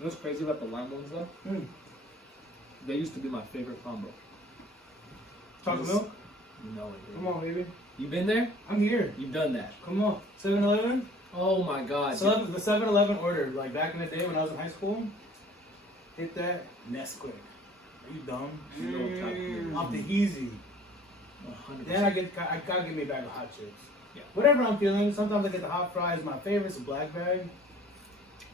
You know what's crazy about the lime ones though? They used to be my favorite combo. Chocolate milk? No, Come on, baby. You been there? I'm here. You've done that. Come on. 7-Eleven? Oh my god. So the 7-Eleven order, like back in the day when I was in high school, hit that Nesquik. Are you dumb? Off the easy. 100%. Then I gotta give me a bag of hot chips. Yeah. Whatever I'm feeling. Sometimes I get the hot fries. My favorite's a black bag.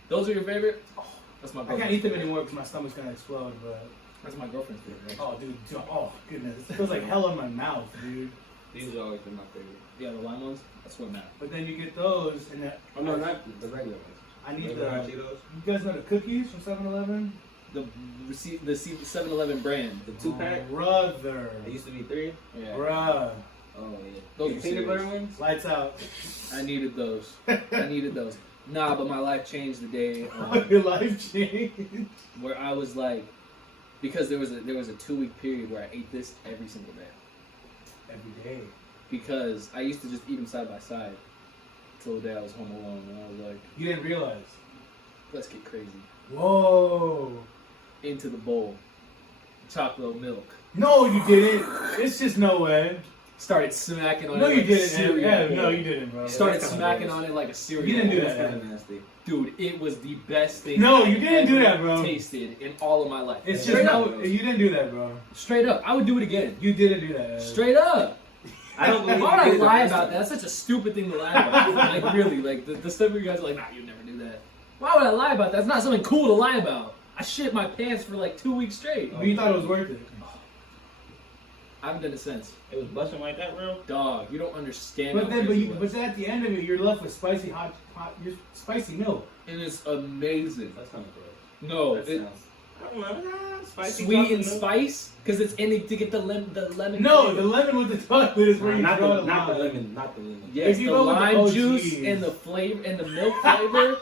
Those are your favorite? Oh, that's my I girlfriend's can't eat them favorite. anymore because my stomach's gonna explode. But That's my girlfriend's favorite. oh, dude, oh goodness, it feels like hell in my mouth, dude. These have always been my favorite. Yeah, the lime ones. That's what matters. But then you get those, and that. Oh no, not the regular ones. I need Regular hot the. Cheetos. You guys know the cookies from 7-Eleven? The 7-Eleven brand. The 2-pack. Brother. It used to be 3. Yeah. Bruh. Oh yeah. Those The are peanut butter serious. ones. Lights out. I needed those. I needed those. Nah, but my life changed the day Your life changed. where I was like, because there was a 2-week period where I ate this every single day. Every day. Because I used to just eat them side by side until the day I was home alone, and I was like, You didn't realize. let's get crazy. Whoa. Into the bowl, chocolate milk. No, you didn't. It's just no way. Started smacking on No, it. you like didn't. cereal. Yeah, no, you didn't, bro. Started That's kinda smacking gross. on it like a cereal. You didn't do That's that. kind of nasty. Dude, it was the best thing No, I've you didn't do ever that, bro. tasted in all of my life. It's Straight just up. no. You didn't do that, bro. Straight up. I would do it again. You didn't do that. Straight up. I don't believe Why would I you did lie that. about that? That's such a stupid thing to lie about. Like, really, like, the stuff where you guys are like, nah, you'd never do that. Why would I lie about that? It's not something cool to lie about. I shit my pants for like 2 weeks straight. But you thought it was worth it. I haven't done it since. It was busting like that, bro. Dog, you don't understand. But how then, crazy it was. but at the end of it, you're left with spicy spicy milk. It is amazing. That sounds gross. No, That it, sounds. I don't know. Spicy sweet chocolate and milk. spice, because it's in it to get the lemon. No, flavor. the lemon with the chocolate is where you Not draw the the not the line. lemon, not the lemon. Yes, If you the go with the lime OGs. juice and the flavor and the milk flavor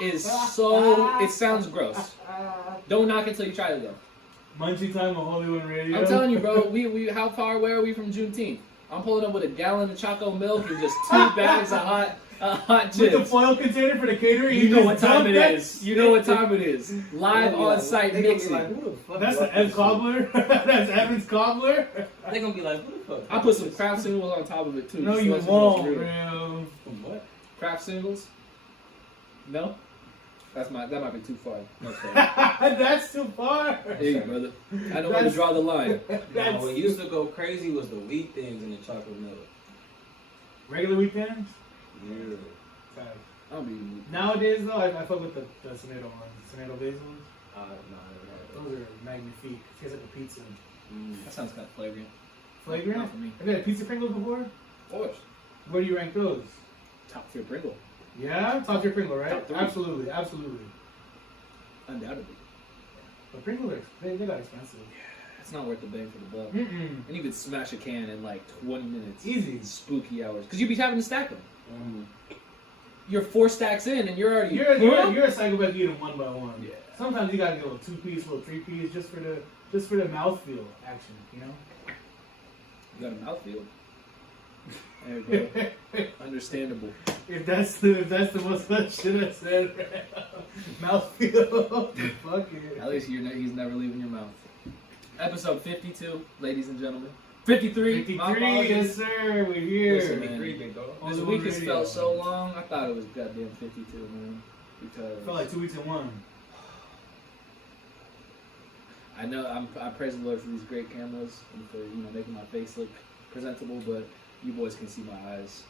is so. It sounds gross. Don't knock it till you try it though. Munchy time on Holy One Radio. I'm telling you, bro. We how far away are we from Juneteenth? I'm pulling up with a gallon of choco milk and just 2 bags of hot With the chips. foil container for the catering. You know just what time dump it that is. You know what time it is. Live on site They gonna be mixing. like, who the fuck That's brought the Ed this Cobbler. That's Evan's Cobbler. shit? They gonna be like, who the fuck? I put some craft singles on top of it too. No, just you so it's real. won't, bro. From what? Craft singles? No? That might be too far. No, sorry. That's too far. Hey, brother. I know where to draw the line. Nah, what used to go crazy was the wheat things in the chocolate milk. Regular weekends? Yeah. I don't be. Nowadays, though, I fuck with the tomato ones. The tomato based ones. Nah, I never had Those are magnifique. It tastes like a pizza. That sounds kind of flagrant. Flagrant? Not for me. Have you had a pizza Pringle before? Of course. Where do you rank those? Top tier Pringle. Yeah? Top tier Pringle, right? Top 3. Absolutely, absolutely. Undoubtedly. But Pringles are they got expensive. It's not worth the bang for the buck. Mm-mm. And you could smash a can in like 20 minutes. Easy. Spooky hours. Because you'd be having to stack them. it. You're 4 stacks in and you're already. You're a psychopath eating them one by one. Yeah. Sometimes you gotta go 2-piece, little 3-piece, just for the mouthfeel action, you know? You got a mouthfeel. There we go. Understandable. If that's the most fun shit I said, mouthfeel. Fuck it. At least he's never leaving your mouth. Episode 52, ladies and gentlemen. 53. My 53, apologies. yes sir, we're here. Listen, man. 53, big dog. On This the week One has Radio. felt so long. I thought it was goddamn 52, man. Because Felt like 2 weeks in one. I know I praise the Lord for these great cameras and for making my face look presentable, but you boys can see my eyes.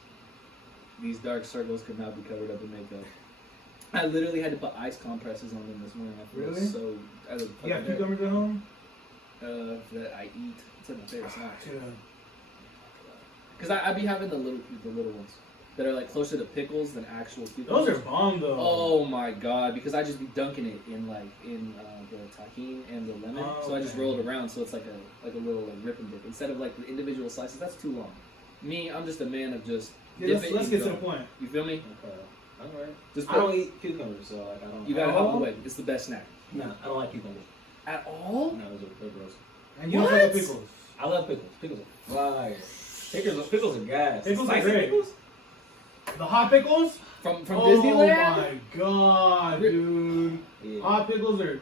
These dark circles could not be covered up in makeup. I literally had to put ice compresses on them this morning. I feel Really? so. I was You got cucumbers at home? that I eat. It's like my favorite snack. Yeah. Because I be having the little ones that are like closer to pickles than actual cucumbers. Those are bomb though. Oh my god! Because I just be dunking it in the tahini and the lemon, Oh, so I just okay. roll it around, so it's like a little rip and dip instead of like the individual slices. That's too long. Me, I'm just a man of just. Yeah, dip let's it let's and get to go. the point. You feel me? Okay. Alright. Just I don't eat cucumbers, so like I don't. You gotta Oh. help the way. It's the best snack. Nah, I don't like cucumbers. At all? No, they're gross. And you don't like What? pickles. I love pickles. Pickles are fire. Pickles are gas. Pickles are Spicy great. pickles? The hot pickles? From Oh Disneyland? my god, dude. Yeah. hot pickles are.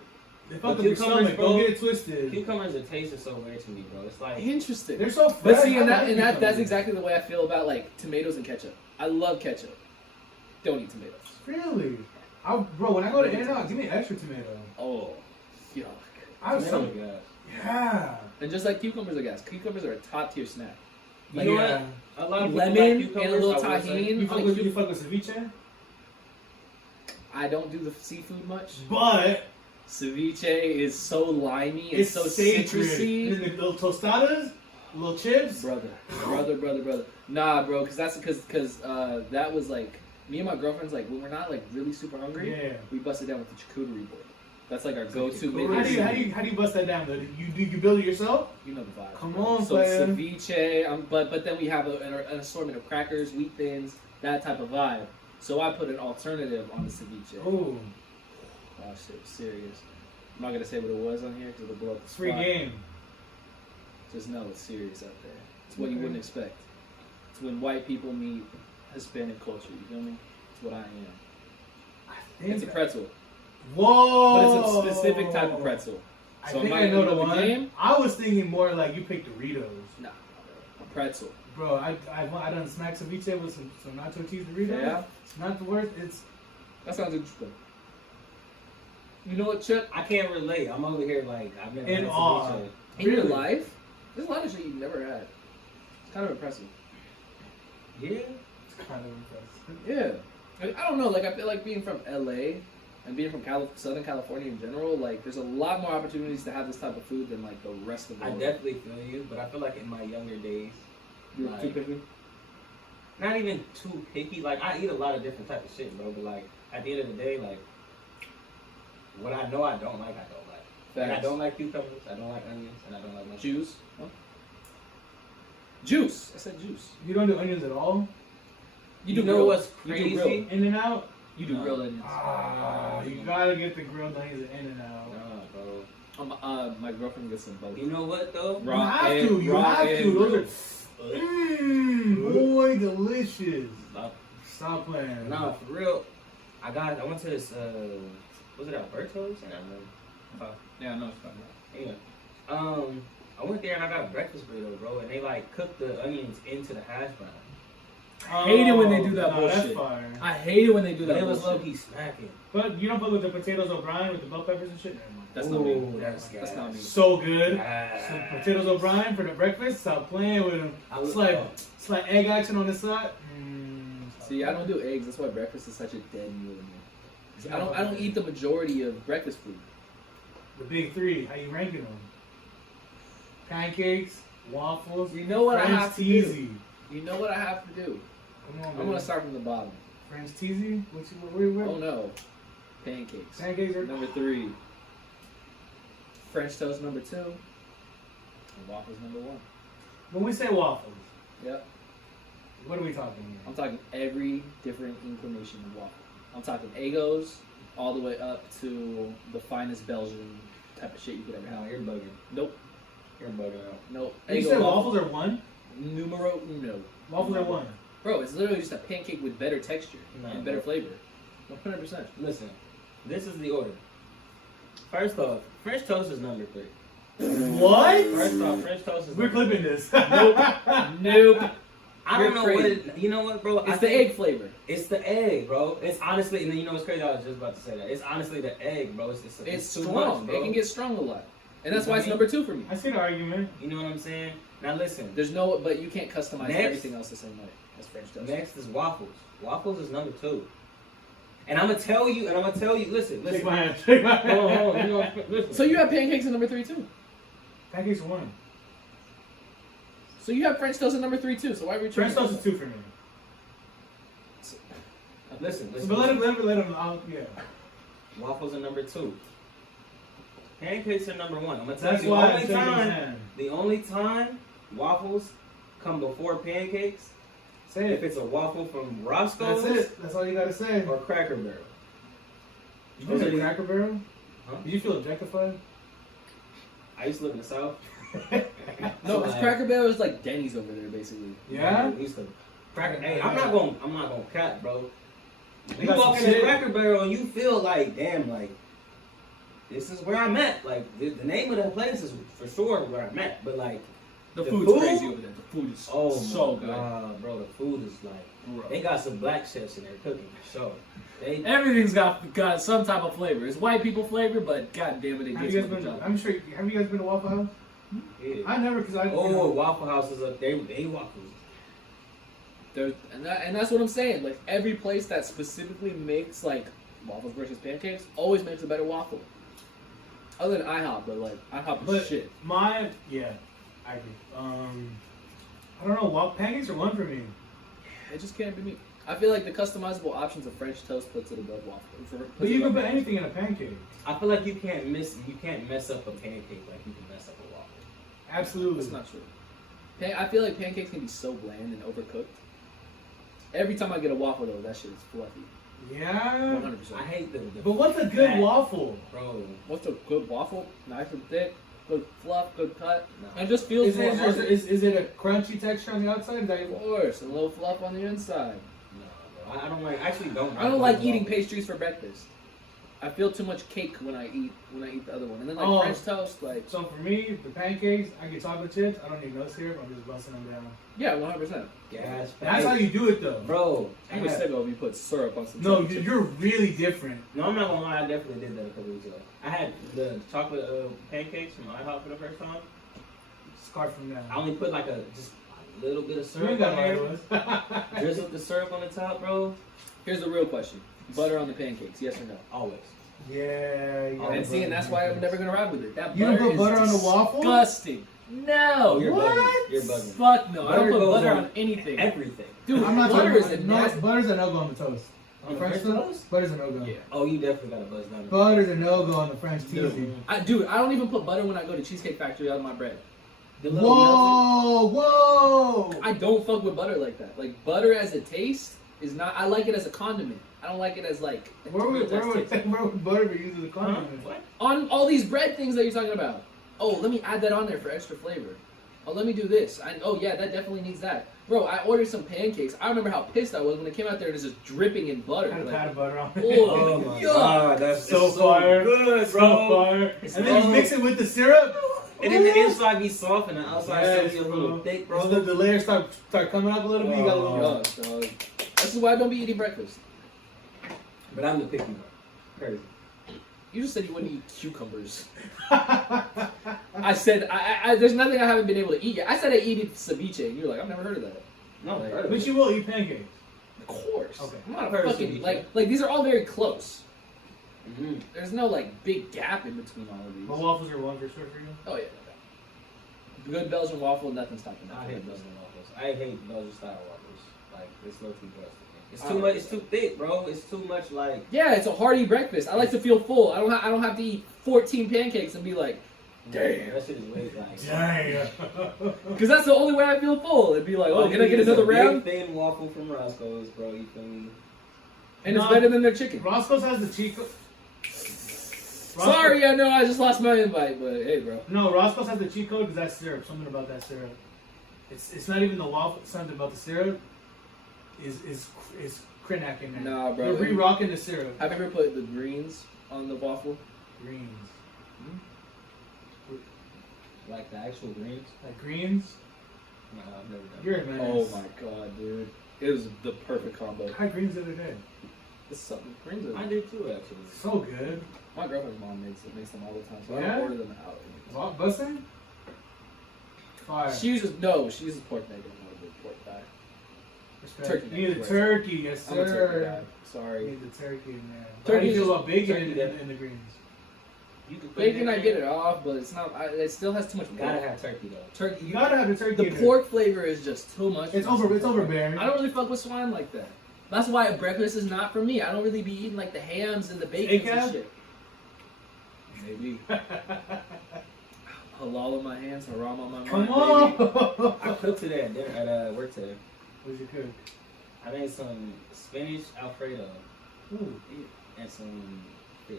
They fuck But up your cucumbers, stomach. bro, Don't get it twisted. Cucumbers and taste are so weird to me, bro. It's like Interesting. They're so fresh. But see, I and like that's cucumbers. exactly the way I feel about like tomatoes and ketchup. I love ketchup. Don't eat tomatoes. Really? Bro, when I go to In-N-Out, give me an extra tomato. Oh, yuck. I was tomato so. gas. Yeah. And just like cucumbers, I guess cucumbers are a top tier snack. You know Yeah. what? A lot of people Lemon like and cucumbers, a little I will say. tahini. You fuck with ceviche? I don't do the seafood much. But Ceviche is so limey and it's so sacred. citrusy. And the little tostadas, little chips. Brother. Nah, bro, because that was like me and my girlfriend's like when we're not like really super hungry, Yeah. we bust it down with the charcuterie board. That's like our go-to How do midday. you bust that down? Though? You build it yourself? You know the vibe. Come on, so player. ceviche, but then we have an assortment of crackers, wheat thins, that type of vibe. So I put an alternative on the ceviche. Oh, Gosh, it was serious. I'm not gonna say what it was on here because it'll blow up the it's free spot. game. Just know it's serious out there. It's what you Okay. wouldn't expect. It's when white people meet Hispanic culture. You feel me? It's what I am. It's a pretzel, Whoa! but it's a specific type of pretzel. I So think am I know the the one. game? I was thinking more like you picked Doritos. Nah, a pretzel. Bro, I done snack ceviche with some nacho cheese Doritos. Yeah, Not the worst. It's that sounds interesting. You know what, Chip? I can't relate. I'm over here like I've never In had awe. ceviche. In your Really? life, there's a lot of shit you've never had. It's kind of impressive. Yeah. kind of impressive. Yeah. I don't know. Like I feel like being from LA and being from Southern California in general, like there's a lot more opportunities to have this type of food than like the rest of the I world. definitely feel you, but I feel like in my younger days, You were too like- picky? not even too picky. Like I eat a lot of different types of shit, bro. But like at the end of the day, like what I know I don't like, I don't like. Like, I Facts. don't like cucumbers, I don't like onions, and I don't like mushrooms. Juice. Huh? Juice. I said juice. You don't do onions at all? You do know grilled. what's You do crazy? grilled. In and out? You do No. grilled onions. Ah, you gotta get the grilled onions in and out. Nah, bro. My girlfriend gets some both. You know what though? Raw You have and- to. You raw have and to. Those grilled. are. Boy, delicious. Stop. Stop playing. Nah, for real. I went to this. Was it Alberto's? I don't know. Yeah, no, it's fine. Yeah. I went there and I got a breakfast burrito, bro, and they like cooked the onions into the hash brown. I hate it when they do that no, That's bullshit. fire. I hate it when they do But that it was low bullshit. key smacking. But you don't put with the potatoes O'Brien with the bell peppers and shit? That's not me. Ooh, that's That's not me. So good. gas. So potatoes O'Brien for the breakfast. Stop playing with them. I was It's like egg action on the side. See, I don't do eggs. That's why breakfast is such a dead meal to me. See, I don't eat the majority of breakfast food. The big three. How you ranking them? Pancakes, waffles. You know what I French have to teasy. do? You know what I have to do? Come on, I'm man. gonna start from the bottom. French teasy. Where? Oh no, pancakes. Pancakes are Number 3. French toast number 2. And waffles number 1. When we say waffles, Yep. what are we talking I'm here? talking every different inclination of waffle. I'm talking Eggos all the way up to the finest Belgian type of shit you could ever No, have. you're bugging. Nope. You're bugging out. Nope. You Eggo said waffles are one? numero uno. Waffles are one. Bro, it's literally just a pancake with better texture No, and better bro. flavor. 100%. Listen, this is the order. First off, French toast is number 3. What? First off, French toast is We're number clipping this. Nope. I don't You're know crazy. what you know what, bro? I It's the think egg flavor. It's the egg, bro. It's honestly, and then you know what's crazy? I was just about to say that. It's honestly the egg, bro. It's It's too strong. much, bro. It can get strong a lot. And that's You why know it's what I number 2 for me. I see the argument. You know what I'm saying? Now listen. There's no, but you can't customize Next. everything else the same way as French toast. Next is waffles. Waffles is number 2. And I'm gonna tell you. Listen. Shake my hand. Shake my hand. Hold on, you know, listen. So you have pancakes at number 3 too. Pancakes are one. So you have French toast at number 3 too. So why are we French trying toast is two for me. Listen. But let him out. Yeah. Waffles are number 2. Pancakes are number 1. I'm gonna tell That's you why the I'm only shaking his time. hand. The only time waffles come before pancakes Say if it. it's a waffle from Roscoe's That's it. That's all you gotta say. or Cracker Barrel. You Those are said the- Cracker Barrel? Huh? Did you feel objectified? I used to live in the South. No, because Cracker Barrel is like Denny's over there, basically. Yeah? We used to Cracker. Hey, Yeah. I'm not gonna cap, bro. They You got walk some in the shit. Cracker Barrel and you feel like, damn, like this is where I'm at. Like, the name of the place is for sure where I'm at. But, like, The The food's food? crazy over there. The food is so good. Bro, the food is like, Bro. they got some black chefs in there cooking for sure. They, Everything's got some type of flavor. It's white people flavor, but god damn it, it Have gets you with guys the been? job. I'm sure. Have you guys been to Waffle House? yeah. I never, because I. Oh, Waffle House is up there. They waffles. And that's what I'm saying. Like every place that specifically makes like waffles versus pancakes always makes a better waffle. Other than IHOP, but like IHOP is But shit. I agree. I don't know. Pancakes are one for me. It just can't be me. I feel like the customizable options of French toast puts it above waffle. But you can put anything in a pancake. I feel like you can't mess up a pancake like you can mess up a waffle. Absolutely. That's not true. I feel like pancakes can be so bland and overcooked. Every time I get a waffle though, that shit is fluffy. Yeah. 100%. I hate the But what's a good fat- waffle? Bro. What's a good waffle? Nice and thick, good fluff, good cut. No. And it just feels Is more hearty. it a crunchy texture on the outside? Of course, a little fluff on the inside. No, bro. I don't like. Actually, don't. I don't like waffles. eating pastries for breakfast. I feel too much cake when I eat the other one. And then like Oh. French toast, like So for me, the pancakes, I get chocolate chips. I don't need no syrup. I'm just busting them down. yeah, 100%. Gas. That's how you do it, though. Bro. I'm a sicko if you put syrup on some. No, chocolate chip. you're really different. No, I'm not gonna lie. I definitely did that a couple weeks ago. I had the chocolate pancakes from IHOP for the first time. Scarf from now. I only put like just a little bit of You syrup ain't got on no there. other ones. Drizzled the syrup on the top, bro. Here's the real question: butter on the pancakes, yes or no? Always. Yeah. You Oh, And see, and that's why I'm never gonna ride with it. That You don't butter put is butter on the waffle? disgusting. No. Oh, you're what? bugging. You're bugging. Fuck no. I Butter don't put goes butter on on anything. Everything. Dude, I'm not butter talking is a about nasty. Butter's a no-go on the toast. On the French French toast? toast? Butter's a no-go. Yeah. Oh, you definitely got a buzz down there. Butter's a no-go on the French Dude, teasy. I don't even put butter when I go to Cheesecake Factory on my bread. The little melted- Whoa! I don't fuck with butter like that. Like butter as a taste is not. I like it as a condiment. I don't like it as like. Where would taste. butter be used as a Huh? condiment? What? On all these bread things that you're talking about. Oh, let me add that on there for extra flavor. Oh, let me do this. Oh yeah, that definitely needs that. Bro, I ordered some pancakes. I remember how pissed I was when it came out there and it's just dripping in butter. Had a Like, pat of butter on it. oh, Oh my yuck. god, that's So it's fire. good, So bro. fire. It's And then you so- mix it with the syrup. And then the inside be soft and the outside Yes, still be a bro. little thick, Bro, bro. the layers start coming up a little bit. You got a little. Yuck, dog. This is why I don't be eating breakfast. But I'm the picky one. Crazy. You just said you wouldn't eat cucumbers. I said there's nothing I haven't been able to eat yet. I said I eat ceviche, and you're like, I've never heard of that. No, Like, heard of But it. you will eat pancakes. Of course. Okay. I'm not a I've heard of fucking ceviche. like these are all very close. Mhm. There's no like big gap in between all of these. But waffles are one for sure for you. Oh yeah. Good Belgian waffle, nothing's topping that. I hate Belgian waffles. I hate Belgian style waffles. Like it's low too gross to me. It's I too don't much. like It's too thick, bro. It's too much. Like Yeah, it's a hearty breakfast. I like to feel full. I don't have to eat 14 pancakes and be like, damn. that shit is way like. Dang. Because that's the only way I feel full. It'd be like, oh, can I get It's a another big, round? thin waffle from Roscoe's, bro. You feel me? And it's No. better than their chicken. Roscoe's has the cheat code. Sorry, I know I just lost my invite, but hey, bro. No, Roscoe's has the cheat code because that syrup. Something about that syrup. It's not even the waffle. Something about the syrup is Krenak in there. Nah, bro. They're re-rocking the syrup. Have you ever put the greens on the waffle? Greens. Like the actual greens. Like greens. No, I've never done. You're a Oh menace. my god, dude. It was the perfect combo. I had greens the other day. It's something. Greens are I did too, actually. So good. My girlfriend's mom makes them all the time, so I Yeah? don't order them out. Wow, busting? Fire. She uses pork bacon, not the pork thigh. Respect. turkey You need neck, the turkey, yes I'm a turkey sir. guy. You Sorry. need the turkey, man. Turkey How do you feel is- about bacon turkey in the greens? You can put Bacon, it I in get there. it off, but it's not. It still has too much. You gotta pork. have turkey though. Turkey. You gotta have the turkey. The in there. pork flavor is just too much. It's overbearing. I don't really fuck with swine like that. That's why breakfast is not for me. I don't really be eating like the hams and the bacons Steak and shit. Maybe. Halal on my hands, haram on my mind. Come baby. on. I cooked today at dinner at work today. What'd you cook? I made some spinach Alfredo Ooh, and some fish,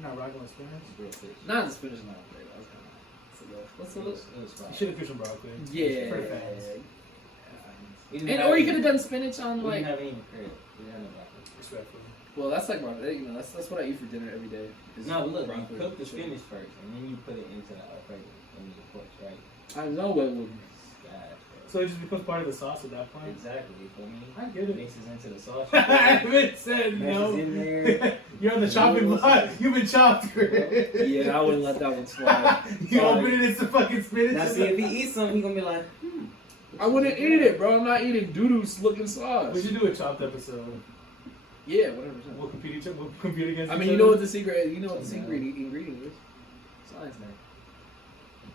you're not rocking with spinach? grilled fish. Not as finished now. I was kind of. What's the It list? was fine. You should have threw some broccoli. Yeah. Pretty fast. We didn't And have or you any- could have done spinach on We like. didn't have any in the crib. We didn't have no broccoli. Respectfully. Well, that's like my, you know, that's what I eat for dinner every day. is No, but look, you broccoli cook the with chicken. spinach first, and then you put it into the Alfredo and the pork, right? I know what would. Gosh, So it just becomes part of the sauce at that point. exactly. You feel me? I get it. Mixes into the sauce. I haven't said Meshes no. in there. You're on the chopping block. You've been chopped. Yeah, I wouldn't let that one slide. You Sorry. open it, it's the fucking spinach. Now, see, if he eats something, he gonna be like, I wouldn't eat it, bro. I'm not eating doo-doo looking sauce. We should do a chopped episode. Yeah, whatever. We'll compete against I each mean, other. you know what the secret? You know what the secret ingredient is? It's lion's neck.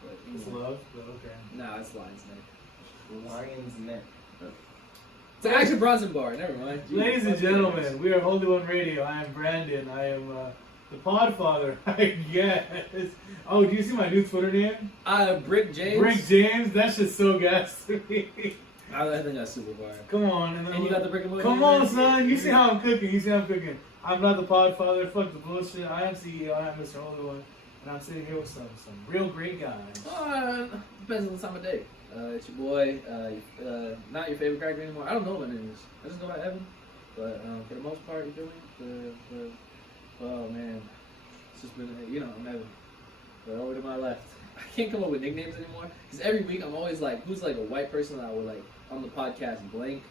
But, you It's know. love, but okay. Nah, it's lion's neck. lion's neck. It's an Action Bronson bar. Never mind. Ladies and gentlemen, we are Holy One Radio. I am Brandon. I am the Podfather, I guess. Oh, do you see my new Twitter name? Brick James. Brick James. That's just so gas to me. I think that's super fire. Come on. And you got the brick and mortar. Come on, son. You see how I'm cooking. You see how I'm cooking. I'm not the Podfather. Fuck the bullshit. I am CEO. I am Mr. Holy One. And I'm sitting here with some real great guys. Depends on the time of day. It's your boy, not your favorite character anymore. I don't know what my name is. I just go by Evan. But for the most part, you feel me? Oh man, it's just been, you know, I'm Evan. But over to my left. I can't come up with nicknames anymore because every week I'm always like, who's like a white person that I would like on the podcast blank.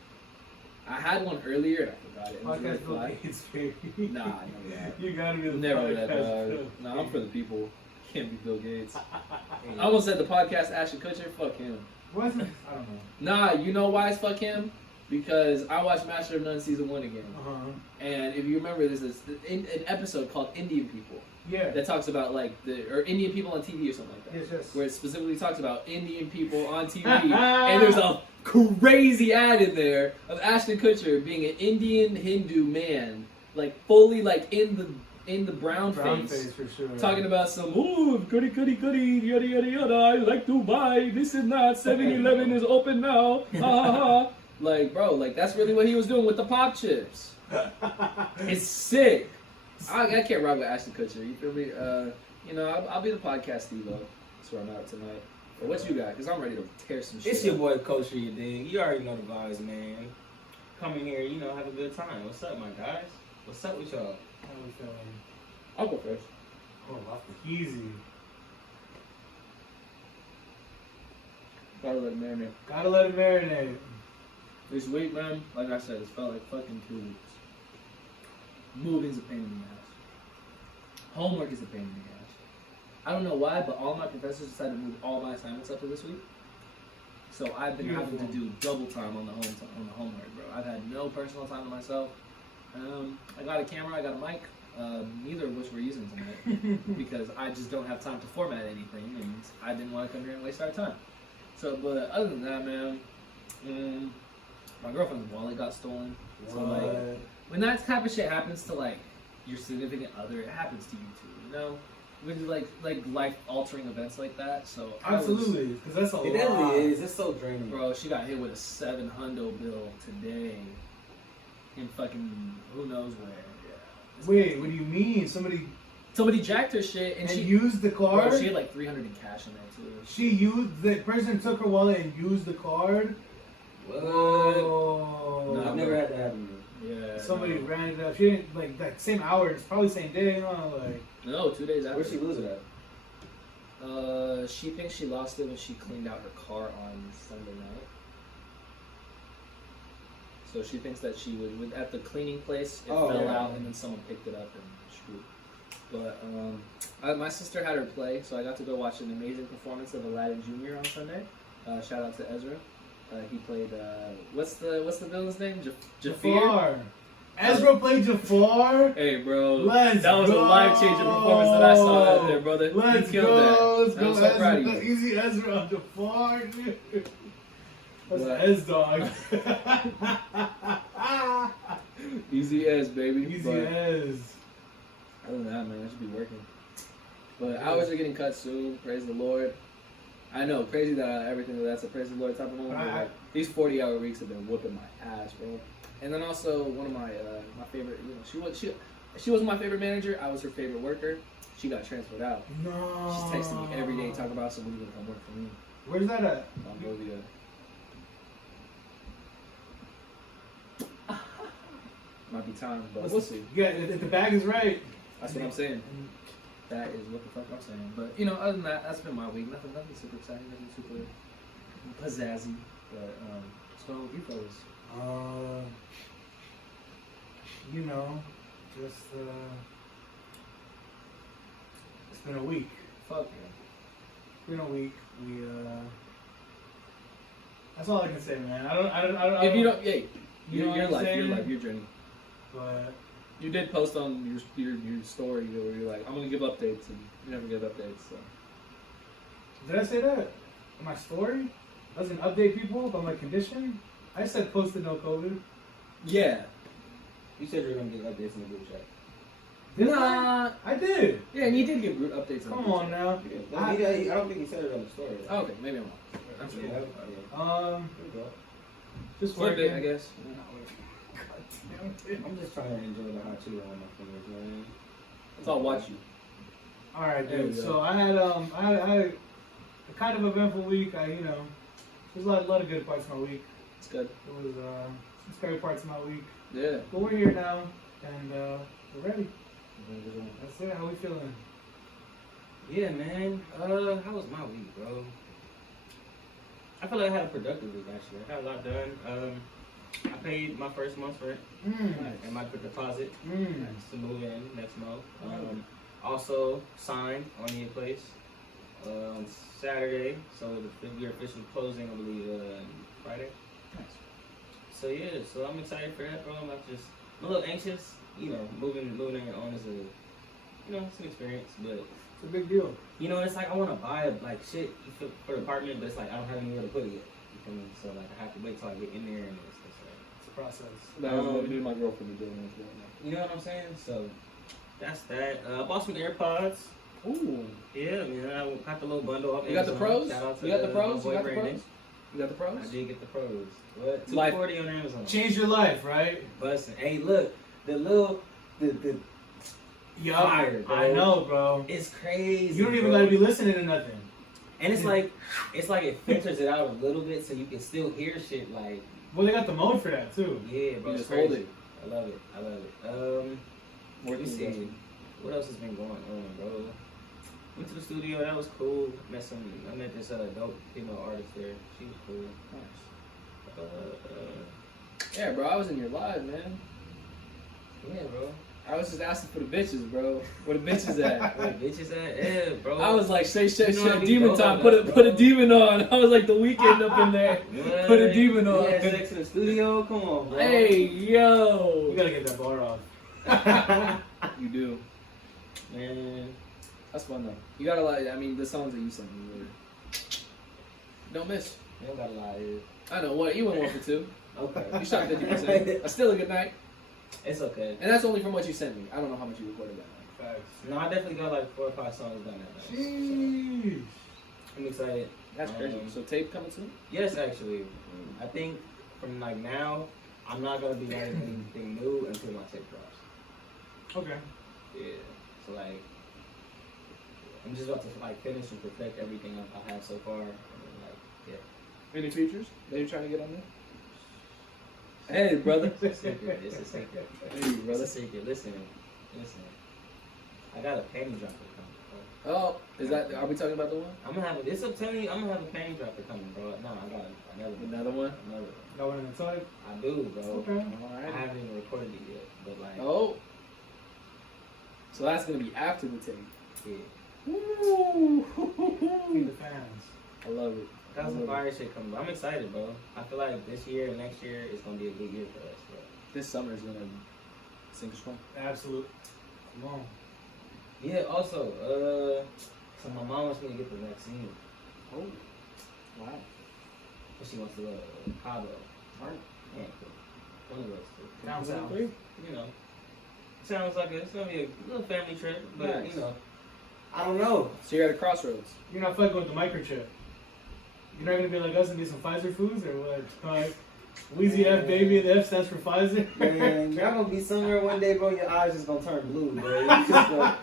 I had one earlier and I forgot it. It was really Podcast Bill fly. Gates, baby. Nah, never that. You gotta be the Never that, podcast. dog. Nah, I'm for the people. Can't be Bill Gates. Hey, I almost said the podcast Ashton Kutcher. Fuck him. What's it? I don't know. Nah, you know why it's fuck him? Because I watched Master of None season 1 again, Uh-huh. and if you remember, there's this an episode called Indian People Yeah. that talks about like or Indian people on TV or something like that, Yes, yes. where it specifically talks about Indian people on TV, and there's a crazy ad in there of Ashton Kutcher being an Indian Hindu man, like fully like in the brown face. For sure. Talking about some, ooh, goody, yada, yada, yada, I like to buy, this is not, 7-Eleven is open now, ha, ha, ha. Like, bro, like, that's really what he was doing with the pop chips. It's sick. I can't ride with Ashton Kutcher, you feel me? You know, I'll be the podcast Steve-O. That's where I'm at tonight. But what you got? Because I'm ready to tear some shit It's your up. boy Kosher, you dig? You already know the vibes, man. Come in here, you know, have a good time. What's up, my guys? What's up with y'all? How we feeling? I'll go first. Oh, off the easy. Gotta let it marinate. Gotta let it marinate. This week, man, like I said, it's felt like fucking 2 weeks. Moving's a pain in the ass. Homework is a pain in the ass. I don't know why, but all my professors decided to move all my assignments up to this week. So I've been having to do double time on the homework, bro. I've had no personal time to myself. I got a camera, I got a mic, neither of which we're using tonight because I just don't have time to format anything, and I didn't want to come here and waste our time. So, but other than that, man, my girlfriend's wallet got stolen. So like, when that type of shit happens to like your significant other, it happens to you too, you know? When you like life-altering events like that. So Absolutely, because that's a lot. It definitely is. It's so draining. Bro, she got hit with a $700 bill today. In fucking who knows where. Yeah. Wait, what do you mean? Somebody jacked her shit and she used the card? Bro, she had like $300 in cash in there too. She used, the person took her wallet and used the card? What? Oh. No, I've never had that happen. Yeah. Somebody ran it up. She didn't, like, that same hour, it's probably same day, huh? Like, No, 2 days after. Where'd she lose it at? She thinks she lost it when she cleaned out her car on Sunday night. So she thinks that she would at the cleaning place, it fell out and then someone picked it up and screwed. But my sister had her play, so I got to go watch an amazing performance of Aladdin Jr. on Sunday. Shout out to Ezra. He played what's the villain's name? Jafar. Ezra played Jafar. Hey, bro, Let's that was go. a life-changing performance that I saw out there, brother. Let's He killed go. that. Let's I'm go. so proud of Ezra, you. easy Ezra on Jafar. That's What? Ez dog. Easy as, baby. Easy But Ez. other than that, man, I should be working. But hours are getting cut soon. Praise the Lord. I know, crazy that everything that's a praise the Lord type of moment. But like, these 40-hour weeks have been whooping my ass, bro. And then also one of my my favorite, you know, she wasn't my favorite manager. I was her favorite worker. She got transferred out. No. She's texting me every day talking about somebody gonna come work for me. Where's that at? Monrovia. Might be time, but we'll see. Yeah, if the bag is right. That's what I'm saying. That is what the fuck I'm saying. But you know, other than that, that's been my week. Nothing super exciting, nothing super pizzazzy. But what's going on with you fellas? You know, just it's been a week. Fuck It's been a week. We that's all I can say, man. I don't. If you don't, hey, You know your what I'm life, saying? your journey. But You did post on your story where you're like, I'm gonna give updates, and you never give updates. So did I say that in my story? I was gonna update people about my condition. I said posted no COVID. yeah, You said you were gonna get updates in the group chat. Did nah, I did. yeah, and you did give updates. Come on now. I don't think he said it on the story. Oh, okay, maybe I'm wrong. That's cool. There you go. Just Flip working. it, I guess. I'm just trying to enjoy the hot cheeto on my fingers, man. Let's all watch you. All right, There we dude. go. So I had a kind of eventful week. There's a lot of good parts of my week. It's good. There was some scary parts of my week. Yeah. But we're here now, and we're ready. That's it. How we feeling? Yeah, man. How was my week, bro? I feel like I had a productive week, actually. I got a lot done. I paid my first month's rent and my deposit to move in next month. Also signed on the place on Saturday, so we're officially closing, I believe, Friday. Nice. So yeah, so I'm excited for that, bro. I'm a little anxious, you know, moving in on is it's an experience, but It's a big deal. you know, it's like I want to buy like shit for the apartment, but it's like I don't have anywhere to put it yet. You feel me? So like I have to wait till I get in there and it's like, It's a process. That was what me and my girlfriend are doing as well. you know what I'm saying? So that's that. I bought some AirPods. Ooh. Yeah, man, I got the little bundle off You got the Amazon. pros? Shout out to You got the pros? my boy You got the Brandon. pros? You got the pros? I did get the pros. What? Life. $240 on Amazon. Change your life, right? Bussin'. Hey, look, the Yeah, fire, bro. I know, bro. It's crazy. You don't even bro. gotta be listening to nothing. And it's like it filters it out a little bit so you can still hear shit like. Well, they got the mode for that too. Yeah, bro. You It's just hold crazy. it. I love it. Let me see. What else has been going on, bro? Went to the studio. That was cool. I met this dope female artist there. She was cool. Nice. Yeah, bro, I was in your live, man. Yeah, bro. I was just asking for the bitches, bro. Where the bitches at? Where the bitches at? Yeah, bro. I was like, shake, You know what I mean? demon Go time. about that, Put a bro. demon on. I was like the weekend up in there. What? Put a demon on. You had sex in the studio? Come on, bro. Hey, You yo. gotta get that bar off. You do. Man. That's fun though. You gotta like. I mean, the songs that you sent me were. Don't miss. You don't gotta lie here. I know what. You went 1 for 2. Okay. You shot 50%. That's still a good night. It's okay. And that's only from what you sent me. I don't know how much you recorded that night. Facts. No, I definitely got like 4 or 5 songs done that night. Jeez. So I'm excited. That's crazy. So tape coming soon? Yes, actually. I think from like now, I'm not gonna be writing anything new until my tape drops. Okay. Yeah. So like, I'm just about to like finish and perfect everything I have so far. And then, like, yeah. Any features that you're trying to get on there? Hey, brother. It's a secret. It's a secret. Hey, It's brother. a secret. Listen. I got a panty dropper coming, bro. Oh, is that? Are we talking about the one? I'm gonna have a. I'm telling you, I'm gonna have a panty dropper coming, bro. No, I got another one. Another one? Another one. Got one in the type. I do, bro. Okay. I Alright. haven't even recorded it yet, but like, Oh. So that's gonna be after the tape. yeah. Ooh. Feed the fans. I love it. Got some fire shit coming. I'm excited, bro. I feel like this year and next year is gonna be a good year for us, bro. This summer is gonna sink or swim. Absolute. Come on. Yeah. Also, so my mom wants me to get the vaccine. Oh. Wow. But she wants to Cabo. Alright. Yeah, one of those two. Down south. You know, sounds like it's gonna be a little family trip, but Nice. you know, I don't know. So you're at a crossroads. You're not fucking with the microchip. You're not gonna be like us and get some Pfizer foods or what? Like, Wheezy F baby, the F stands for Pfizer. Man, y'all gonna be somewhere one day, bro. Your eyes just gonna turn blue, bro. You just gonna,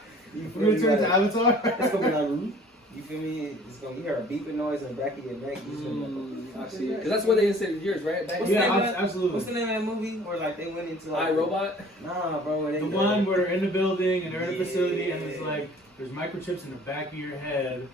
We're gonna turn to Avatar. It's gonna be like, You feel me? It's gonna hear a beeping noise in the back of your neck. You just gonna be like, I see it. Because that's what they said yours, right? Back Yeah, then? absolutely. What's the name of that movie where like they went into like iRobot? Nah, bro. The one where they're in the building and they're in a facility and Yeah. it's like there's microchips in the back of your head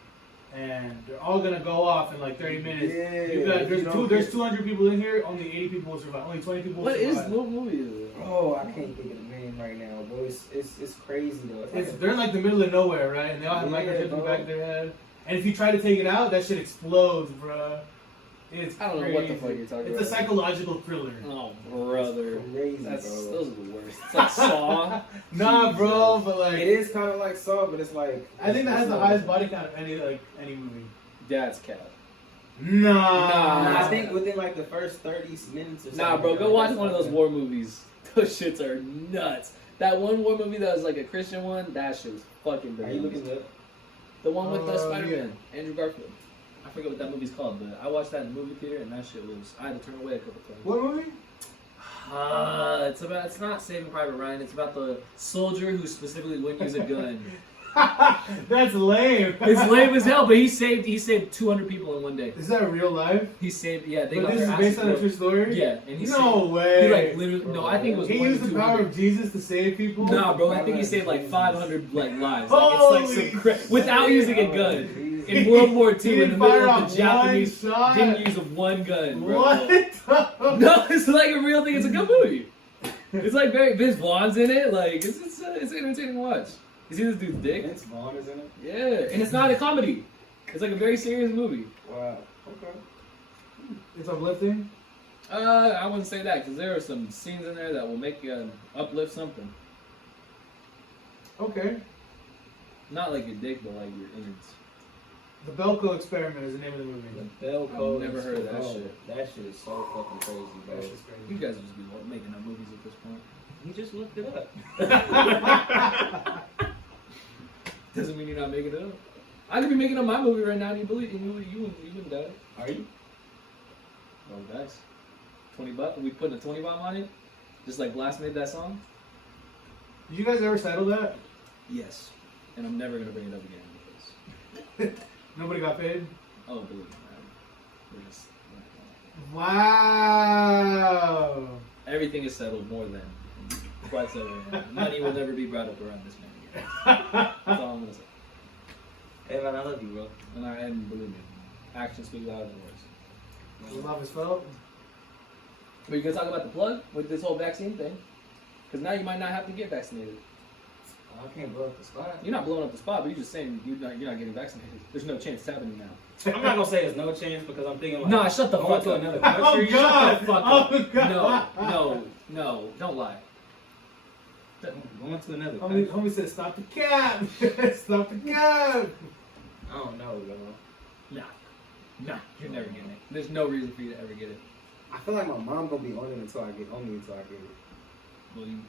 and they're all gonna go off in like 30 minutes. Yeah, You got you don't there's get- 200 people in here, only 80 people will survive. Only 20 people will What survive. movie is it? Oh, I can't think of the name right now, bro. It's crazy though. They're in like the middle of nowhere, right? And they all have Yeah, microchips in the bro. back of their head. And if you try to take it out, that shit explodes, bruh. It's I don't know crazy. what the fuck you're talking It's about. a psychological thriller. Oh, brother. crazy, Those bro. are the worst. It's like Saw. Nah, bro, but It like is kind of like Saw, but it's like I think that has it's the like- highest body count of any movie. Dad's Cat. Nah. Nah, I think within like the first 30 minutes or something. Nah, bro, go watch one of those war movies. Those shits are nuts. That one war movie that was like a Christian one, that shit was fucking Are you bananas. looking up? The one with the Yeah. Spider-Man, Andrew Garfield. I forget what that movie's called, but I watched that in the movie theater and that shit was, I had to turn away a couple times. What movie? It's not Saving Private Ryan, it's about the soldier who specifically wouldn't use a gun. That's lame. It's lame as hell, but he saved 200 people in one day. Is that real life? He saved, yeah, they But got this their is based asses on a whooped. true story? Yeah, and he No saved, way. he like literally, no, I think it was He more used than the power 200. of Jesus to save people? Nah, bro, I think he saved like 500 like lives. Like, it's like some without using a gun. In World War He II, in the didn't middle fire of off the Japanese, one shot? didn't use one gun, bro. What? No, it's like a real thing. It's a good movie. It's like very Vince Vaughn's in it. Like it's entertaining to watch. You see this dude's dick? Vince Vaughn is in it? Yeah, and it's not a comedy. It's like a very serious movie. Wow. Okay. It's uplifting? I wouldn't say that because there are some scenes in there that will make you uplift something. Okay. Not like your dick, but like your innards. The Belko Experiment is the name of the movie. The Bell Code. never heard of that bro, shit. That shit is so fucking crazy, bro. That shit's You crazy. guys will just be making up movies at this point. You just looked it up. Doesn't mean you're not making it up. I could be making up my movie right now, and you believe you wouldn't doubt it. Are you? Oh, guys, $20. Are we putting a 20 bomb on it? Just like Blast made that song. Did you guys ever settle that? Yes. And I'm never gonna bring it up again because Nobody got paid? believe me, man. We're just Wow. everything is settled more than quite so. Money will never be brought up around this man. That's all I'm gonna say. Hey man, I love you, bro. And believe me, actions speak louder than words. The love is felt. But you gonna talk about the plug with this whole vaccine thing? Because now you might not have to get vaccinated. I can't blow up the spot. You're not blowing up the spot, but you're just saying you're not getting vaccinated. There's no chance it's happening now. I'm not gonna say there's no chance because I'm thinking like, Nah, shut the going fuck to up. another Oh country. God! Shut the fuck up. Oh God! No, don't lie. Going to another country. Homie said, "Stop the cab! Stop the cab!" I don't know, bro. Nah, you're never getting it. There's no reason for you to ever get it. I feel like my mom gonna be on it until I get it. Well, you,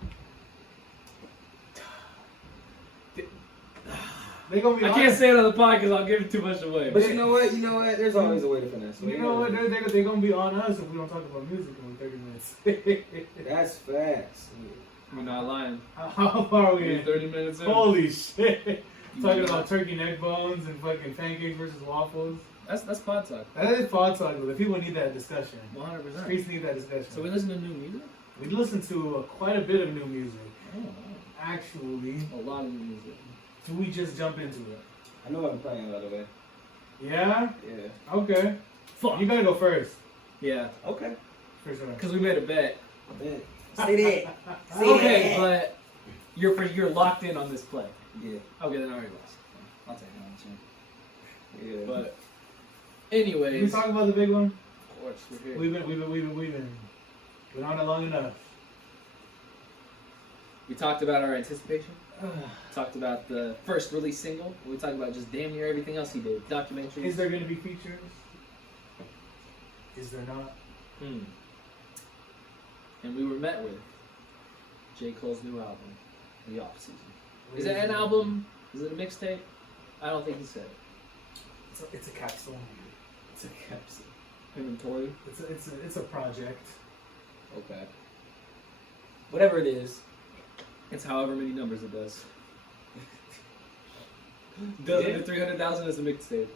They gonna be. I on can't it. say it on the podcast. I'll give it too much away. But you know what? There's always a way to finesse. You know what? They're gonna be on us if we don't talk about music in 30 minutes. That's facts. You're not lying. How far are we in? 30 minutes in. Holy shit! Talking about turkey neck bones and fucking pancakes versus waffles. That's pod talk. That is pod talk, but the people need that discussion. 100%. Streets need that discussion. So we listen to new music? We listen to quite a bit of new music. Oh, Actually, a lot of new music. do we just jump into it? I know what I'm playing, by the way. Yeah? Yeah. Okay. Fuck. You gotta go first. Yeah, Okay. For sure. because we made a bet. Say that. Say Okay, that. but you're locked in on this play. Yeah. Okay, then I already lost. I'll take it. Yeah. But Can we anyways, talk about the big one? of course, we're here. We've been on it long enough. We talked about our anticipation. Talked about the first release single. We talked about just damn near everything else he did. Documentaries. Is there gonna be features? Is there not? And we were met with J. Cole's new album, The Off Season. Is it an album? Is it a mixtape? I don't think he said it. It's a capsule. It's a capsule. Inventory. It's a project. Okay. Whatever it is. It's however many numbers it does. The 300,000 is a mixtape.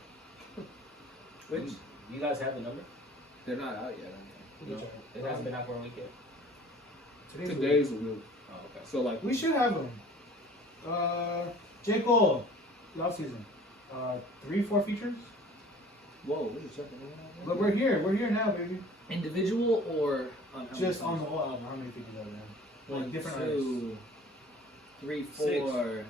Which you guys have the number? They're not out yet. No, it hasn't been out for a week yet. Today's a week. Oh, okay. So like We should have them. J. Cole, last season. 3-4 features. whoa, what is checking? But we're here. We're here now, baby. Individual or on Just on the whole album. How many features are there? one, different 2, 3, 4,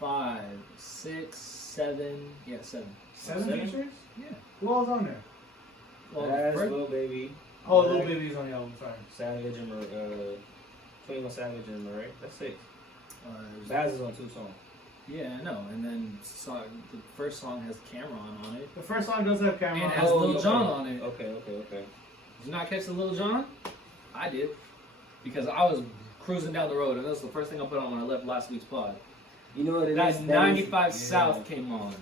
5, 6, 7. Yeah, 7. 7 Seven? features? Yeah. Who all's on there? Well, That's first- Lil Baby, Oh, Lil Baby's on the album. Sorry. Savage, and 21 Savage and Murray. That's 6. there's- Baz is on 2 songs. yeah, I know. And then the first song has Cameron on it. The first song does have camera. And on has it. Lil Jon on it. Okay. Did you not catch the Lil Jon? I did. Because I was cruising down the road, and that was the first thing I put on when I left last week's pod. You know what it That is? 95 yeah. South came on.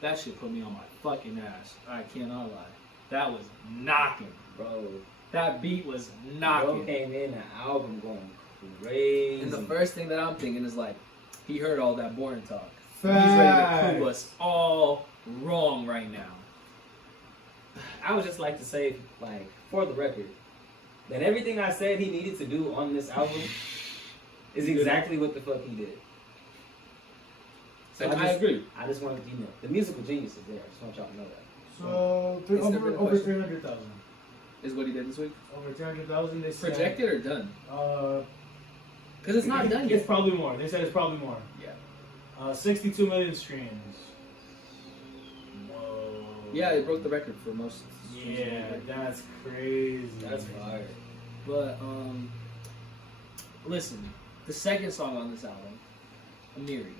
That shit put me on my fucking ass. I cannot lie. That was knocking. Bro. That beat was Bro knocking. came in the album going crazy. And the first thing that I'm thinking is like, he heard all that boring talk. He's Facts. ready to prove us all wrong right now. I would just like to say, like, for the record, that everything I said he needed to do on this album is exactly what the fuck he did. So I agree. I just wanted you know, the musical genius is there. I just want y'all to know that. So It's never been a over question. 300,000. Is what he did this week. Over 300,000. They said. Projected or done? Because it's not done It's yet. probably more. They said it's probably more. Yeah. 62 million streams. Whoa. Yeah, it broke the record for most. Yeah, that's crazy. That's fire. But listen, the second song on this album, Amiri.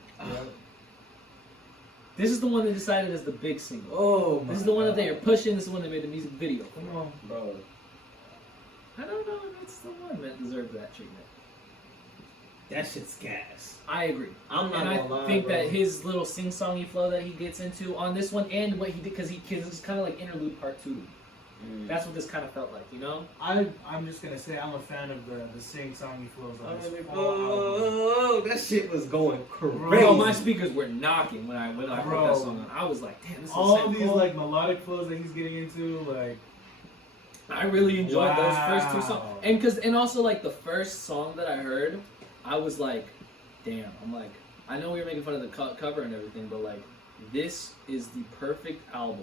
This is the one they decided is the big single. Oh, my This is the one that they are God. pushing. This is the one that made the music video. Come on. Bro. I don't know if it's the one that deserves that treatment. That shit's gas. I agree. I'm not And gonna I lie, think bro. that his little sing-songy flow that he gets into on this one, and what he did, because it's kind of like interlude part 2. That's what this kind of felt like, you know? I'm just gonna say I'm a fan of the sing-songy flows on this whole album. Oh, that shit was going crazy. Bro, my speakers were knocking when I put Bro. that song on. I was like, damn, this is All so these cool. like melodic flows that he's getting into, like I really enjoyed those first 2 Wow. songs, and also like the first song that I heard, I was like, damn. I'm like, I know we were making fun of the cover and everything, but like, this is the perfect album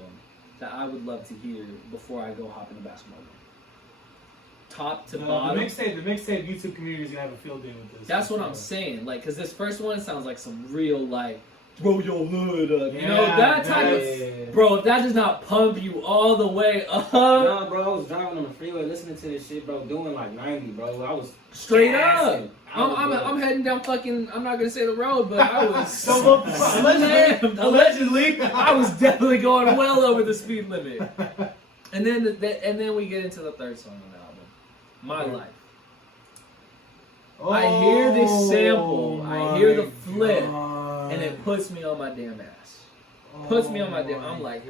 that I would love to hear before I go hop in the basketball game. Top to the bottom. mixtape YouTube community is gonna have a field day with this. That's what I'm saying. Like, cause this first one sounds like some real like throw your hood up. You know that type of. Bro, if that does not pump you all the way up, Nah, bro, I was driving on the freeway listening to this shit, bro, doing like 90, bro. I was straight up. gassing. I'm heading down fucking. I'm not gonna say the road, but I was allegedly. I was definitely going well over the speed limit. And then we get into the third song on the album, My Life. I hear this sample, I hear the flip, and it puts me on my damn ass. Puts me on my damn. I'm like,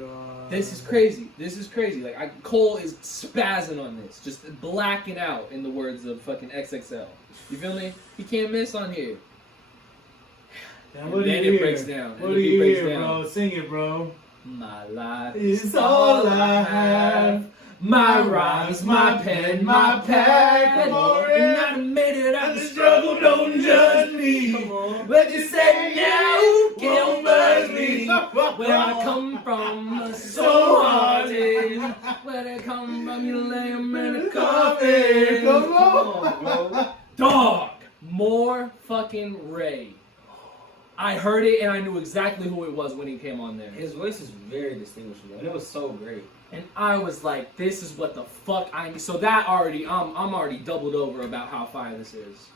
this is crazy. This is crazy. Like Cole is spazzing on this, just blacking out, in the words of fucking XXL. You feel me? He can't miss on here. And And then it breaks down. What And do the beat you breaks hear, down. bro? Sing it, bro. My life It's all I have. My rhymes, my pen, my pad. Come on, And Red. I made it out the The struggle. struggle don't judge me. Come on. But you say now can't budge me. Where I come from, so haunted. Where I come from, you lay 'em in a coffin. Come on. bro. Dog, more fucking Ray. I heard it and I knew exactly who it was when he came on there. His voice is very distinguishable, and it was so great. And I was like, this is what the fuck I need. So that already, I'm already doubled over about how fire this is.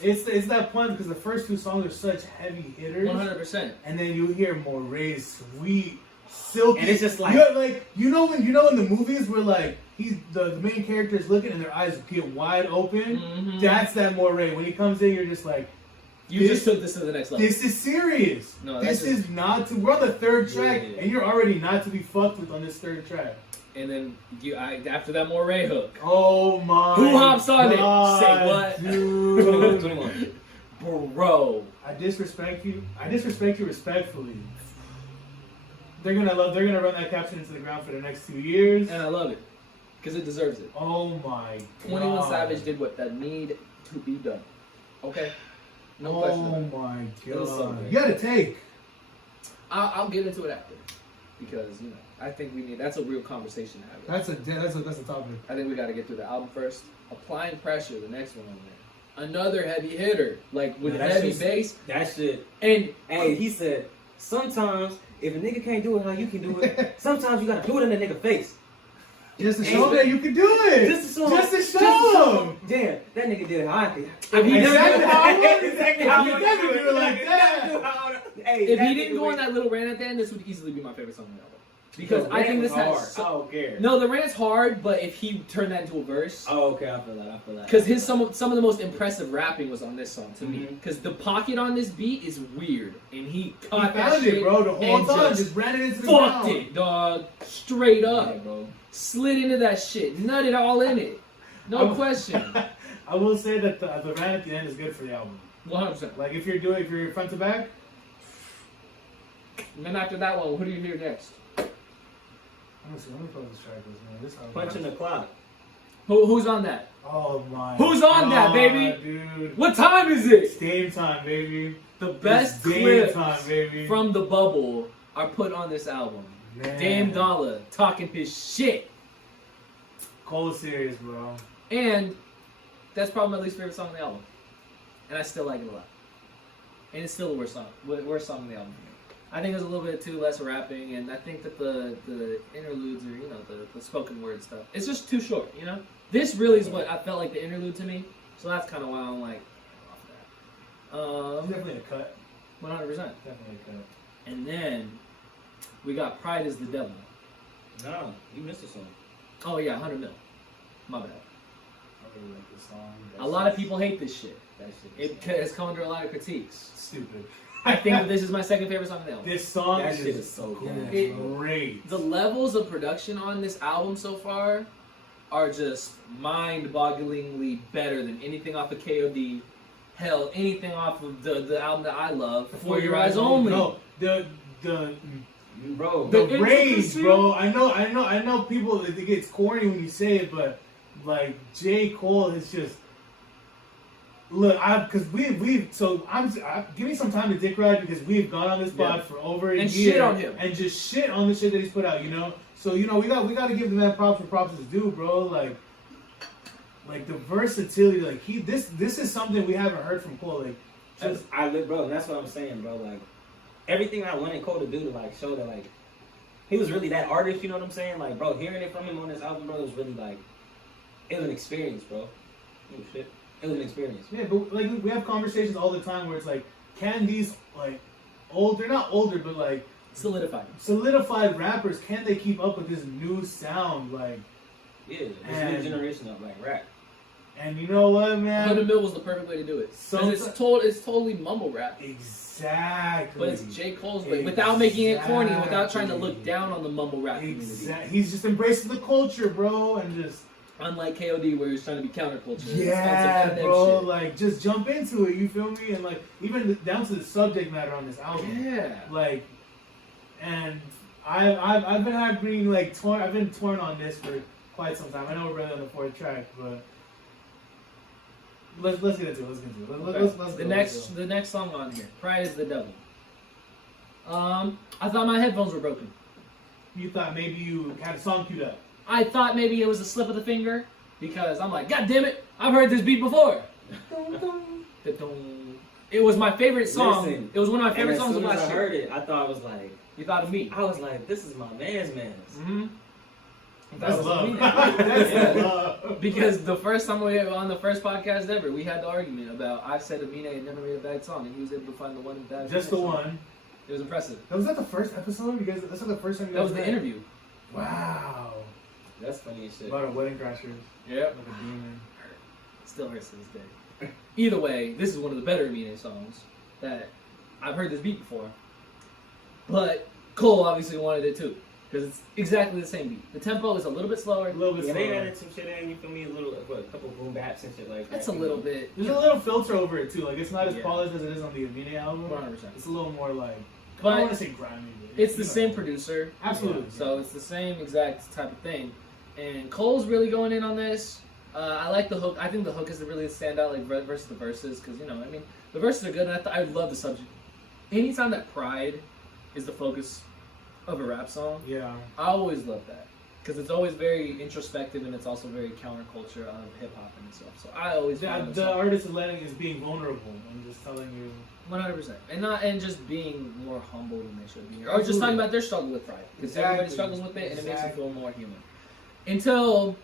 It's that point because the first 2 songs are such heavy hitters. 100%. And then you hear Moray's sweet, silky. And it's just like- you know in the movies where like he's the main character is looking and their eyes get wide open. Mhm. That's that Moray. When he comes in, you're just like, You just took this to the next level. this is serious. No, this that's is not to. We're on the 3rd track, Yeah. and you're already not to be fucked with on this 3rd track. And then after that more Ray hook. Oh my! Who hops on it? God, Say what? dude? 21. Bro. I disrespect you respectfully. They're gonna run that caption into the ground for the next 2 years. And I love it. Because it deserves it. Oh my god. 21 Savage did what that need to be done. Okay? No question about it. Oh my It was so god. great. You got a take. I'll get into it after. Because, you know, I think that's a real conversation to have. That's a topic. I think we got to get through the album first. Applying Pressure, the next one on there. Another heavy hitter. Like, with Yeah, that heavy shit's- bass. That shit. And Hey, he said, sometimes if a nigga can't do it how you can do it, sometimes you gotta do it in the nigga face. Just to Hey, show that you can do it. Just to Just to show show him. him. Damn, that nigga did it how I can. If he Exactly how I want it. Exactly If how you I never want do it like that. Hey, if that he didn't nigga go on went- that little rant at the end, this would easily be my favorite song on the album. Because I rant think was this has... hard. I don't care. No, the rant's hard, but if he turned that into a verse... Oh, okay, I feel that. Because some of the most impressive rapping was on this song to me. Mhm. Because the pocket on this beat is weird, and he He caught that found shit, it, bro. The whole and time, just ran it into the fucked ground. it, dog. Straight up, Yeah, bro. slid into that shit, nutted all in it, no I'm- question. I will say that the rant at the end is good for the album. 100%. Like if you're front to back, And then after that one, who do you hear next? let me pull this track list, man. This album. Punching the clock. Who's on that? Oh my. Who's on that, God, baby? Dude. What time is it? It's game time, baby. The best It's game clips time, baby. from the bubble are put on this album. Man. Dame Dollar talking his shit. Cold serious, bro. And that's probably my least favorite song on the album. And I still like it a lot. And it's still the worst song on the album for me. I think there's a little bit too less rapping, and I think that the interludes or, the spoken word stuff, it's just too short, you know? This really is what I felt like the interlude to me, so that's kind of why I'm like, off that. Definitely a cut. 100%. Definitely a cut. And then we got Pride is the Devil. No, you missed a song. Oh yeah, 100 mil. My bad. I really like this song. A lot of people hate this shit. That shit. It has come under a lot of critiques. Stupid. I think that this is my second favorite song on the album. This song That is, shit is so good. It- great. The levels of production on this album so far are just mind-bogglingly better than anything off of KOD. Hell, anything off of the album that I love, For Your Eyes Only. No, the Bro, the The range, intricacy. bro. I know. People, it gets corny when you say it, but like J. Cole is just. Look, give me some time to dick ride because we've gone on this pod for over a And year shit on him. and just shit on the shit that he's put out, you know. So we got to give the man props for props is due, bro. Like the versatility, like this is something we haven't heard from Cole. Like just bro, that's what I'm saying, bro. Like everything I wanted Cole to do to like show that like he was really that artist. You know what I'm saying? Like, bro, hearing it from him on this album, bro, it was really like it was an experience, bro. Oh shit. It was an experience. yeah, but like we have conversations all the time where it's like, can these like they're not older, but like solidified rappers, can they keep up with this new sound? Like, Yeah, this And- new generation of like rap. and you know what, 100 man? mil was the perfect way to do it. 'Cause Some- it's totally mumble rap. Exactly. But it's J. Cole's way, without making it corny, without trying to look Exactly. down on the mumble rap community. He's just embracing the culture, bro, and just Unlike KOD, where he was trying to be counterculture. yeah, It's bro. shit. Like just jump into it. You feel me? And like even down to the subject matter on this album. Yeah. Like, and I've been torn. I've been torn on this for quite some time. I know we're really on the fourth track, but let's get into it. Let's Okay. go. The next song on here, Pride is the Devil. I thought my headphones were broken. You thought maybe you had a song queued up. I thought maybe it was a slip of the finger because I'm like, God damn it, I've heard this beat before. It was my favorite song. Listen, It was one of my favorite and as songs of soon as last I year. heard it, I thought it was like You thought of me. I was like, this is my man's. Mm-hmm. That's love. me. That's love. Because the first time we were on the first podcast ever, we had the argument about I said Amine had never made a bad song, and he was able to find the one bad. Just the song. one. It was impressive. Was that the first episode? You guys, that's not the first time you That guys was the met? interview. Wow. That's funny as shit. About a wedding crashers. Yep. Like a demon. Still hurts to this day. Either way, this is one of the better Amine songs that I've heard this beat before. But Cole obviously wanted it too. because it's exactly the same beat. The tempo is a little bit slower. A little bit Yeah, slower. they added some shit in. You feel me? A couple boom baps and shit like that. It's a little bit. There's a little filter over it too. Like it's not as Yeah. polished as it is on the Avine album. 100%. It's a little more like. I But don't want to say grimy. But it's the you know. same producer. Absolutely. So it's the same exact type of thing. And Cole's really going in on this. I like the hook. I think the hook is really a standout, like versus the verses, because I mean, the verses are good, and I love the subject. Anytime that pride is the focus of a rap song, Yeah. I always love that because it's always very introspective and it's also very counterculture of hip hop and stuff. So I always find The the artist is letting is being vulnerable and just telling you. 100%, and just being more humble than they should be, or just Absolutely. talking about their struggle with pride because everybody Exactly. struggles with it, and it makes Exactly. you feel more human. Until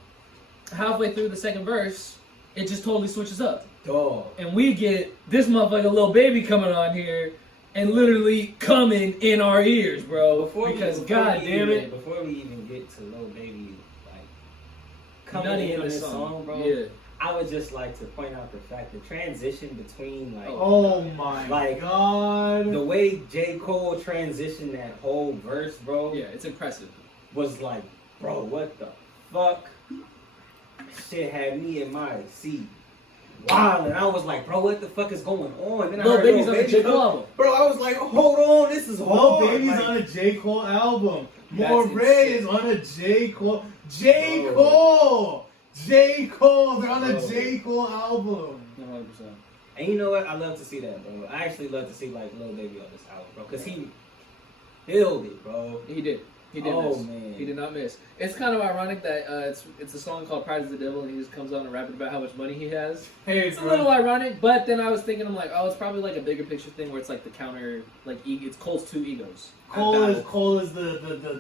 halfway through the second verse, it just totally switches up, Dog. and we get this motherfucker Lil Baby coming on here and literally coming in our ears, bro. Before we even get to Lil Baby, like coming Nutty in on this this song, bro. Yeah. I would just like to point out the fact the transition between like Oh my Like, god. the way J. Cole transitioned that whole verse, bro. Yeah, it's impressive. Was like, bro, what the fuck? Shit had me in my seat. Wow, and I was like, bro, what the fuck is going on? Then I Lil heard Baby's Lil on the Baby J. Cole come- album. Bro, I was like, hold on, this is Lil hard. Baby's Like, on a J. Cole album. That's Moray insane. is on a J. Cole. J. Bro. Cole! J. Cole! They're on a Bro. J. Cole album. 100%. And you know what? I love to see that, bro. I actually love to see like Lil Baby on this album, bro, because he killed it, bro. He did. He did Oh, miss. man. He did not miss. It's kind of ironic that it's a song called Pride is the Devil and he just comes on and rapping about how much money he has. Hey, It's a little ironic, but then I was thinking, I'm like, oh, it's probably like a bigger picture thing where it's like the counter, like it's Cole's two egos. Cole is the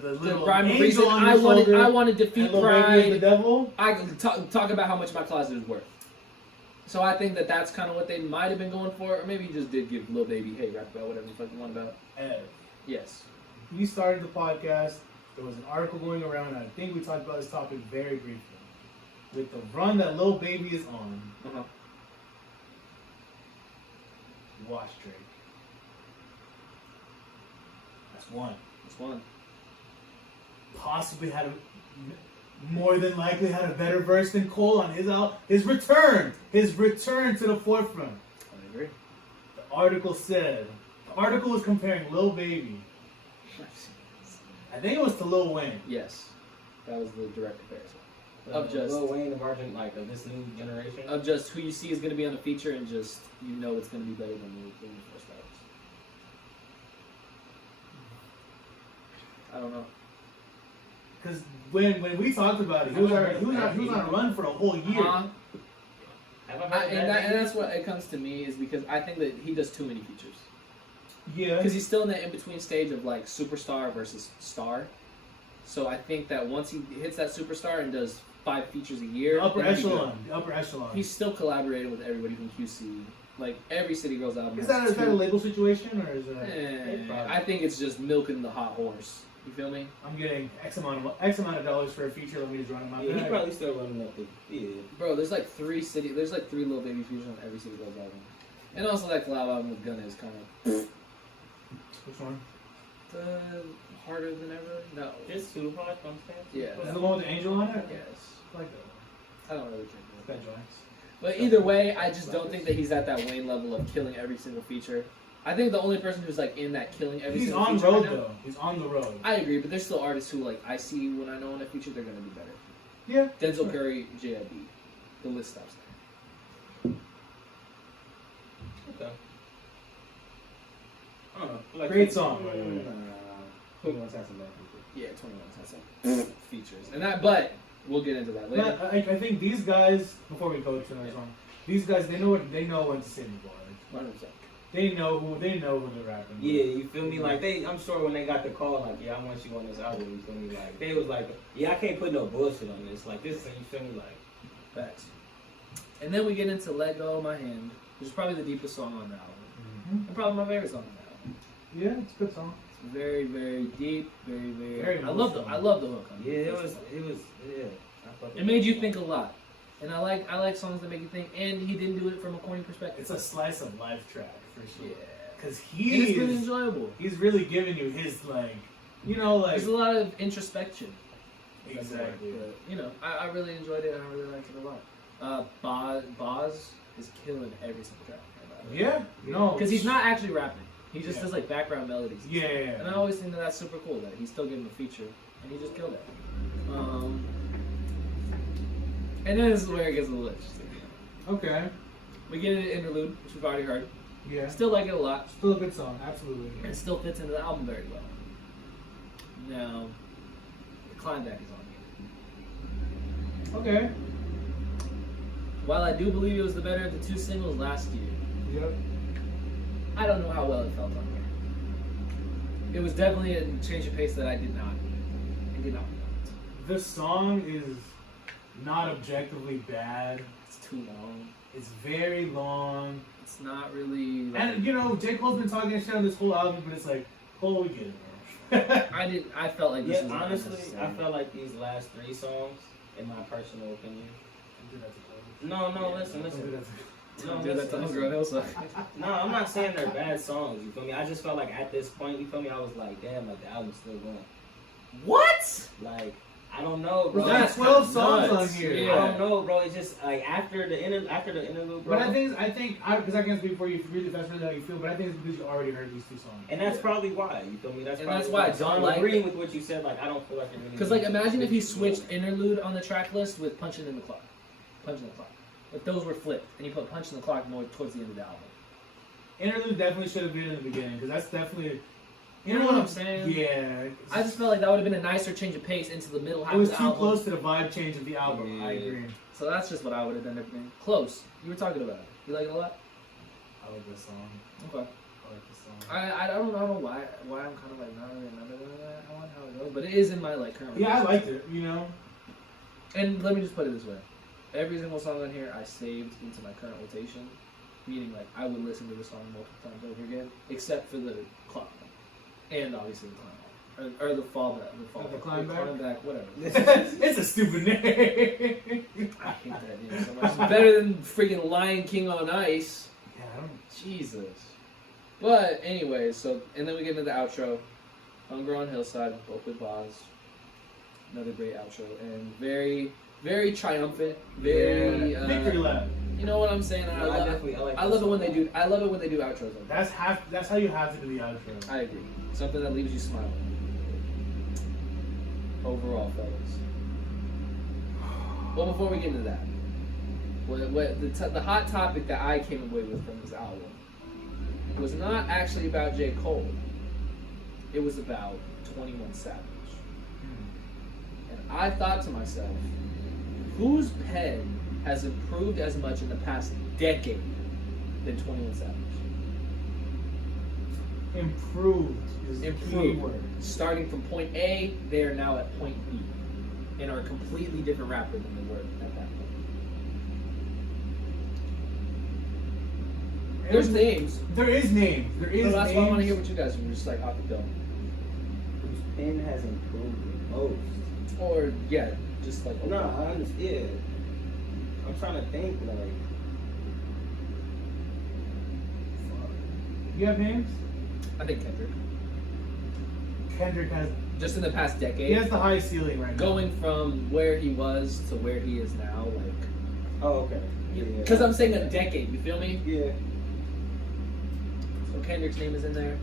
The little prime angel reason on I your shoulder, want to defeat and Lil Baby is the pride. devil. I can talk about how much my closet is worth. So I think that's kind of what they might have been going for, or maybe he just did give Lil Baby, hey, rap about whatever you fucking want about. Ed, Yes. we started the podcast. There was an article going around, and I think we talked about this topic very briefly. With the run that Lil Baby is on, Uh-huh. watch Drake. That's one. That's one. Possibly more than likely had a better verse than Cole on his return to the forefront. I agree. The article was comparing Lil Baby, I think it was to Lil Wayne. Yes. That was the direct comparison. Of just Lil Wayne, the version like of this new generation. of just who you see is going to be on the feature and just it's going to be better than the first albums. I don't know. Because when we talked about it, he was on a run for a whole year. Have I heard that And name? that's what it comes to me is because I think that he does too many features. Yeah. Because he's still in that in-between stage of like superstar versus star. So I think that once he hits that superstar and does 5 features a year, The upper then he'll be good. echelon. The upper echelon. He's still collaborating with everybody from QC. Like every City Girls album. Is has that a two- label situation or is that? I think it's just milking the hot horse. You feel me? I'm getting X amount of dollars for a feature. Let me just run it my Yeah, he bag. probably still running up the Bro, there's like 3 Lil Baby features on every City Girls album. And also that collab album with Gunna is kind of Which one? harder than ever. No. Just too hard from Stan. Yeah. Is the one with the angel on it? Yes. I like that one. I don't really care. Ben Jones. But either way, I just don't think that he's at that Wayne level of killing every single feature. I think the only person who's like in that killing every He's single on feature road right now- though. He's on the road. I agree, but there's still artists who like I see when I know in a feature they're gonna be better. Yeah. Denzel Curry, J.I.B. The list stops there. Okay. I don't know. Like, Great song. 21 Cents and Bad People. Yeah, 21 has some features, and but we'll get into that later. But I think these guys, before we go to another song, these guys they know when to say the bar. 100%. They know who they're rapping. Yeah, you feel me? Like I'm sure when they got the call, like, yeah, I want you on this album. You feel me? Like they was like, yeah, I can't put no bullshit on this. Like this, you feel me? Like Facts. And then we get into Let Go of My Hand, which is probably the deepest song on the album, and probably my favorite song on the album. Yeah, it's a good song. It's very, very deep, very, Very I love the hook on yeah, it. it was yeah. It made you think a lot, and I like songs that make you think. And he didn't do it from a corny perspective. It's a slice of life track for sure. Yeah, Because and it's really he's enjoyable. really giving you his like You know, like There's a lot of introspection. exactly. But, you know, I really enjoyed it and I really liked it a lot. Boz is killing every single track. Yeah, no, Because he's not actually rapping. He just Yeah. does like background melodies. And stuff. Yeah. And I always think that that's super cool that he's still getting a feature and he just killed it. And then this is where it gets a little interesting. Okay. We get an interlude, which we've already heard. Yeah. Still like it a lot. Still a good song, absolutely. And it still fits into the album very well. Now, the climb back is on here. Okay. While I do believe it was the better of the two singles last year, Yep. I don't know how well it felt on here. It was definitely a change of pace that I did not want. The song is not objectively bad. It's too long. It's very long. It's not really. Like, And you know, J. Cole's been talking shit on this whole album, but it's like, oh, we get it, bro. I felt like this Yeah, was honestly, unnecessary. I felt like these last 3 songs, in my personal opinion. No, listen. No, Don't do that to listen. Homegirl Hillside. No, I'm not saying they're bad songs. You feel me? I just felt like at this point, you feel me? I was like, damn, like the album's still going. What? Like, I don't know, bro. There's like 12 songs nuts. on here. Yeah. I don't know, bro. It's just like after the interlude, bro. But I think, because I can't speak for you really fast how you feel, but I think it's because you already heard these 2 songs. And that's probably why. You feel me? That's And probably that's why I So don't I'm like agreeing with what you said. Like, I don't feel like it really. Because like, imagine if he switched interlude on the track list with punching in the clock. If those were flipped and you put punch in the clock more towards the end of the album. Interlude definitely should have been in the beginning, because that's definitely. You know what I'm saying? Yeah. I just felt like that would have been a nicer change of pace into the middle half It was of the too album. close to the vibe change of the album. Yeah. I agree. So that's just what I would have done. Everything close. You were talking about it. You like it a lot? I like this song. Okay. I like this song. I don't know why I'm kind of like not really remembering that how it goes, but it is in my like current. Yeah, I list. liked it. You know. And let me just put it this way: every single song on here I saved into my current rotation, meaning like I would listen to the song multiple times over again, except for the clock and obviously the climb back or the fallback, The climb back? whatever. It's a stupid name. I hate that name so much. It's better than freaking Lion King on Ice. Yeah, I don't. Jesus. But anyway, so and then we get into the outro. Hunger on Hillside, both with Boz. Another great outro and very, very triumphant. Very victory lap. You know what I'm saying? I love it when they do. I love it when they do outros. Like that. That's how you have to do the outro. I agree. Something that leaves you smiling. Overall, fellas. Well, before we get into that, the hot topic that I came away with from this album was not actually about J. Cole. It was about 21 Savage. And I thought to myself, whose pen has improved as much in the past decade than 21 Savage? Improved is the key word. Starting from point A, they are now at point B. And are a completely different rapper than they were at that point. There's names. There is names. There is So that's names. why I want to hear what you guys were just like off the dome. Whose pen has improved the most? Or, yeah, just like. No, I understand. Yeah. I'm trying to think, like. You have names? I think Kendrick. Kendrick has. Just in the past decade. He has the high ceiling right now. Going from where he was to where he is now, like. Oh, okay. Because I'm saying a decade, you feel me? Yeah. So Kendrick's name is in there.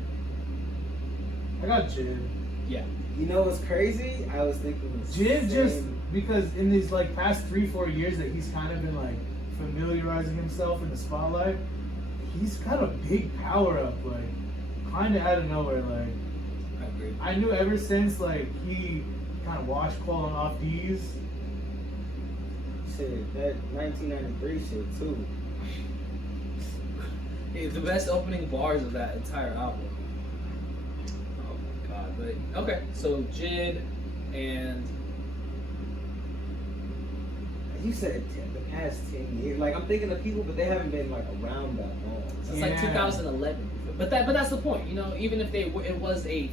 I got Jid. Yeah. You know what's crazy? I was thinking. Jid just because in these like past 3-4 years that he's kind of been like familiarizing himself in the spotlight, he's got a big power up, like kind of out of nowhere. Like I agree. I knew ever since like he kind of washed Cole off these. Shit, that 1993 shit too. Hey, the best opening bars of that entire album. Oh my god. But okay, so Jid and You said the past 10 years. Like I'm thinking of people, but they haven't been like around that long. it's like 2011. But that's the point, you know. Even if it was a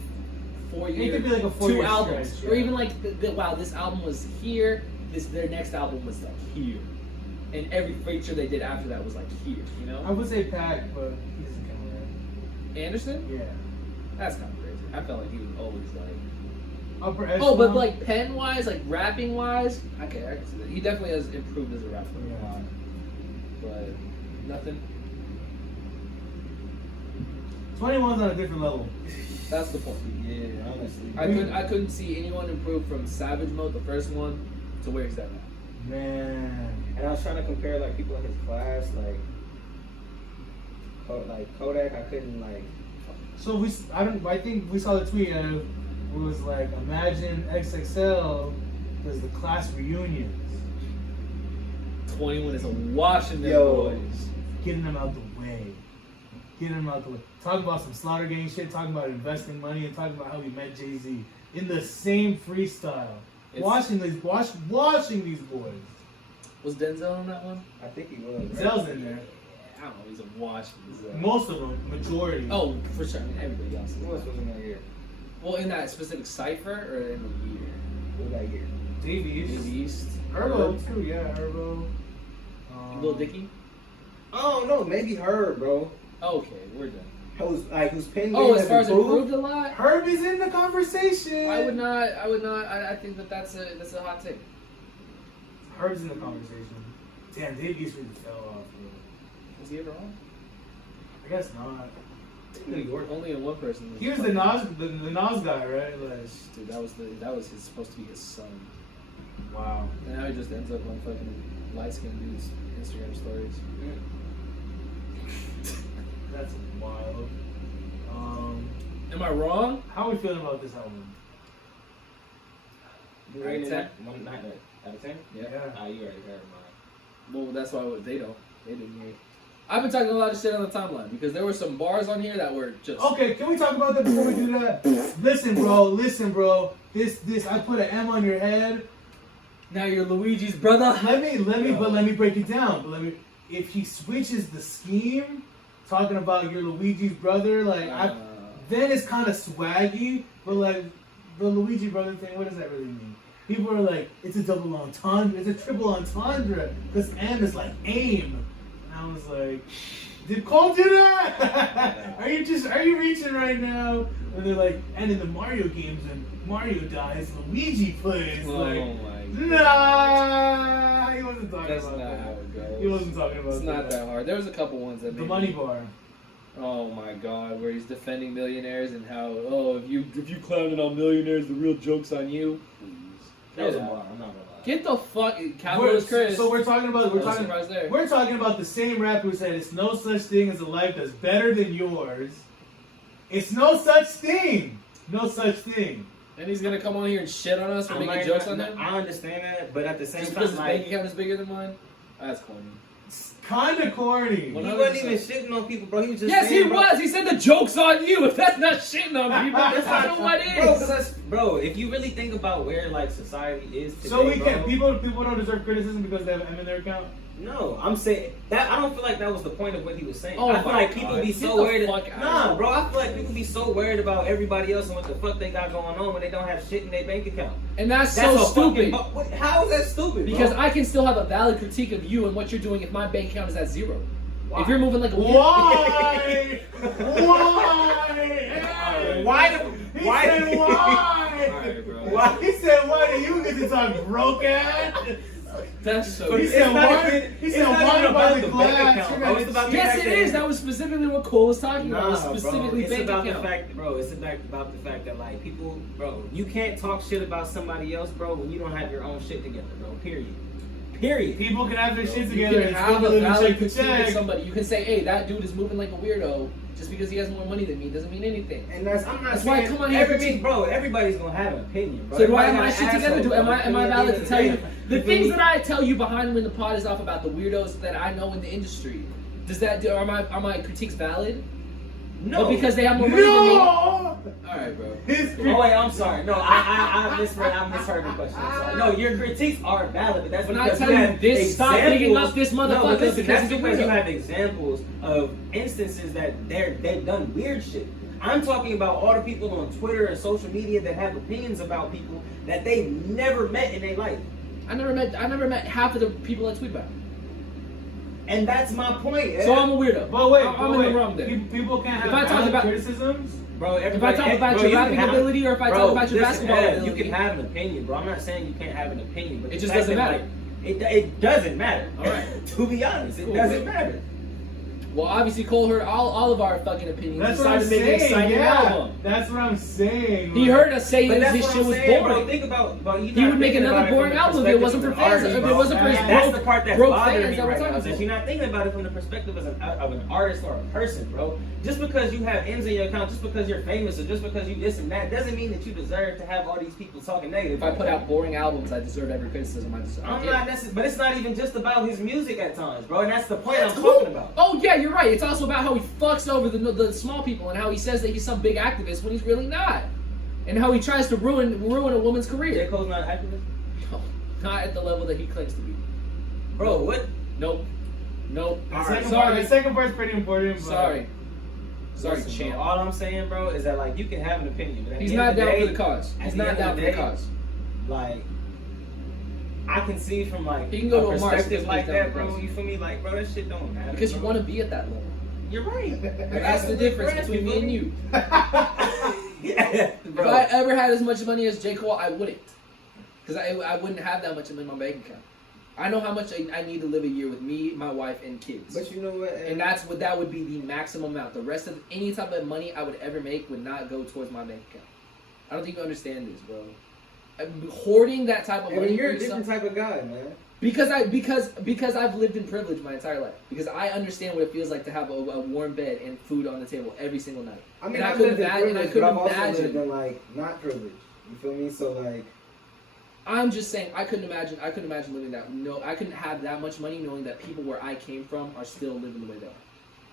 4-year, It could be like a 4-year 2 albums, stretch, or yeah. even like wow, this album was here. Their next album was like here, and every feature they did after that was like here. You I know, would say Pac, but he doesn't come around. Anderson. Yeah. That's kind of crazy. I felt like he was always like. Upper Oh, echelon. but like pen wise, like rapping wise, I can see that. He definitely has improved as a rapper a lot. But nothing. 21's on a different level. That's the point. Yeah, honestly. I couldn't see anyone improve from Savage Mode, the first one, to where he's at now. Man. And I was trying to compare like people in his class, like Kodak. I couldn't like. So I think we saw the tweet and it was like, imagine XXL does the class reunions. 21 is a washing them Yo. boys. Getting them out the way. Getting them out the way. Talking about some Slaughter Gang shit, talking about investing money, and talking about how he met Jay-Z in the same freestyle. Watching these boys. Was Denzel on that one? I think he was. Denzel's in there. I don't know, he's a wash. Most of them, majority. Oh, for sure. I mean, everybody else. Who else was in that year? Well, in that specific cipher or in the year? Who was that year? Dave East. Dave East. Herbo too, yeah, Herbo. Lil Dicky? Oh no, maybe her, bro. Okay, we're done. Who's pen Oh, game as has far as improved? improved a lot? Herb is in the conversation. I would not. I think that's a hot take. Herb's in the conversation. Damn, Dave East really fell off, bro. Was he ever on? I guess not. New York. Only in one person. He was the Nas guy, right? Like, Dude, that was supposed to be his son. wow. And now he just ends up on fucking light skinned dudes' Instagram stories. That's wild. Am I wrong? How are we feeling about this album? You Right, rated 10? 1 9 out of 10? Yeah. Ah, you already heard mine. Well, that's why they don't. They didn't hear. I've been talking a lot of shit on the timeline because there were some bars on here that were just. Okay, can we talk about that before we do that? Listen, bro. This. I put an M on your head. Now you're Luigi's brother. Let me break it down. If he switches the scheme, talking about your Luigi's brother, then it's kind of swaggy. But like the Luigi brother thing, what does that really mean? People are like, it's a double entendre, it's a triple entendre, because M is like aim. And I was like, did Cole do that? Are you reaching right now? And they're like, and in the Mario games, when Mario dies, Luigi plays. Oh like, my god. nah, he wasn't talking That's about not that. how it goes. He wasn't talking about It's not that hard. There was a couple ones that The made money me- bar. Oh my god, where he's defending millionaires and how if you clowning on millionaires, the real joke's on you. Please. That was a Get bar. out. I'm not gonna lie. Get the fuck, Cowboys Chris. So we're talking about No surprise there. we're talking about the same rapper who said it's no such thing as a life that's better than yours. It's no such thing. No such thing. And he's gonna come on here and shit on us for I making might jokes not- on him. I understand that, but at the same Just time, because his bank like, account is bigger than mine. That's corny. It's kinda corny. he wasn't even shitting on people, bro. He was just Yes, saying, he bro, was. He said the joke's on you. If that's not shitting on people, that's not what it Bro, is. 'cause bro, if you really think about where like society is today, So we bro, can people don't deserve criticism because they have M in their account. No, I'm saying that I don't feel like that was the point of what he was saying. Oh I feel my like people God. be Get so the worried. fuck out Nah, of bro, I feel like people be so worried about everybody else and what the fuck they got going on when they don't have shit in their bank account. And that's That's so a stupid. fucking, how is that stupid? Because bro? I can still have a valid critique of you and what you're doing if my bank account is at zero. Why? If you're moving like a Why? Why? Why? He Why? said why? Alright, bro. Why? He said why do you get to talk broke ass? That's so. He It's said not why? even- He it's said not why even about about the the glass? bank account, bro. It's about the Yes, fact it that- is. That was specifically what Cole was talking about. It was Nah, specifically bro. It's bank about account. the fact, bro. It's about the fact that like people, bro, you can't talk shit about somebody else, bro, when you don't have your own shit together, bro. Period. People can have their shit You together can and have still a live valid check to critique of check. somebody. You can say, "Hey, that dude is moving like a weirdo." Just because he has more money than me doesn't mean anything. And I'm not That's why I saying come on here and bro. Everybody's gonna have an opinion, bro. So do I have Everybody my got shit an together? asshole, Am bro. I valid to tell you the You things feel that I tell you behind when the pod is off about the weirdos that I know in the industry? Are my critiques valid? No, But because they have more money than me. No! All right, bro. Oh wait, I'm sorry. No, I misheard the question. I'm sorry. No, your critiques are valid, but that's When I because tell you you have this, stop examples- digging up this motherfucker No, listen, because that's he's a because you weirdo. have examples of instances that they've done weird shit. I'm talking about all the people on Twitter and social media that have opinions about people that they've never met in their life. I never met half of the people that tweet about. And that's my point. So I'm a weirdo. But wait, I'm in the wrong there. People can't have If I talk valid about criticisms. Bro, if I talk about your rapping ability or if I talk about your basketball ability, you can have an opinion, bro. I'm not saying you can't have an opinion, but it just doesn't matter. It doesn't matter. All right. To be honest, it Cool, doesn't bro. matter. Well, obviously Cole heard all of our fucking opinions. That's what I'm Decided to make an saying. exciting Yeah, album. that's what I'm saying. He heard us say But this that's what shit I'm was saying, boring. bro. Think about you. He would make another boring album if it wasn't for fans. If it wasn't for his That's broke, the part that's broke bothering fans me that were right now. talking Is that to. you're not thinking about it from the perspective of an artist or a person, bro. Just because you have M's in your account, just because you're famous, or just because you this and that, doesn't mean that you deserve to have all these people talking negative. If I put out boring albums, I deserve every criticism. I'm not necessarily, but it's not even just about his music at times, bro. And that's the point That's I'm cool. talking about. Oh yeah, you're right. It's also about how he fucks over the small people and how he says that he's some big activist when he's really not, and how he tries to ruin a woman's J. career. Cole's not an activist, No, not at the level that he claims to be. bro. What? Nope. The second Sorry. part's pretty important. But Sorry, Listen, champ. bro, all I'm saying, bro, is that like you can have an opinion, but at He's the end not of the down day, for the cause. at He's the not end of down the for the day, cause. Like, I can see from like He can go to a march perspective if like he's down that, for the bro. cause. You feel me? Like, bro, that shit don't matter. Because you bro. want to be at that level. You're right. That's the difference between me and you. Yeah, If bro. I ever had as much money as J. Cole, I wouldn't. Because I wouldn't have that much in my bank account. I know how much I need to live a year with me, my wife, and kids. But you know what? And that would be the maximum amount. The rest of any type of money I would ever make would not go towards my bank account. I don't think you understand this, bro. Hoarding that type of I money mean, you're for a different yourself, type of guy, man. because I've lived in privilege my entire life. Because I understand what it feels like to have a warm bed and food on the table every single night. I mean, And I've lived in privilege, but couldn't I've also imagine. lived in like not privilege. You feel me? So like, I'm just saying I couldn't imagine living that. No, I couldn't have that much money knowing that people where I came from are still living the way they are.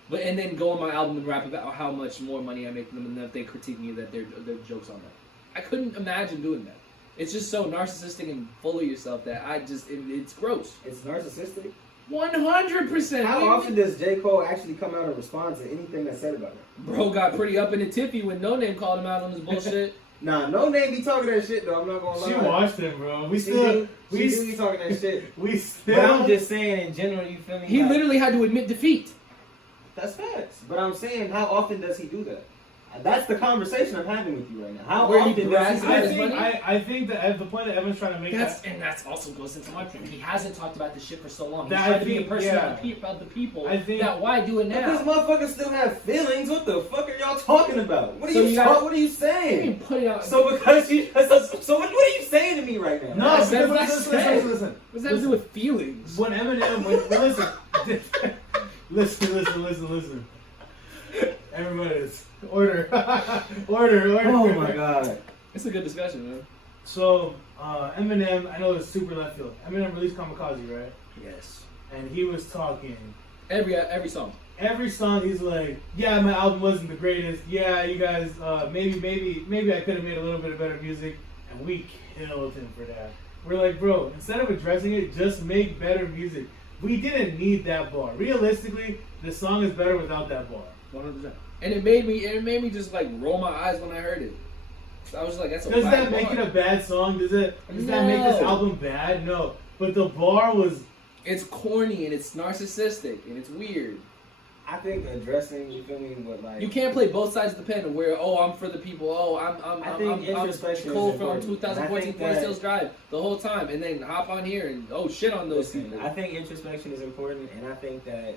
But and then go on my album and rap about how much more money I make than them, and if they critique me that they're jokes on that. I couldn't imagine doing that. It's just so narcissistic and full of yourself that it's gross. it's narcissistic. 100%. How often does J. Cole actually come out and respond to anything that's said about him? Bro got pretty up in the tippy when No Name called him out on his bullshit. Nah, no name be talking that shit though. I'm not gonna lie. she watched him, bro. We She still, do we be talking that shit. we But I'm still. just saying, in general, you feel me? He Like, literally had to admit defeat. That's facts. But I'm saying, how often does he do that? That's the conversation I'm having with you right now. How Where he often does brags he about do his that? money? I think that the point that Evan's trying to make That's also goes into my point. He hasn't talked about this shit for so long. He's That trying I to be a think- person yeah. of the people. I think- that why do it Because now? motherfuckers still have feelings. What the fuck are y'all talking about? What are So you you gotta- what are you I saying? mean, put it out. So because you so what are you saying to me right now? No, That's because what I said. listen. What does that have to do with feelings? When Eminem, listen. Everybody is order. Oh my god. It's a good discussion, man. So Eminem, I know it's super left field. Eminem released Kamikaze, right? Yes. And he was talking. Every song. Every song he's like, yeah, my album wasn't the greatest. Yeah, you guys, maybe I could have made a little bit of better music, and we killed him for that. We're like, bro, instead of addressing it, just make better music. We didn't need that bar. Realistically, the song is better without that bar. 100%. And it made me just like roll my eyes when I heard it. So I was like, that's a Does whack that make bar. it a bad song? Does that make this No. album bad? No. But the bar was. It's corny and it's narcissistic and it's weird. I think addressing, you feel me, what like You can't play both sides of the pen where I'm for the people. I think introspection Cole is from important. 2014 And I Forest think Hills Drive the whole time, and then hop on here and shit on those Listen, people. I think introspection is important, and I think that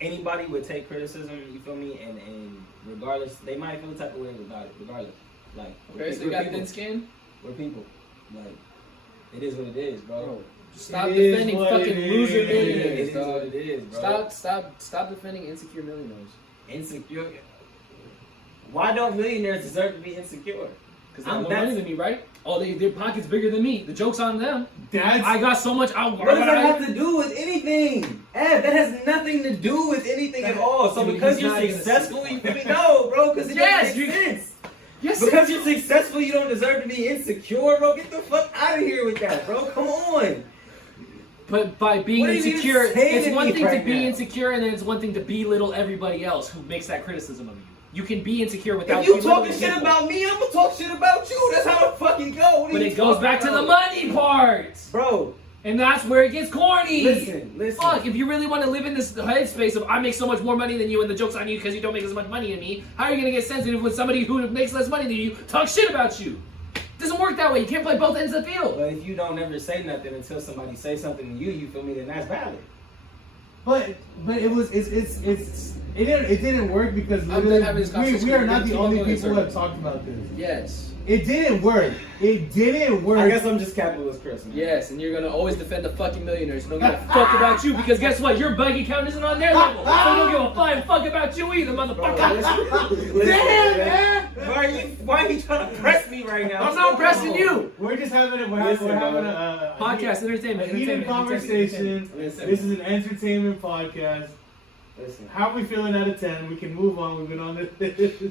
anybody would take criticism, you feel me, and regardless, they might feel the type of way about it, regardless. Like, Okay, so you got thin skin. we're people. Like, it is what it is, bro. Bro, stop It is defending what fucking it loser is. It millionaires, is what dog. it is, bro. Stop defending insecure millionaires. Insecure. Why don't millionaires deserve to be insecure? Because they have more money than me, right? Oh, their pocket's bigger than me. The joke's on them. That's. I got so much. What does that have to do with anything? Ed, that has nothing to do with anything at all. So I mean, because he's you're not even successful, you feel me? No, bro, because it Yes, doesn't make sense. Yes, Because you're successful, you don't deserve to be insecure, bro. Get the fuck out of here with that, bro. Come on. But by being What are you even insecure, saying it's to one me thing right to be now? insecure, and then it's one thing to belittle everybody else who makes that criticism of you. You can be insecure without If you belittling talking shit people. about me, I'm gonna talk shit about you. That's how the fucking go. What are But you it goes talking back to the about? money part. Bro, And that's where it gets corny. Listen. Fuck, if you really want to live in this headspace of I make so much more money than you and the joke's on you because you don't make as much money as me, how are you going to get sensitive when somebody who makes less money than you talks shit about you? It doesn't work that way. You can't play both ends of the field. But if you don't ever say nothing until somebody says something to you, you feel me, then that's valid. But it didn't work because I'm done having this conversation. we are not the Keep on only going, people sir. who have talked about this. Yes. It didn't work. It didn't work. I guess I'm just capitalist Chris, man. Yes, and you're going to always defend the fucking millionaires who don't give a fuck about you because guess what? Your bank account isn't on their level. So they don't give a flying fuck about you either, motherfucker. Damn, man. Why are you trying to press me right now? I'm not pressing you. We're just having a Podcast, entertainment. heated conversation. Listen. This is an entertainment podcast. Listen. How are we feeling out of 10? We can move on. We've been on this.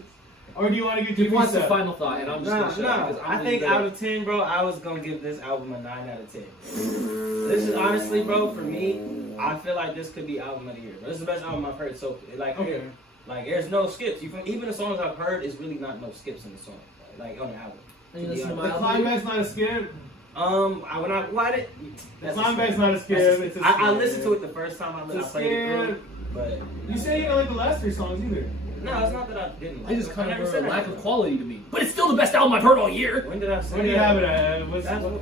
Or do you want to get He your wants piece the up? final thought, and I'm just going to shut up. because I'm I really think good. out of 10, bro, I was gonna give this album a 9 out of 10. This is honestly, bro, for me, I feel like this could be album of the year. This is the best album I've heard. So, like, Okay. like there's no skips. Even the songs I've heard is really not no skips in the song, like on the album. And you listen to my The album? climax not a scare. The climax not a scare. It's a I listened to it the first time I It's a played it scare. through, but You say you don't like the last 3 songs either. no, it's not that I didn't. I just kind never of said a I lack didn't. of quality to me. But it's still the best album I've heard all year. When did I say When do you that? have it at?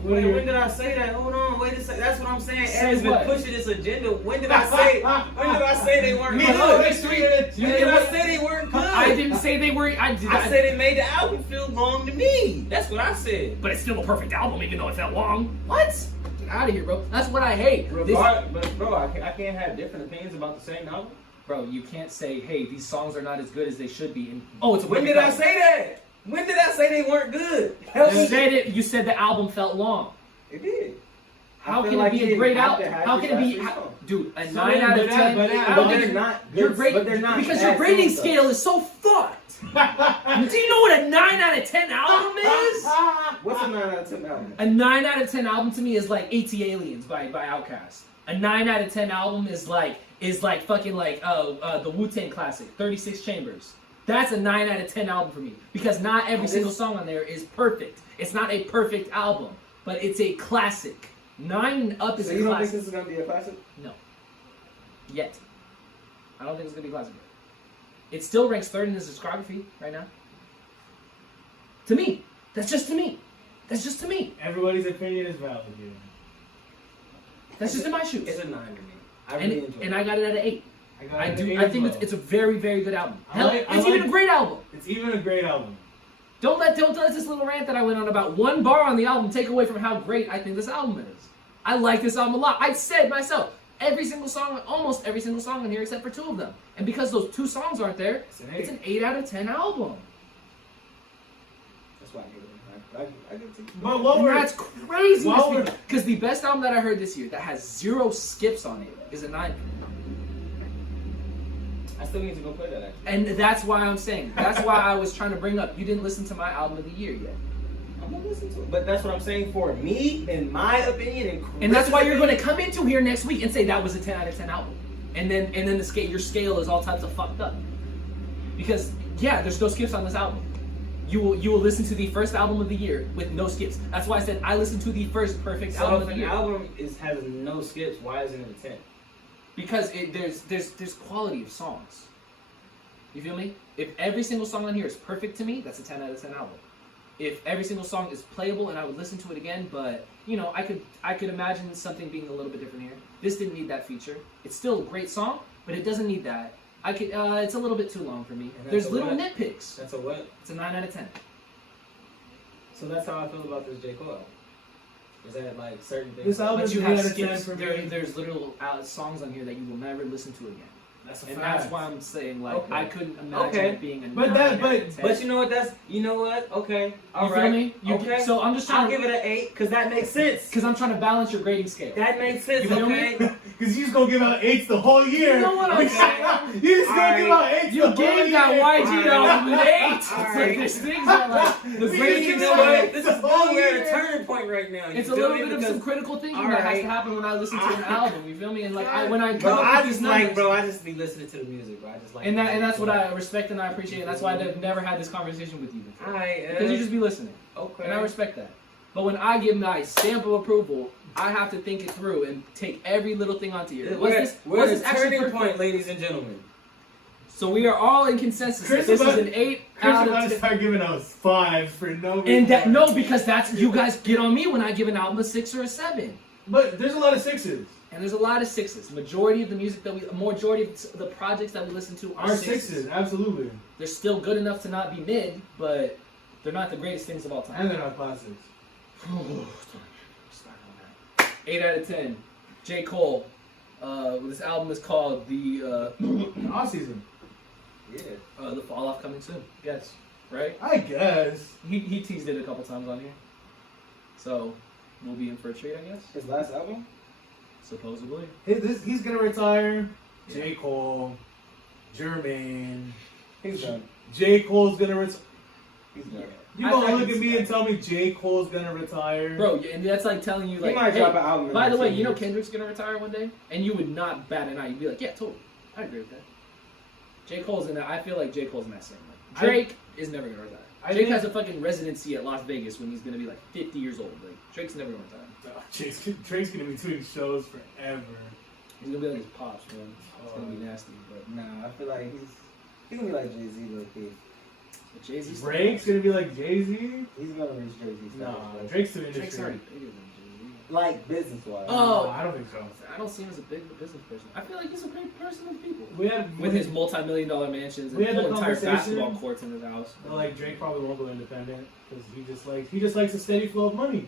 When did I say that? Hold on, wait a second. That's what I'm saying. Say Ed's been what? pushing this agenda. When did I say? When did I say they weren't Me good? too. When Next week. did I say they weren't good? I didn't say they were. I said it made the album feel long to me. That's what I said. But it's still a perfect album, even though it felt long. What? Get out of here, bro. That's what I hate. But bro, I can't have different opinions about the same album. Bro, you can't say, hey, these songs are not as good as they should be. And, oh, it's a When perfect did I album. say that? When did I say they weren't good? You said the album felt long. It did. How I feel can like it be you a great didn't have to album? have How these can it be, last 3 songs. dude? A So 9 then, out of but 10. that- I But don't they're think not your good. grade, But they're not because bad your rating songs, scale is so fucked. Do you know what a 9 out of 10 album is? What's a 9 out of 10 album? A 9 out of 10 album to me is like AT Aliens by Outkast. A 9 out of 10 album is like fucking like the Wu-Tang classic, 36 Chambers. That's a 9 out of 10 album for me. Because not every single song on there is perfect. It's not a perfect album, but it's a classic. 9 Up is So a you don't classic. think this is gonna be a classic? No. Yet. I don't think it's gonna be a classic yet. It still ranks 3rd in his discography right now. To me. That's just to me. That's just to me. Everybody's opinion is valid here. That's just in my shoes. It's a 9 to me. I really enjoyed And it. I got it at an 8. I think it's a very, very good album. I Hell, like- it's even a great album. It's even a great album. Don't let this little rant that I went on about one bar on the album take away from how great I think this album is. I like this album a lot. I said myself, almost every single song in here except for 2 of them. And because those 2 songs aren't there, it's an 8 out of 10 album. That's why I give it a 9. I give it to you. But what And we're that's crazy. While we're- Because the best album that I heard this year that has 0 skips on it is a 9. I still need to go play that actually. And that's why I'm saying. That's why I was trying to bring up. You didn't listen to my album of the year yet. I'm gonna listen to it. But that's what I'm saying for me, in my opinion, And that's why you're going to come into here next week and say that was a 10 out of 10 album. And then the scale, your scale is all types of fucked up. Because yeah, there's no skips on this album. You will listen to the first album of the year with no skips. That's why I said I listened to the first perfect So album if of the an year. album has no skips, why isn't it a 10? Because there's quality of songs. You feel me? If every single song on here is perfect to me, that's a 10 out of 10 album. If every single song is playable and I would listen to it again, but you know, I could imagine something being a little bit different here. This didn't need that feature. It's still a great song, but it doesn't need that. It's a little bit too long for me. And There's that's a little what? nitpicks. That's a what? It's a 9 out of 10. So that's how I feel about this J. Cole album. Is that like certain things? This album But is you an have 8 out of 10 skips. for me. There's little songs on here that you will never listen to again. That's a And fact. that's why I'm saying, like, Okay. I couldn't imagine Okay. it being a But 9 that- out of but- 10. But you know what? You know what? Okay. All You right. feel me? Okay. So I'm just I'll trying give to, it an 8 because that makes sense. because I'm trying to balance your grading scale. That makes sense. You feel me? Okay. Because you just gonna give out 8s the whole year. You know what I'm saying? You just gonna Alright. give out 8s You the whole gave year. that YG Alright. album an 8. It's like Alright. there's things that like the We grading just You give know out what? eights This the is whole we're at year. a turning point right now. You It's a feel little me? bit of Because- some critical thinking that has to Alright. happen when I listen to an album. You feel me? And like when I Bro, come up I with just these like, numbers, bro, I just be listening to the music, bro. I just like. and that's what I respect and I appreciate. And that's why I've never had this conversation with you before. Alright. Because you just be listening, Okay. and I respect that. But when I give my stamp of approval, I have to think it through and take every little thing onto here. We're at the actually turning perfect? point, ladies and gentlemen. So we are all in consensus. Chris This is about- an 8 Chris out about of to 10. start giving us 5s for no reason. And that no, because that's you guys get on me when I give an album a 6 or a 7. But there's a lot of 6s. And there's a lot of 6s. Majority of the music majority of the projects that we listen to are 6s, absolutely. They're still good enough to not be mid, but they're not the greatest things of all time. And they're not classics. 8 out of 10. J. Cole. This album is called the Off season. Yeah. the Fall Off coming soon. Yes, right? I guess. He teased it a couple times on here, so we'll be in for a treat, I guess. His last album? Supposedly. He's gonna retire. J. Cole. Jermaine. He's done. J. Cole's gonna retire. He's done. You I gonna can look at see me that. and tell me J. Cole's gonna retire? Bro, and that's like telling you, He like, might hey, drop an album. in by the like way, 2 you know years. Kendrick's gonna retire one day, and you would not bat an eye. You'd be like, yeah, totally, I agree with that. J. Cole's in that. I feel like J. Cole's in that same way. Drake is never gonna retire. Drake has a fucking residency at Las Vegas when he's gonna be like 50 years old. Like Drake's never gonna retire. Drake's gonna be doing shows forever. He's gonna be like his pops, man. It's gonna be nasty, but Nah, I feel like he's gonna be like Jay-Z, low key. Jay Z. Drake's gonna be like Jay-Z? He's gonna reach Jay-Z. Nah, status. Drake's too Drake's industry. already bigger than Jay Z. Like business wise. Oh. No, I don't think so. I don't see him as a big business person. I feel like he's a great person with people. We had With his multi-million-dollar mansions and We had the full entire conversation. basketball courts in his house. like Drake probably won't go independent because he just likes a steady flow of money.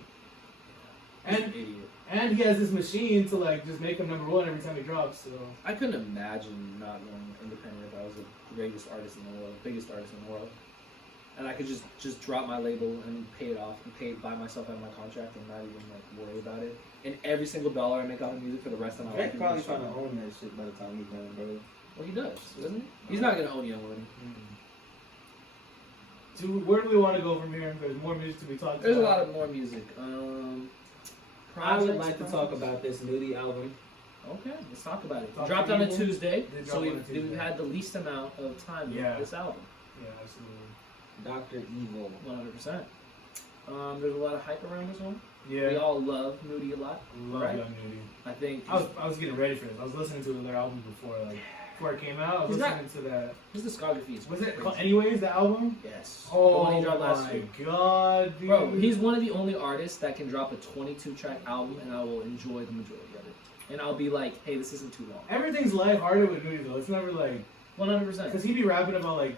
He's an And idiot. and he has this machine to like just make him number one every time he drops. So I couldn't imagine not going independent if I was the greatest artist in the world, biggest artist in the world. And I could just drop my label and pay it off and buy myself out of my contract and not even like worry about it. And every single dollar I make off of music for the rest of my life. Drake is probably just trying to fine. own that shit by the time he's done, bro. Well, he does, doesn't he? He's not gonna own Young Money. where do we want to go from here? There's more music to be talked There's a about. lot of more music. I would Projects, like to talk about this Nudie album. Okay, let's talk about it. Talk Dropped to on a people. Tuesday, Did so drop on a we've Tuesday. had the least amount of time Yeah. with this album. Yeah, absolutely. Dr. Evil. 100%. There's a lot of hype around this one. Yeah, We all love Moody a lot. love right? Young Nudie. I think I was getting ready for this. I was listening to their album before it came out. I was He's not- listening to that. his discography is Was it crazy. called Anyways, the album? Yes. The Oh one he dropped last my year. god, dude. Bro, he's one of the only artists that can drop a 22-track album and I will enjoy the majority of it. And I'll be like, hey, this isn't too long. Everything's lighthearted with Nudie though. It's never like 100%. because he be rapping about like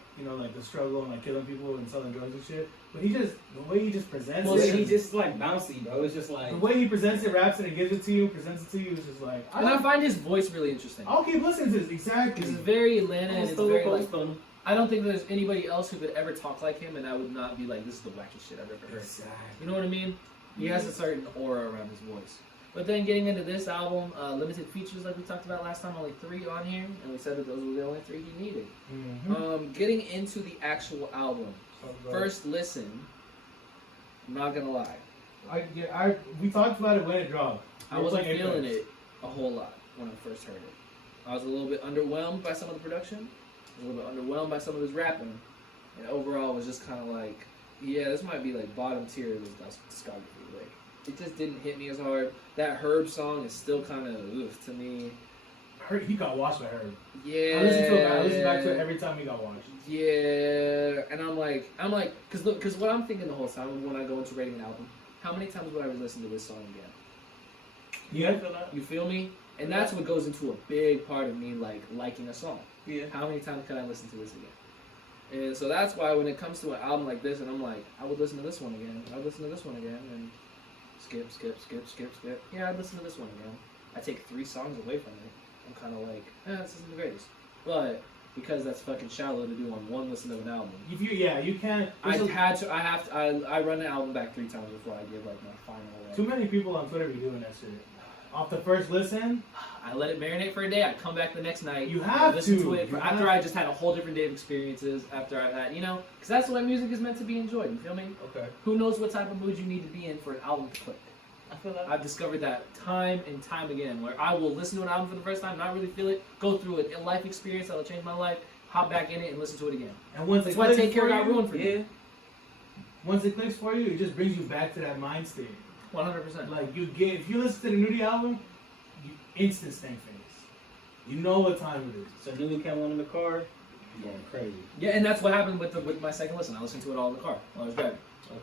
the struggle and like killing people and selling drugs and shit. But he just the way he just presents Well, it, he just like bouncy, bro. It's just like the way he presents it, raps it, and gives it to you, presents it to you. It's just like And I find his voice really interesting. I'll keep listening to this exactly. Because it's very Atlanta and it's very like, fun. I don't think there's anybody else who could ever talk like him and I would not be like, this is the wackest shit I've ever heard. Exactly. You know what I mean? He has a certain aura around his voice. But then getting into this album, limited features like we talked about last time, only 3 on here, and we said that those were the only 3 he needed. Mm-hmm. Getting into the actual album, first listen, I'm not gonna lie, We talked about it when it dropped. I wasn't feeling it a whole lot when I first heard it. I was a little bit underwhelmed by some of the production, a little bit underwhelmed by some of his rapping, and overall was just kind of like, yeah, this might be like bottom tier of his discography. Like, it just didn't hit me as hard. That Herb song is still kind of oof to me. He got watched by her. Yeah. I listen back to it every time he got watched. Yeah, and I'm like, because what I'm thinking the whole time when I go into rating an album, how many times would I listen to this song again? Yeah. You feel me? And that's what goes into a big part of me, like liking a song. Yeah. How many times can I listen to this again? And so that's why when it comes to an album like this, and I'm like, I would listen to this one again. I would listen to this one again, and skip. Yeah, I'd listen to this one again. I take 3 songs away from it. I'm kind of like, this isn't the greatest. But because that's fucking shallow to do on one listen of an album. You can't. I run the album back 3 times before I give like my final. Too many people on Twitter be doing that shit. Off the first listen, I let it marinate for a day. I come back the next night. You have listen to. to it You after have I just had a whole different day of experiences. After I had, because that's the way music is meant to be enjoyed. You feel me? Okay. Who knows what type of mood you need to be in for an album to click? I feel like I've discovered that time and time again, where I will listen to an album for the first time, not really feel it, go through a life experience that'll change my life, hop back in it and listen to it again. and once That's they why click Take Care for got you, ruined for me. yeah. once it clicks for you, it just brings you back to that mind state. 100%. Like if you listen to the Nudie album, you instant stank face. You know what time it is. So Nudie came on in the car, going crazy. Yeah, and that's what happened with my second listen. I listened to it all in the car while I was driving.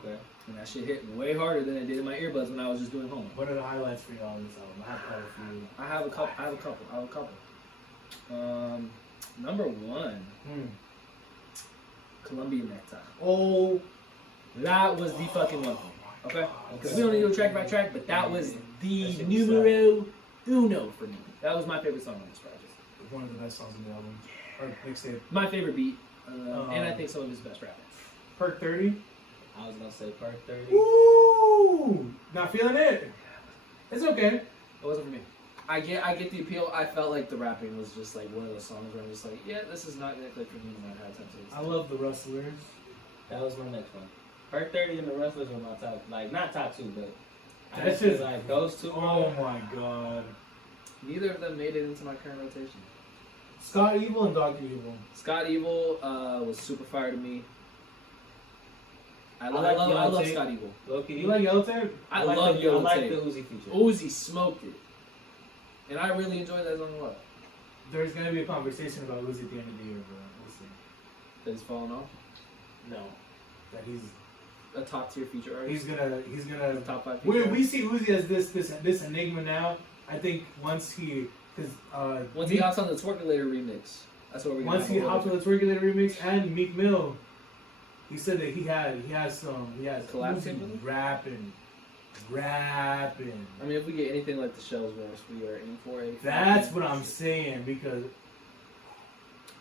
Okay. And that shit hit way harder than it did in my earbuds when I was just doing homework. What are the highlights for y'all on this album? I have quite a few. I have a couple. Number one, Columbia Nectar. Oh, That was the fucking one. Okay? Because we don't need to go track by track, but that was the That shit was numero uno for me. That was my favorite song on this project. one of the best songs on the album. Or mixtape. My favorite beat, and I think some of his best rapping. Perk 30. I was gonna say part 30. Woo! Not feeling it. It's okay. It wasn't for me. I get the appeal. I felt like the rapping was just like one of those songs where I'm just like, yeah, this is not gonna click for me no matter how times it is. I love the Rustlers. That was my next one. Part 30 and the Rustlers were my top, like not top two, but I That's just just- like those two. Oh my god. Neither of them made it into my current rotation. Scott Evil and Dr. Evil. Scott Evil was super fire to me. I I love, like I love, I Yellow love Tape. Scott Evil. Low-key. You like Yellow Tape? I like love the, Yellow I like Tape. the Uzi feature. Uzi smoked it. And I really enjoyed that song a lot. There's gonna be a conversation about Uzi at the end of the year, bro. We'll see. That he's falling off. No. That he's A top tier feature artist. he's gonna Top 5 we, feature we artist. see Uzi as this enigma now. I think once he Once he hops on the Twerkulator remix, that's what we're gonna once he hopped on the Twerkulator remix and Meek Mill, he said that he has Collab Uzi tape with him? rapping. I mean, if we get anything like the Shells verse, we are in for a. That's what I'm saying because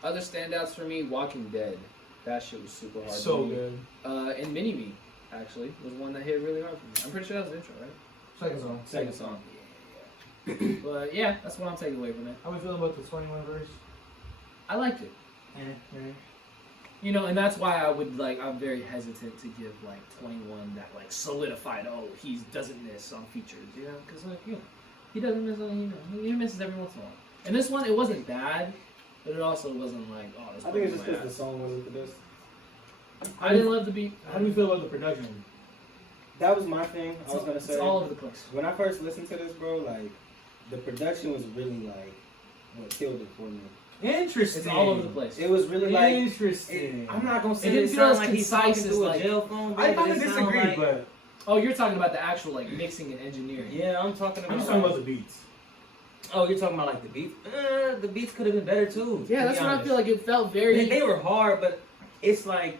Other standouts for me, Walking Dead. That shit was super hard. so to me. good. And Mini Me, actually, was one that hit really hard for me. I'm pretty sure that was the intro, right? Second song. Second song. But yeah, that's what I'm taking away from it. How we feeling about the 21 verse? I liked it. You know, and that's why I'm very hesitant to give like 21 that like solidified. Oh, he doesn't miss on features, you know, because like he doesn't miss on he misses every once in a while. And this one, it wasn't bad, but it also wasn't like this. I think it's just because the song wasn't the best. I didn't love the beat. How do we feel about the production? That was my thing. I was gonna say. It's all over the place. When I first listened to this, bro, like the production was really like what killed it for me. Interesting. It's all over the place. It was really like. Interesting. I'm not gonna say It didn't it feel sounds as like he's concise talking as, through like- a jail phone. I but kind of it sound disagree, like- but Oh, you're talking about the actual like mixing and engineering. Yeah, I'm talking about. I'm just talking about the beats. Oh, you're talking about like the beats? The beats could have been better too. Yeah, to that's be what I honest. feel like. It felt very. They were hard, but it's like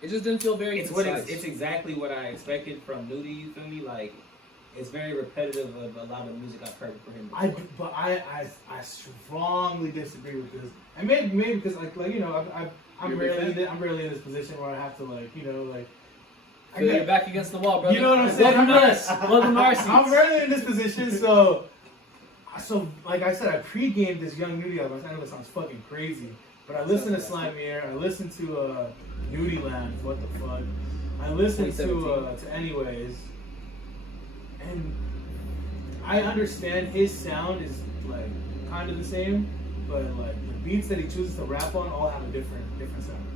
It just didn't feel very. it's concise. it's exactly what I expected from Nudie. You feel me? Like it's very repetitive of a lot of music I've heard for him. Before. I strongly disagree with this, and maybe because like you know I'm You're a big rarely in this position where I have to like you know like Feel your back against the wall, brother. You know what I'm saying? Welcome to us. Welcome to our seats. I'm rarely in this position, so like I said, I pre-gamed this Young Nudie album. I know it sounds fucking crazy, but I listened to Slime Mirror, I listened to Nudie Land, what the fuck. I listened to 2017. Anyways, and I understand his sound is like kind of the same, but like the beats that he chooses to rap on all have a different sound.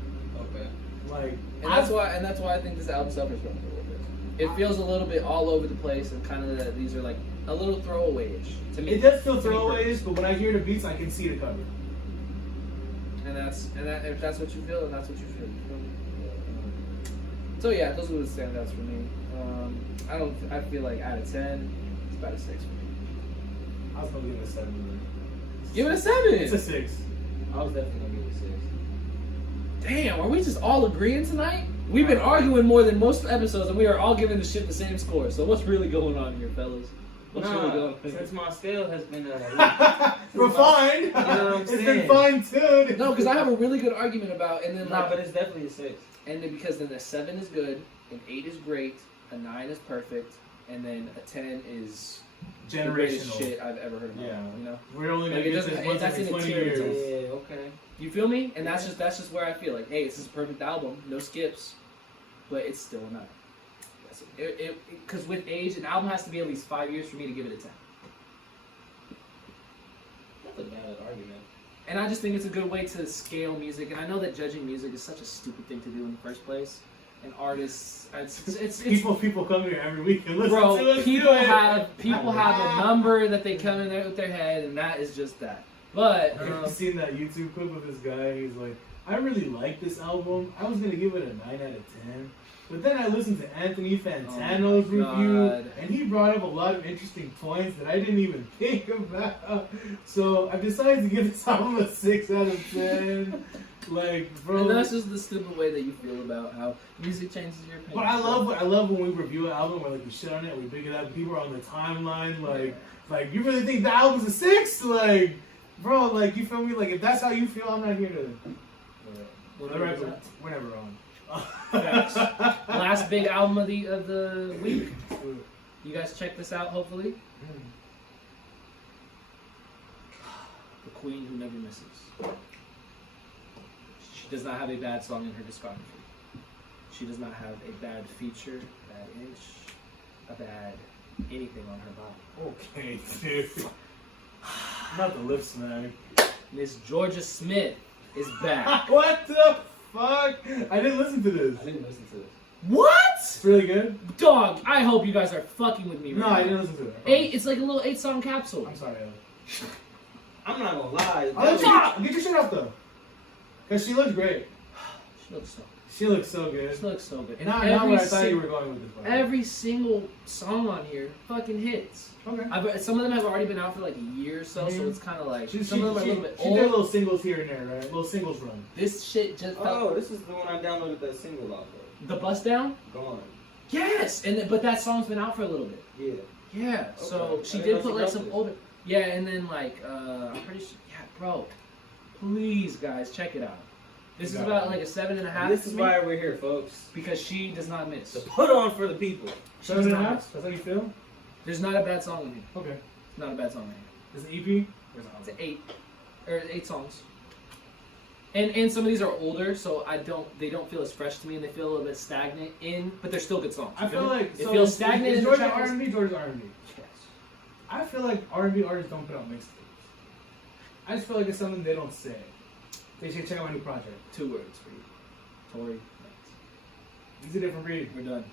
Okay. Like And that's why I think this album suffers from it a little bit. It feels a little bit all over the place, and kind of these are like a little throwaway-ish to me. it does feel To me throwaways, but when I hear the beats, I can see the cover. If that's what you feel, then that's what you feel. So yeah, those are the standouts for me. I feel like out of 10, it's about a 6 for me. I was gonna give it a 7. Give it a 7. It's a 6. I was definitely gonna give it a 6. Damn, are we just all agreeing tonight? We've been arguing more than most episodes, and we are all giving the shit the same score. So what's really going on here, fellas? What's really going on? Since my scale has been Refined. You know what I'm It's saying? been fine-tuned. No, because I have a really good argument about, and then but it's definitely a 6. and then because then a 7 is good, an 8 is great, a 9 is perfect, and then a 10 is the greatest Generational. shit I've ever heard of. Yeah. You know. We're only Like, gonna it get doesn't- this once that's every in the 20 tier years. list. Yeah, okay. You feel me? And that's just where I feel like, hey, this is a perfect album, no skips, but it's still a 9. Because with age, an album has to be at least 5 years for me to give it a 10. That's a valid argument. And I just think it's a good way to scale music. And I know that judging music is such a stupid thing to do in the first place. and artists. It's People come here every week and listen bro. to us. People do it. have a number that they come in there with their head, and that is just that. But Have you seen that YouTube clip of this guy? He's like, I really like this album. I was gonna give it a 9 out of 10. But then I listened to Anthony Fantano's review, and he brought up a lot of interesting points that I didn't even think about. So I decided to give this album a 6 out of 10. Like, bro. And that's just the stupid way that you feel about how music changes your opinion. But I love when we review an album where like we shit on it, we big it up, people are on the timeline, like you really think the album's a 6? Like, bro, like you feel me? Like if that's how you feel, I'm not here to. We're never wrong. Last big album of the week. You guys check this out, hopefully. The Queen Who Never Misses. She does not have a bad song in her discography. She does not have a bad feature, a bad inch, a bad anything on her body. Okay, dude. Not the lip smack. Miss Georgia Smith is back. What the fuck? I didn't listen to this. I didn't listen to this. What? It's really good. Dog, I hope you guys are fucking with me right No, now. I didn't listen to it. It's like a little 8-song capsule. I'm sorry, Alex. I'm not gonna lie. Get your shit off though. Cause she looks great. She looks so She looks so good. She looks so good. And Not where I thought you were going with this one. every single song on here fucking hits. Okay. Some of them have already been out for like a year or so, so it's kind of like She some of them are a little bit did a old. little singles here and there, right? Little singles run. This shit just felt Oh, this is the one I downloaded that single off of. the Bust Down. Gone. Yes, but that song's been out for a little bit. Yeah. Yeah, so Okay. she I did didn't put know like she some dropped older. Yeah, and then like I'm pretty sure. Yeah, bro, please guys check it out. This is about like a 7.5. And this is to me, why we're here, folks. because she does not miss. To put on for the people. She does not 7.5? miss. That's how you feel? There's not a bad song in here. Okay. Not a bad song in here. It's an EP? It's 8 songs. And some of these are older, so they don't feel as fresh to me, and they feel a little bit stagnant but they're still good songs. I feel like it feels stagnant. Is in the Georgia track list. R&B? Georgia's R&B. Yes. I feel like R&B artists don't put out mixtapes. I just feel like it's something they don't say. They should check out my new project. 2 words for you. Tory. He's a different breed. We're done.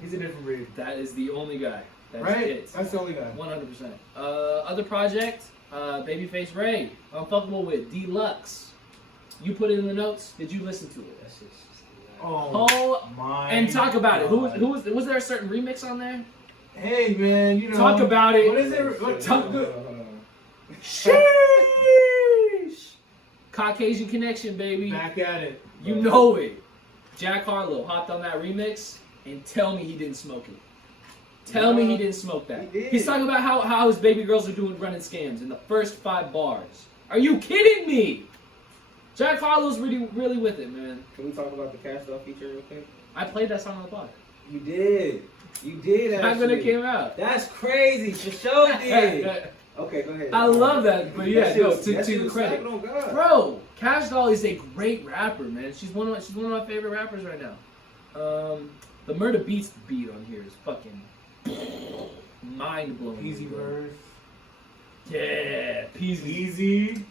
He's a different breed. That is the only guy. That's Right? it. That's the only guy. 100%. Other project, Babyface Ray, Unfuckable with Deluxe. You put it in the notes. Did you listen to it? That's just Oh my And talk about it. God. Who was there a certain remix on there? Hey man, you know. Talk about it. What is it? What, Talk good. Sheesh! Caucasian Connection, baby. Back at it. You know it. Jack Harlow hopped on that remix and tell me he didn't smoke it. Tell me he didn't smoke that. He did. He's talking about how his baby girls are running scams in the first 5 bars. Are you kidding me? Jack Harlow's really with it, man. Can we talk about the Cash Doll feature real quick? I played that song on the pod. You did. You did Back when it actually. came out. That's crazy. For sure did. Okay, go ahead. I love that, but yeah, That shit no, was- to that shit the was credit. slapping on God. Bro, Cash Doll is a great rapper, man. She's one of my favorite rappers right now. The Murder Beats beat on here is fucking mind blowing. Easy verse. Yeah, Peasy. Easy.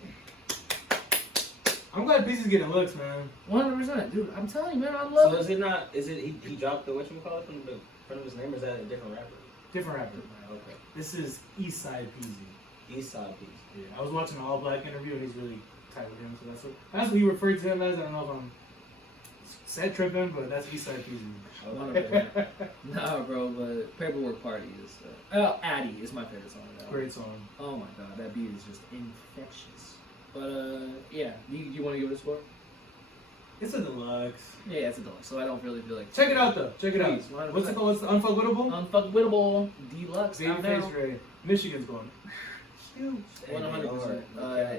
I'm glad Peasy's getting looks, man. 100%, dude. I'm telling you, man, I So love it. is it not? Is it he dropped the whatchamacallit from the front of his name, or is that a different rapper? Different rapper. Okay. This is Eastside Peasy. East Side piece. Yeah, I was watching an All Black interview and he's really tight with him, so that's what he referred to him as. I don't know if I'm set tripping, but that's Eastside Peasy. 100%. Nah, bro, but Paperwork Party is. Addy is my favorite song. Great song. Oh my god, that beat is just infectious. But yeah, you want to give it a score? It's a deluxe. Yeah, it's a deluxe, so I don't really feel like. Check it out though. Check it out. Please, 100%. What's it called? What's the Unfuckwittable? Unfuckwittable Deluxe. Out now. Babyface Ray. Michigan's going. 100%.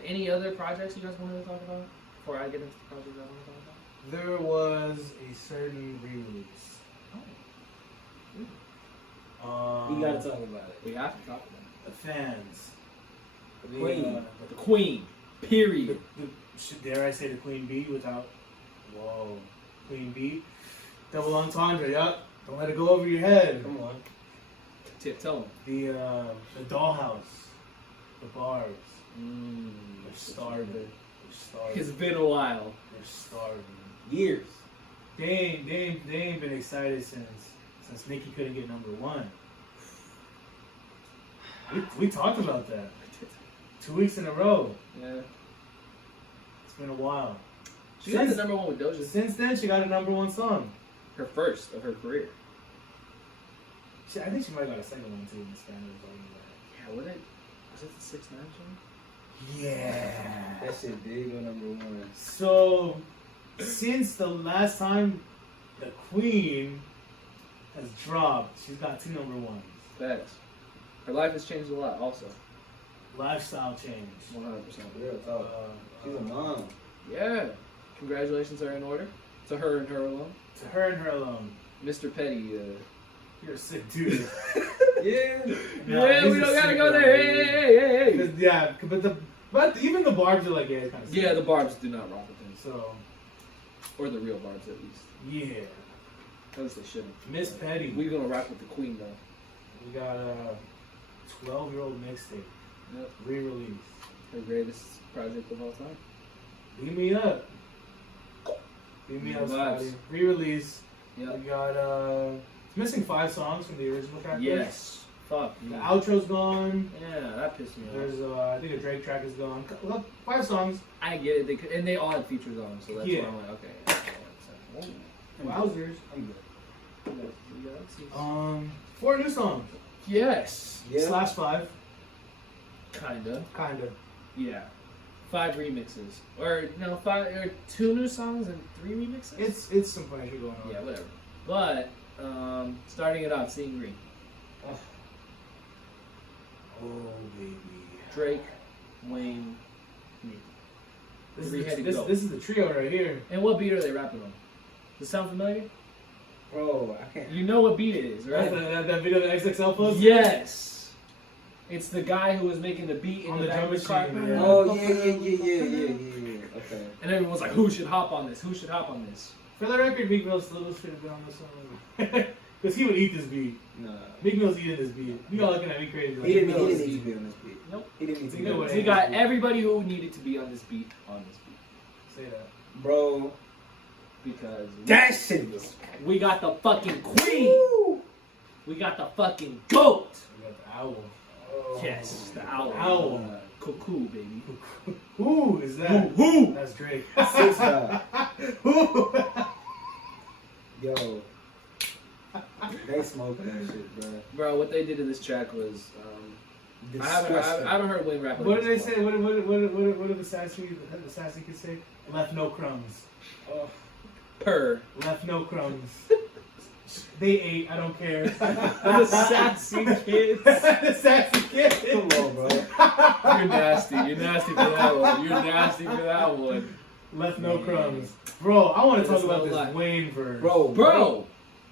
Any other projects you guys wanted to talk about before I get into the projects I want to talk about? There was a certain release. We gotta talk about it. We have to talk about The fans. The Queen. it. The Queen. Period. Dare I say the Queen Bee without... Whoa. Queen Bee. Double entendre, yup. Don't let it go over your head. Come on. Tell them. The dollhouse. The bars. They're starving. They're starving. It's been a while. They're starving. Years. They ain't been excited since Nicki couldn't get number one. We talked about that 2 weeks in a row. Yeah. It's been a while. She got the number one with Doja. Since then, she got a number one song. Her first of her career. I think she might have got a second one too in the Spanish. Yeah, was it the 6ix9ine song? Yeah. That shit did go number one. So, since the last time the Queen has dropped, she's got 2 number ones. Facts. Her life has changed a lot also. Lifestyle change. 100%. Real talk. She's a mom. Yeah. Congratulations are in order. To her and her alone. To her and her alone. Mr. Petty, You're a sick dude. Yeah. yeah, we don't gotta go there. Hey. Yeah, but even the Barbs are like, yeah, it's kind of sick. Yeah, the Barbs do not rock with him. So, Or the real Barbs, at least. yeah. At least they shouldn't. Miss Petty. We're gonna rock with the Queen, though. We got a 12-year-old mixtape. Yep. Re-release. Her greatest project of all time. Beat me up. Beat me up, Vibes. Scotty. Re-release. Yep. We got it's missing 5 songs from the original track. Yes. Fuck. The Yeah. outro's gone. Yeah, that pissed me off. There's I think a Drake track is gone. Well, 5 songs. I get it, and they all had features on them, so that's Yeah. why I'm like, okay. Wowzers. I'm good. Yeah. 4 new songs. Yes. Yeah. Slash 5. Kinda. Kind of. Yeah. 5 remixes, or no, 5 or 2 new songs and 3 remixes. It's some funny shit going on. Yeah, whatever. But starting it off, Seeing Green. Oh baby. Drake, Wayne, me. Three-headed This goat. is the trio right here. And what beat are they rapping on? Does it sound familiar? Bro, I can't. You know what beat it is, right? That video that XXL posted? Yes. It's the guy who was making the beat in On the the back drum of his car. machine, yeah. Oh, yeah. Okay. And everyone's like, who should hop on this? Who should hop on this? For the record, Meek Mill still should have been on this song. Because he would eat this beat. No. Meek Mill's eating this beat. You all looking at me crazy. Like, He didn't Mill's need to eating. be on this beat. Nope. He didn't need to You be know on what? this He beat. got everybody who needed to be on this beat on this beat. Say that. Bro, Because that shit was. we got the fucking queen. We got the fucking goat. We got the owl. Yes, the owl. Owl. Cuckoo, baby. Who is that? Who? That's Drake. 6ix9ine. Who? Yo. They smoking that shit, bro. Bro, what they did to this track was I Disgusting. haven't heard Wayne rap like What did they this say? before. What did the sassy kid say? Left no crumbs. Per. Left no crumbs. They ate. I don't care. The sassy kids. The sassy kid. Come on, bro. You're nasty. You're nasty for that one. You're nasty for that one. Left no Man. crumbs. Bro, I want to There's talk about no this lie. Wayne verse. Bro.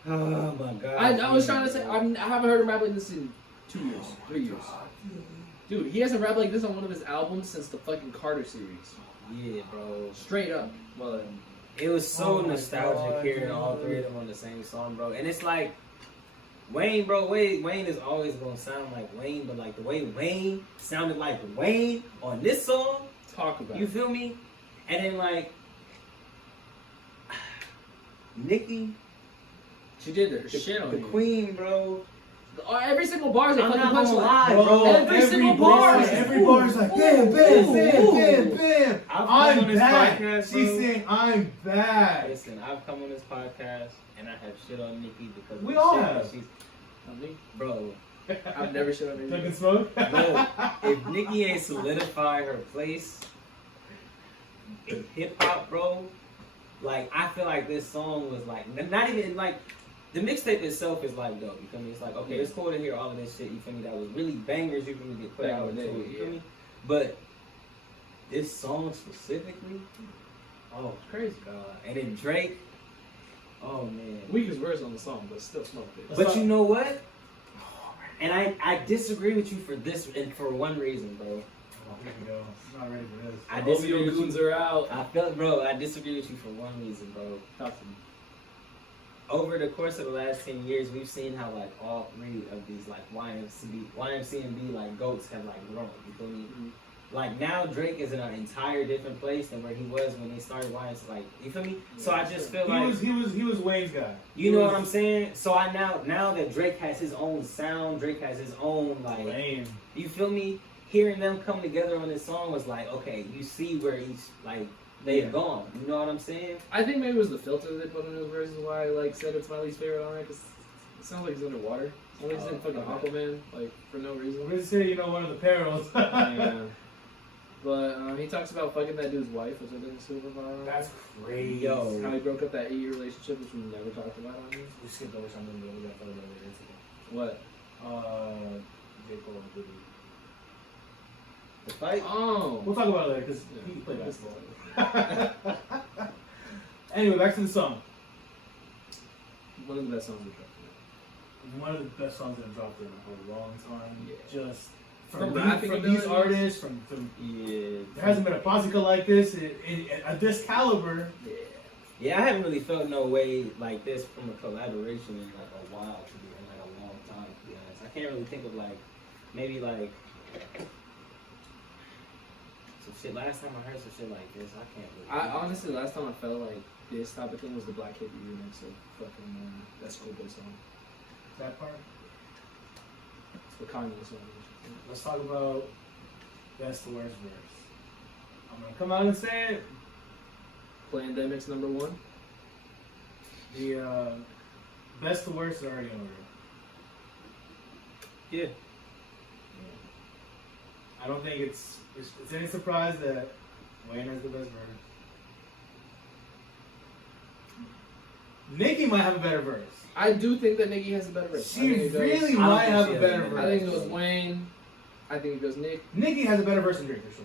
Oh my god. I was trying to say, I haven't heard him rap like this in 2 years, 3 years. Dude, he hasn't rapped like this on one of his albums since the fucking Carter series. Yeah, bro. Straight up. Well, It was so Oh my nostalgic God, hearing all dude. 3 of them on the same song, bro. And it's like Wayne, bro. Wayne is always gonna sound like Wayne, but like the way Wayne sounded like Wayne on this song, talk about you it. feel me? And then like Nicki, She did her shit on The you. queen, bro. Every single bar is a I'm fucking not gonna punchline. lie, Bro, Every single bar is- every bar is like bam, bam, bam, bam, bam. I've come I'm on this bad. podcast, She's bro. saying I'm bad. Listen, I've come on this podcast and I have shit on Nicki because We of the all shit have. that she's, On me? bro. I've never shit on Fucking anyone. smoke. Bro, if Nicki ain't solidified her place in hip hop, bro, like I feel like this song was like not even like the mixtape itself is like dope. You feel me? It's like okay, it's cool to hear all of this shit. You feel me? That was really bangers. You feel me? Get put Back out in the into day, it. You feel yeah. me? But this song specifically, oh It's crazy. god, and then Drake, oh man. Weakest verse on the song, but still smoked it. But you know what? And I disagree with you for this and for one reason, bro. Oh, here we go. I'm not ready for this. I Hope disagree your with goons you. are out. I felt, bro. I disagree with you for one reason, bro. Talk to me. Over the course of the last 10 years, we've seen how like all 3 of these like YMCMB like goats have like grown. You feel me? like now Drake is in an entire different place than where he was when they started writing. Like, you feel me? So I just feel like he was Wayne's guy. You know what I'm saying? So I now that Drake has his own sound, Drake has his own like. Wayne. You feel me? Hearing them come together on this song was like, okay, you see where he's like they've gone. You know what I'm saying? I think maybe it was the filter they put on his verses why I like said it's my least favorite on it. Cause it sounds like he's underwater. It sounds like he's in fucking Aquaman, like for no reason. I'm just saying, one of the perils. Yeah. But he talks about fucking that dude's wife, which I think is super fire. That's crazy. Yo. How he broke up that 8-year relationship, which we never talked about on here. We skipped over something that we got talked about later. What? J. Cole and Diddy. The fight? Oh. We'll talk about it later because he played basketball. Anyway, back to the song. One of the best songs we dropped. One of the best songs that dropped in a long time. Yeah. Just From from rapping these abilities? artists, from Yeah. there hasn't been a posse like this at this caliber. Yeah. Yeah, I haven't really felt no way like this from a collaboration in like a while, to be in like a long time, to be honest. I can't really think of like maybe like some shit. Last time I heard some shit like this, I can't really. I honestly, last time I felt like this type of thing was the Black Hippie remix of fucking that Schoolboy song. That part. It's the Kanye song. Let's talk about best to worst verse. I'm gonna come out and say it. Plandemic's number 1. The best to worst is already over. Yeah. I don't think it's any surprise that Wayne has the best verse. Nicki might have a better verse. I do think that Nicki has a better verse. She really I don't might think have she a has better a verse. I think it goes Wayne. I think it goes Nick. Nicki has a better verse than Drake for sure.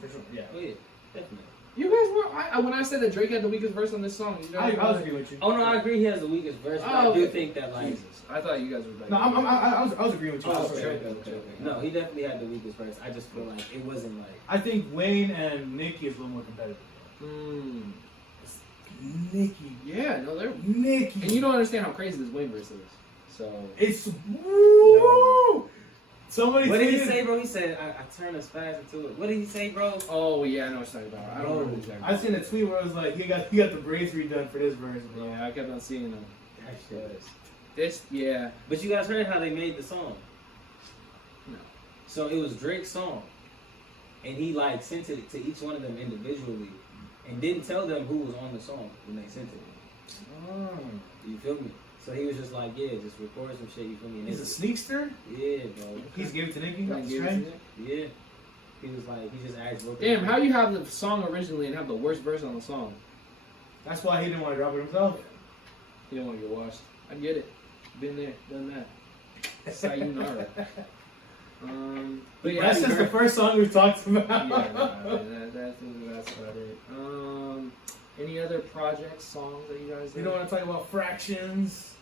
For sure. Yeah. Oh yeah, definitely. You guys were when I said that Drake had the weakest verse on this song. You guys I was agreeing with you. Oh no, I agree. He has the weakest verse, but I do think that like. Jesus. I thought you guys were like. No, I was agreeing with you. Oh, for okay, sure. okay. No, he definitely had the weakest verse. I just feel like it wasn't like. I think Wayne and Nicki is a little more competitive. Nicki. Yeah, no, they're. Nicki. And you don't understand how crazy this Wayne verse is. So. It's woo. Somebody. What did he say, bro? He said, "I turn as fast into it." What did he say, bro? Oh yeah, I know what you're talking about. I don't know what you're talking about. I seen a tweet where it was like, he got the braids redone for this verse, bro. Yeah, I kept on seeing them. That shit. This, yeah. But you guys heard how they made the song. No. So it was Drake's song, and he like sent it to each one of them individually, and didn't tell them who was on the song when they sent it. Oh. You feel me? So he was just like, yeah, just record some shit. You feel me? And He's a it's- sneakster? Yeah, bro. He's gave it to Nicki? Like, That's gave it to strange. Nick? Yeah. He was like, he just asked. Local Damn, how you have the song originally and have the worst verse on the song? That's why he didn't want to drop it himself. You don't want to get washed. I get it. Been there, done that. Sayonara. But yeah, That's just the first song we've talked about. that's about it. Any other projects, songs that you guys? You don't want to talk about Fractions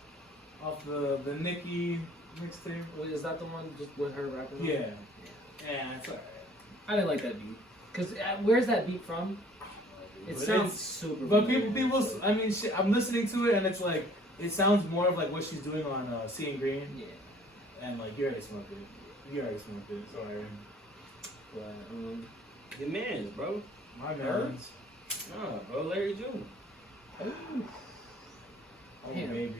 off the Nicki mixtape? Wait, is that the one just with her rapping? on it? Yeah. Yeah, it's alright. I didn't like that beat. Cause where's that beat from? It But sounds it's- super. But familiar. people, I mean, shit, I'm listening to it and it's like, it sounds more of like what she's doing on Seeing Green. Yeah. And like, you already smoked it. You already smoked it, sorry. But The man's, bro. My man's. Nah, bro, Larry June. Oh, Damn. maybe.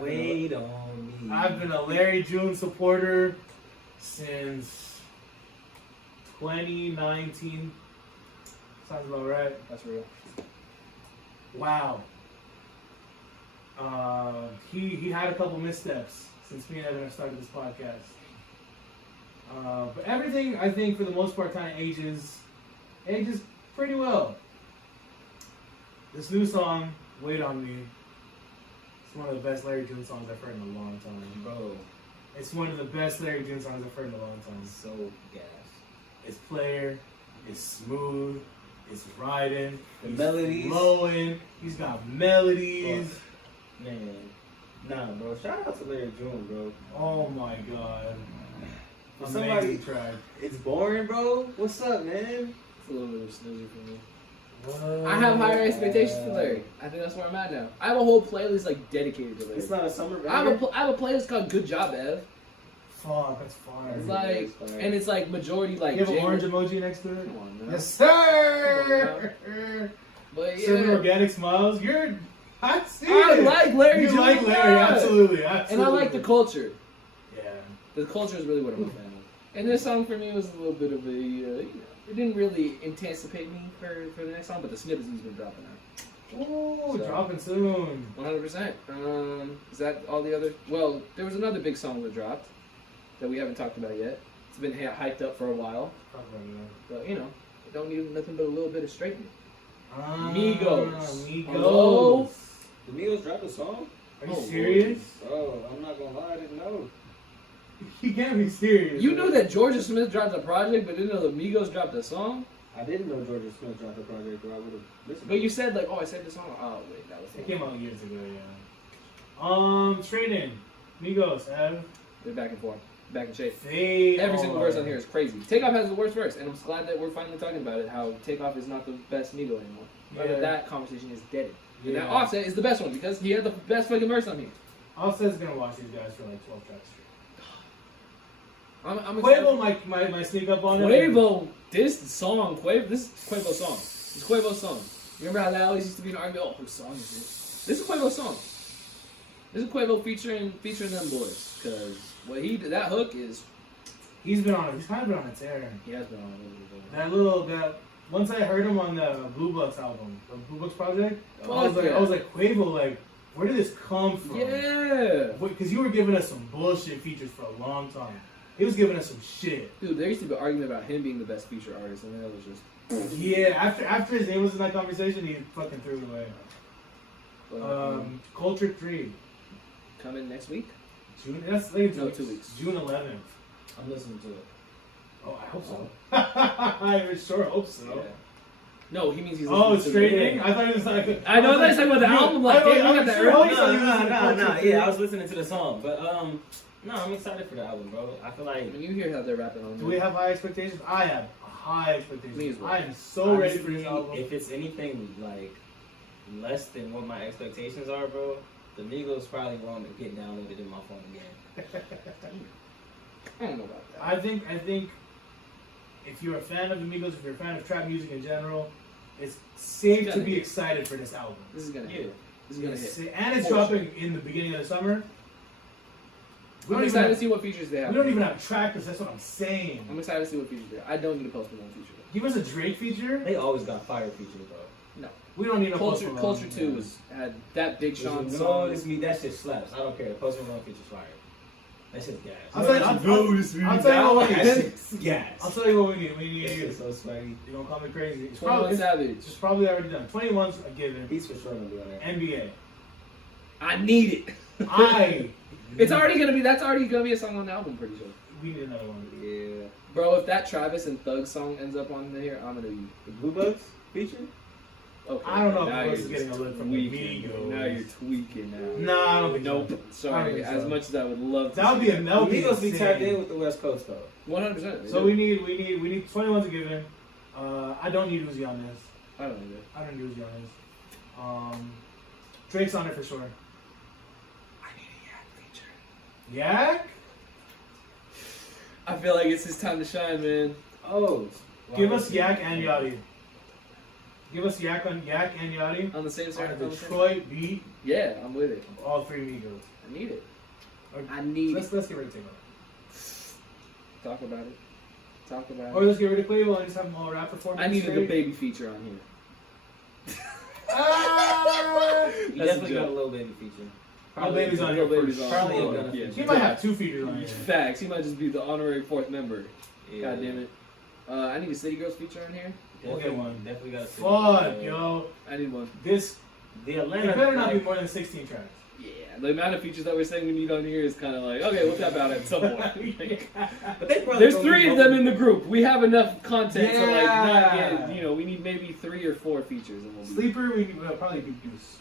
Wait on me. I've been a Larry June supporter since 2019. Sounds about right. that's real. Wow. He had a couple missteps since me and Evan have started this podcast. But everything, I think, for the most part, kind of ages pretty well. This new song, Wait On Me, it's one of the best Larry June songs I've heard in a long time. Bro, It's one of the best Larry June songs I've heard in a long time. so gas. It's player, it's smooth, it's riding, The he's melodies. flowing, he's got melodies. Man. Nah, bro. Shout out to Larry June, bro. Oh my god. For Amazing somebody- track. It's boring, bro. What's up, man? It's a little bit of a snoozer for me. I have higher expectations for Larry. I think that's where I'm at now. I have a whole playlist like dedicated to Larry. It's not a summer I have banger. a playlist called Good Job, Ev. Fuck, that's fire. It's like, and it's like majority like. You have an J- orange emoji next to it? Come on, man. Yes, sir! But yeah. 7 organic smiles. I see I it. like Larry You June. like Larry, absolutely. And I like the culture. Yeah. The culture is really what I'm a fan of. And this song for me was a little bit of a, it didn't really anticipate me for the next song, but the snippets he's been dropping out. Oh, So- dropping soon. 100%. Is that all the other? Well, there was another big song that dropped that we haven't talked about yet. It's been hyped up for a while, but you know, it don't need nothing but a little bit of straightening. Migos. Hello? The Migos dropped a song? Are you Oh, serious? Oh, I'm not gonna lie, I didn't know. You can't be serious. You knew that Georgia Smith dropped a project, but didn't know the Migos dropped a song? I didn't know Georgia Smith dropped a project, or I would have listened. But you said like, oh, I saved the song. Oh wait, that was It came out years ago, yeah. Trade-in. Migos have They're back and forth, back in shape. they Every single are- verse on here is crazy. Takeoff has the worst verse, and I'm glad that we're finally talking about it. How Takeoff is not the best Migo anymore. Yeah. That conversation is dead. And Yeah. that Offset is the best one because he had the best fucking verse on here. Offset's gonna watch these guys for like 12 tracks straight. I'm Quavo might sneak up on him. Quavo, this is Quavo's song. It's Quavo's song. You remember how that always used to be an argument? Oh, whose song is it? This is Quavo's song. This is Quavo featuring them boys. Cause that hook is. He's kind of been on a tear. He has been on a little bit. That once I heard him on the Blue Bucks album, the Blue Bucks project, I was like, Quavo, like, where did this come from? Yeah. Because you were giving us some bullshit features for a long time. He was giving us some shit. Dude, there used to be an argument about him being the best feature artist, and that was just. Yeah, after his name was in that conversation, he fucking threw it away. Culture 3. Coming next week? June, that's like No, 2 weeks. June 11th. I'm listening to it. Oh, I hope so. I sure hope so. Yeah. No, he means he's. Oh, listening to straightening? it. I thought it was like. I know, I thought you were talking about the album. Like, damn, you got that early. No. Yeah, I was listening to the song, but no, I'm excited for the album, bro. I feel like When you hear how they're rapping on Do we have high expectations? I have high expectations. Me as well. I am so ready for this honestly, album. if it's anything like less than what my expectations are, bro, the Migos probably won't get downloaded in my phone again. I don't know about that. I think if you're a fan of the Migos, if you're a fan of trap music in general, it's safe to be excited for this album. This is gonna Yeah. hit. This is gonna It's hit. and it's For dropping in the beginning of the summer. I'm excited to see what features they have. We don't even have trackers. That's what I'm saying. I'm excited to see what features they have. I don't need a Post Malone feature. Give us a Drake feature. They always got fire features, bro. We don't need a Post Culture Malone. 2 had that Big Sean No, song. it's me. That shit slaps. I don't care. Post Malone features fire. That shit's gas. I'll tell you what we That need. shit's gas. I'll tell you what we need. We need. That shit's so swaggy. You're gonna call me crazy. 21 Savage. It's probably already done. 21's a given. He's for sure gonna be on there. NBA. I need it. That's already gonna be a song on the album, pretty sure. We need another one. Yeah. Bro, if that Travis and Thug song ends up on here, I'm gonna be. The Blue Bucks feature? Okay. I don't know if now Blue Bucks you're is getting just a look from the tweaking. Migos. Now you're tweaking now. No, I don't think Nope. so. I Sorry. don't think As so. much as I would love to. That would be a The that would be Migos be insane. tapped in with the West Coast though. 100%. So we need 21's a given. I don't need Uzi on this. I don't know. I don't need Uzi on this. Drake's on it for sure. I need a Yak feature. Yak? I feel like it's his time to shine, man. Oh. Give us Yak and Yachty. Give us Yak and Yachty. On the same On side. a Detroit beat. Yeah, I'm with it. All three Migos. I need it. Okay. I need Let's get rid of Taylor. it. Talk about it. Talk about Or it. let's get rid of Quavo and just have them all rap performance. I needed the straight. baby feature on here. Ah! You That's a definitely got a joke. little baby feature. Lil Baby's on here Lil Baby's first. on Probably here. ain't gonna Yeah. He might have two features on here. Facts. He might just be the honorary fourth member. Yeah. God damn it. I need a City Girls feature on here. We'll get one. Definitely got a Fuck, yo. I need one. This, The it Atlanta. better not be like, more than 16 tracks. Yeah, the amount of features that we're saying we need on here is kind of like, okay, we'll tap out at some point. but they probably There's gonna 3 be of them both. in the group. We have enough content to like not Yeah. get, we need maybe 3 or 4 features. And we'll be, Sleeper, we'll probably do Deuce.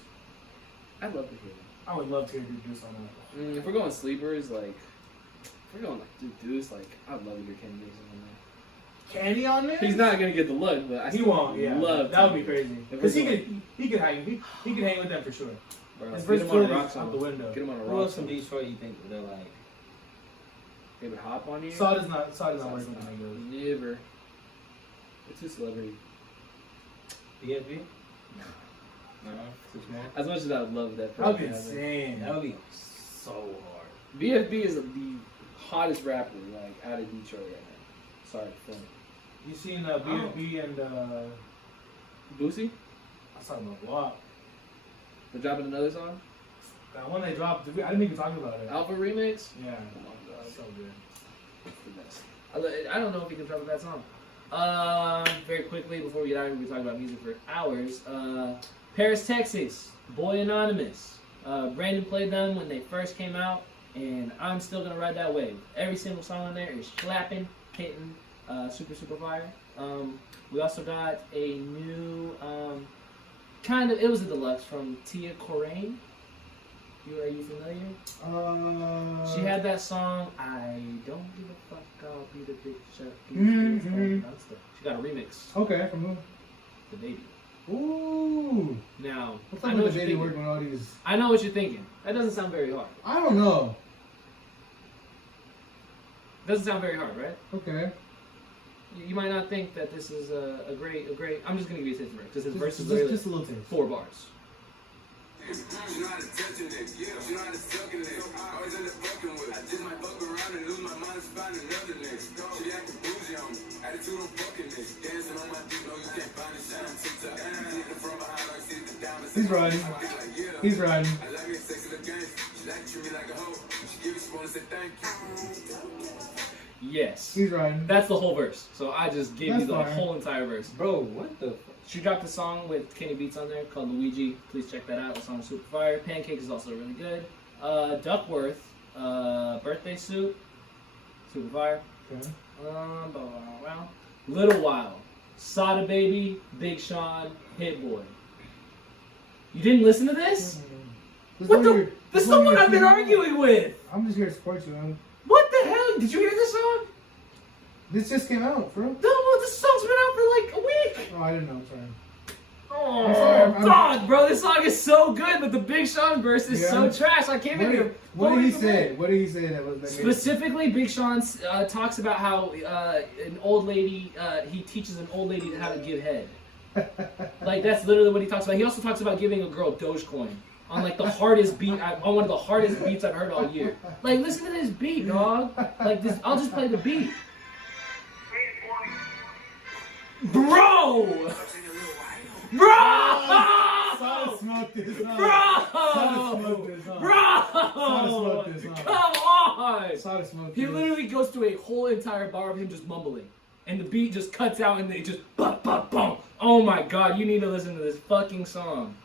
I'd love to hear that. I would love to hear Deuce on that. If we're going sleepers, like, if we're going like Deuce, like, I'd love to hear Kenny Mason on Kenny on there? there. He's not gonna get the look, but I He still won't, yeah. love That would to be hear it. crazy. If Because we're he could hang with them for sure. Bro, His get him on a versatility rock is song. out the window. Get him on a Who rock else from song. Detroit you think they're like? They would hop on you. Sod is not working that good. Never. It's too celebrity. BFB? No, too small. As much as I would love that. That would be person, insane. That would be so hard. BFB is the hottest rapper like out of Detroit right now. Sorry, Phil. You seen BFB and Boosie? I was talking about WAP. They're dropping another song? That one they dropped. I didn't even talk about it. Alpha remix? Yeah. Oh my god. So good. It's the best. I don't know if he can drop a bad song. Very quickly before we get out of here, we talk about music for hours. Paris, Texas, Boy Anonymous. Brandon played them when they first came out, and I'm still gonna ride that wave. Every single song on there is slapping, hitting, super fire. We also got a new it was a deluxe from Tia Corain. Are you familiar? She had that song, I don't give a fuck, I'll be the big shot. She got a remix. Okay, from who? The Baby. Ooh. Now, What's I up know with what the you're Baby thinking. working with all these? I know what you're thinking. That doesn't sound very hard. I don't know. Doesn't sound very hard, right? Okay. You might not think that this is a great. I'm just gonna give you a taste of it because his verse is literally Just a little taste. 4 bars. She know how to touch a nigga, yeah. She know how to suck a nigga. I always end up fucking with her. I just might fuck around and lose my mind and find another nigga. She be acting bougie on me. Attitude on fucking nigga. Dancing on my dick, no you can't find it. Shine on TikTok. And I'm hitting from behind like see the diamonds. He's riding. He's riding. I like it, sexy the games. She like to treat me like a hoe. She give me spoon and say thank you. Yes. He's riding. That's the whole verse. So I just gave you the That's fine. whole entire verse. Bro, what the fuck? She dropped a song with Kenny Beats on there called Luigi. Please check that out. The song is super fire. Pancake is also really good. Duckworth, Birthday Suit, super fire. Okay. Little While, Sada Baby, Big Sean, Hit Boy. You didn't listen to this? What the? This is the one I've been arguing with. I'm just here to support you, man. What the hell? Did you hear this song? This just came out, bro. No, this song's been out for like a week. Oh, I didn't know. Sorry. Oh, I'm sorry, God, bro, this song is so good, but the Big Sean verse is so trash. I can't even. What did he say? What did he say that was that? Specifically, Big Sean talks about how an old lady, he teaches an old lady how to give head. Like, that's literally what he talks about. He also talks about giving a girl Dogecoin on like the hardest beat, on one of the hardest beats I've heard all year. Like, listen to this beat, dog. Like this, I'll just play the beat. Bro! Sada smoked this, Bro! Sada smoked this, Bro! Sada smoked this, Come on! Sada smoked He this. literally goes through a whole entire bar of him just mumbling. And the beat just cuts out and it just boom. Oh my god, you need to listen to this fucking song.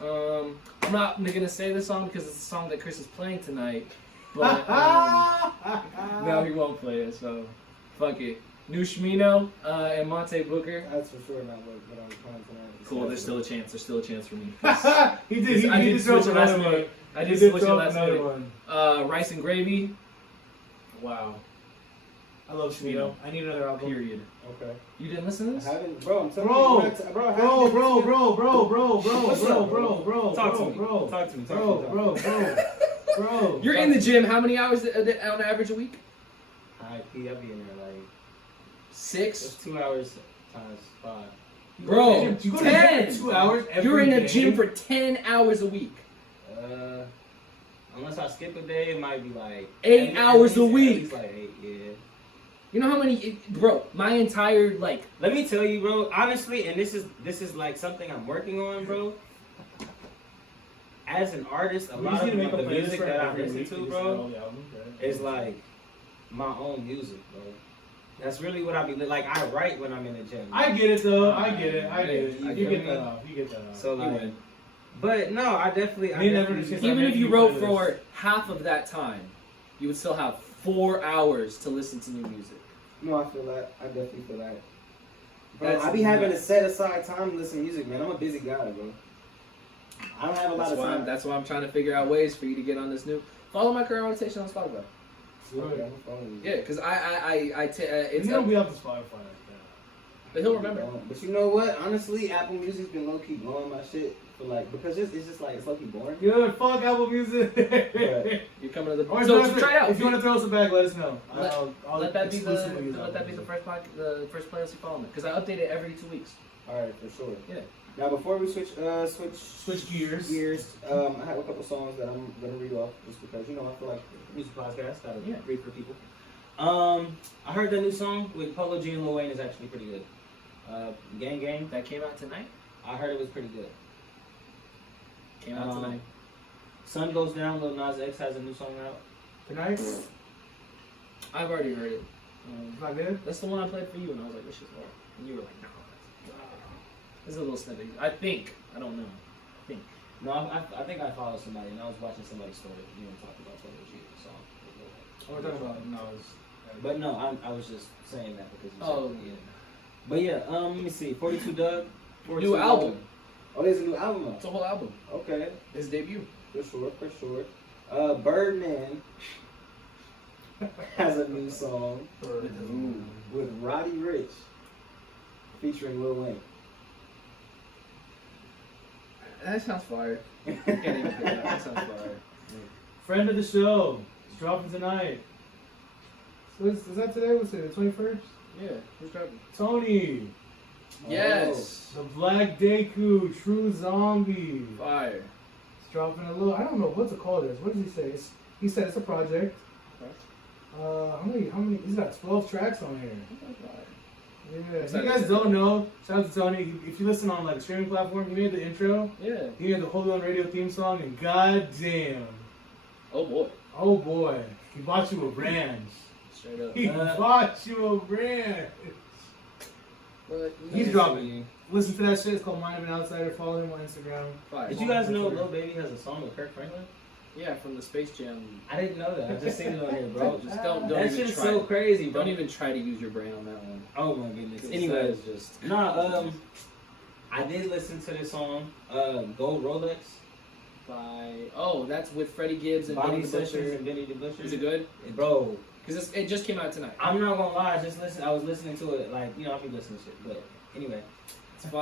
I'm not gonna say this song because it's a song that Chris is playing tonight. But no, he won't play it, so fuck it. New Shmino and Monte Booker. That's for sure not what I was playing tonight. Cool, there's still a chance. There's still a chance for me. He did. I He did did switch throw it last another minute. one. I He did switch it throw last another minute. one. Rice and Gravy. Wow. I love Shmino. I need another album. Period. Okay. You didn't listen to I this? haven't, bro. I'm telling Bro, you, I haven't What's been- up, bro. Talk to me. Bro. Talk to me. Bro. You're in the gym how many hours on average a week? I'll be in there like 6? it's 2 hours times 5. Bro, You go to the gym 10! for 2 hours every You're in a day? gym for 10 hours a week. Unless I skip a day, it might be like 8 hours a week. At least like 8, yeah. You know how many, bro, my entire, like, Let me tell you, bro, honestly, and this is like something I'm working on, bro. As an artist, a lot of the music that I listen to, bro, is like my own music, bro. That's really what I be like. I write when I'm in the gym. I get it though. I get it. You You get get that that off. You get that off. So you like, win. but no, I definitely Even if you wrote for half of that time, you would still have 4 hours to listen to new music. No, I feel that. I definitely feel that. Bro, That's I be having to set aside time to listen to music, man. I'm a busy guy, bro. I don't have a lot of time. That's why I'm trying to figure out ways for you to get on this new. Follow my current rotation on Spotify. Okay, I'm following you. Yeah, because it's It's gonna be up to Spotify like that. but he'll remember. But you know what? Honestly, Apple Music's been low key blowing my shit for like because it's just like it's fucking boring. Dude, fuck Apple Music. You're coming to the. Or if So you wanna- try it out. If you want to throw us a bag, let us know. Let- I'll let that be the exclusively use let Apple that be the Music. first playlist you follow me because I update it every 2 weeks. All right, for sure. Yeah. Now before we switch Switch gears. I have a couple songs that I'm gonna read off just because I feel like Music podcast. Gotta Yeah. read for people. I heard that new song with Polo G and Lil Wayne is actually pretty good. Gang Gang. That came out tonight. I heard it was pretty good. Came out tonight. Sun Goes Down. Lil Nas X has a new song out. Tonight? I've already heard it. Is that good? That's the one I played for you, and I was like, "This shit's hard," and you were like, "No." This is a little snippet. I think. I don't know. I think. No, I think I followed somebody and I was watching somebody's story. You know, talking about Polo G the song. Oh, we're talking about Nas. But no, I was just saying that because you Oh, said, yeah. But yeah, let me see. 42 Doug. 42 New album. oh, there's a new album out. It's a whole album. Okay, His debut. for sure. Birdman has a new song with Roddy Ricch featuring Lil Wayne. That sounds fire. Can't even pick it up. That sounds fire. Friend of the show. It's dropping tonight. So is that today? What's it? The 21st? Yeah. Who's dropping? Tony. Yes. The Black Deku. True Zombie. Fire. It's dropping a little. I don't know what's it called. What does he say? He said it's a project. Okay. How many? He's got 12 tracks on here. Yeah. If you Excited. guys don't know, shout out to Tony. If you listen on like a streaming platform, he made the intro. Yeah. He made the Holy on Radio theme song, and goddamn, Oh boy. oh boy, he bought you a branch. Straight up. He bought you a branch. But, He's dropping. Listen to that shit. It's called Mind of an Outsider. Follow him on Instagram. Fire. Did you guys know Lil Baby has a song with Kirk Franklin? Yeah, from the Space Jam. I didn't know that. I just seen it on here, bro. Just don't That even shit is try. so crazy, bro. Don't even try to use your brain on that one. Oh my goodness. 'Cause Anyways, that is just. I did listen to this song, Gold Rolex Oh, that's with Freddie Gibbs and Bobby Benny the Sessions Butcher. and Benny the Butcher. Is it good? Bro, Because it just came out tonight. I'm not gonna lie, I was listening to it, like, I be listening to shit, but anyway.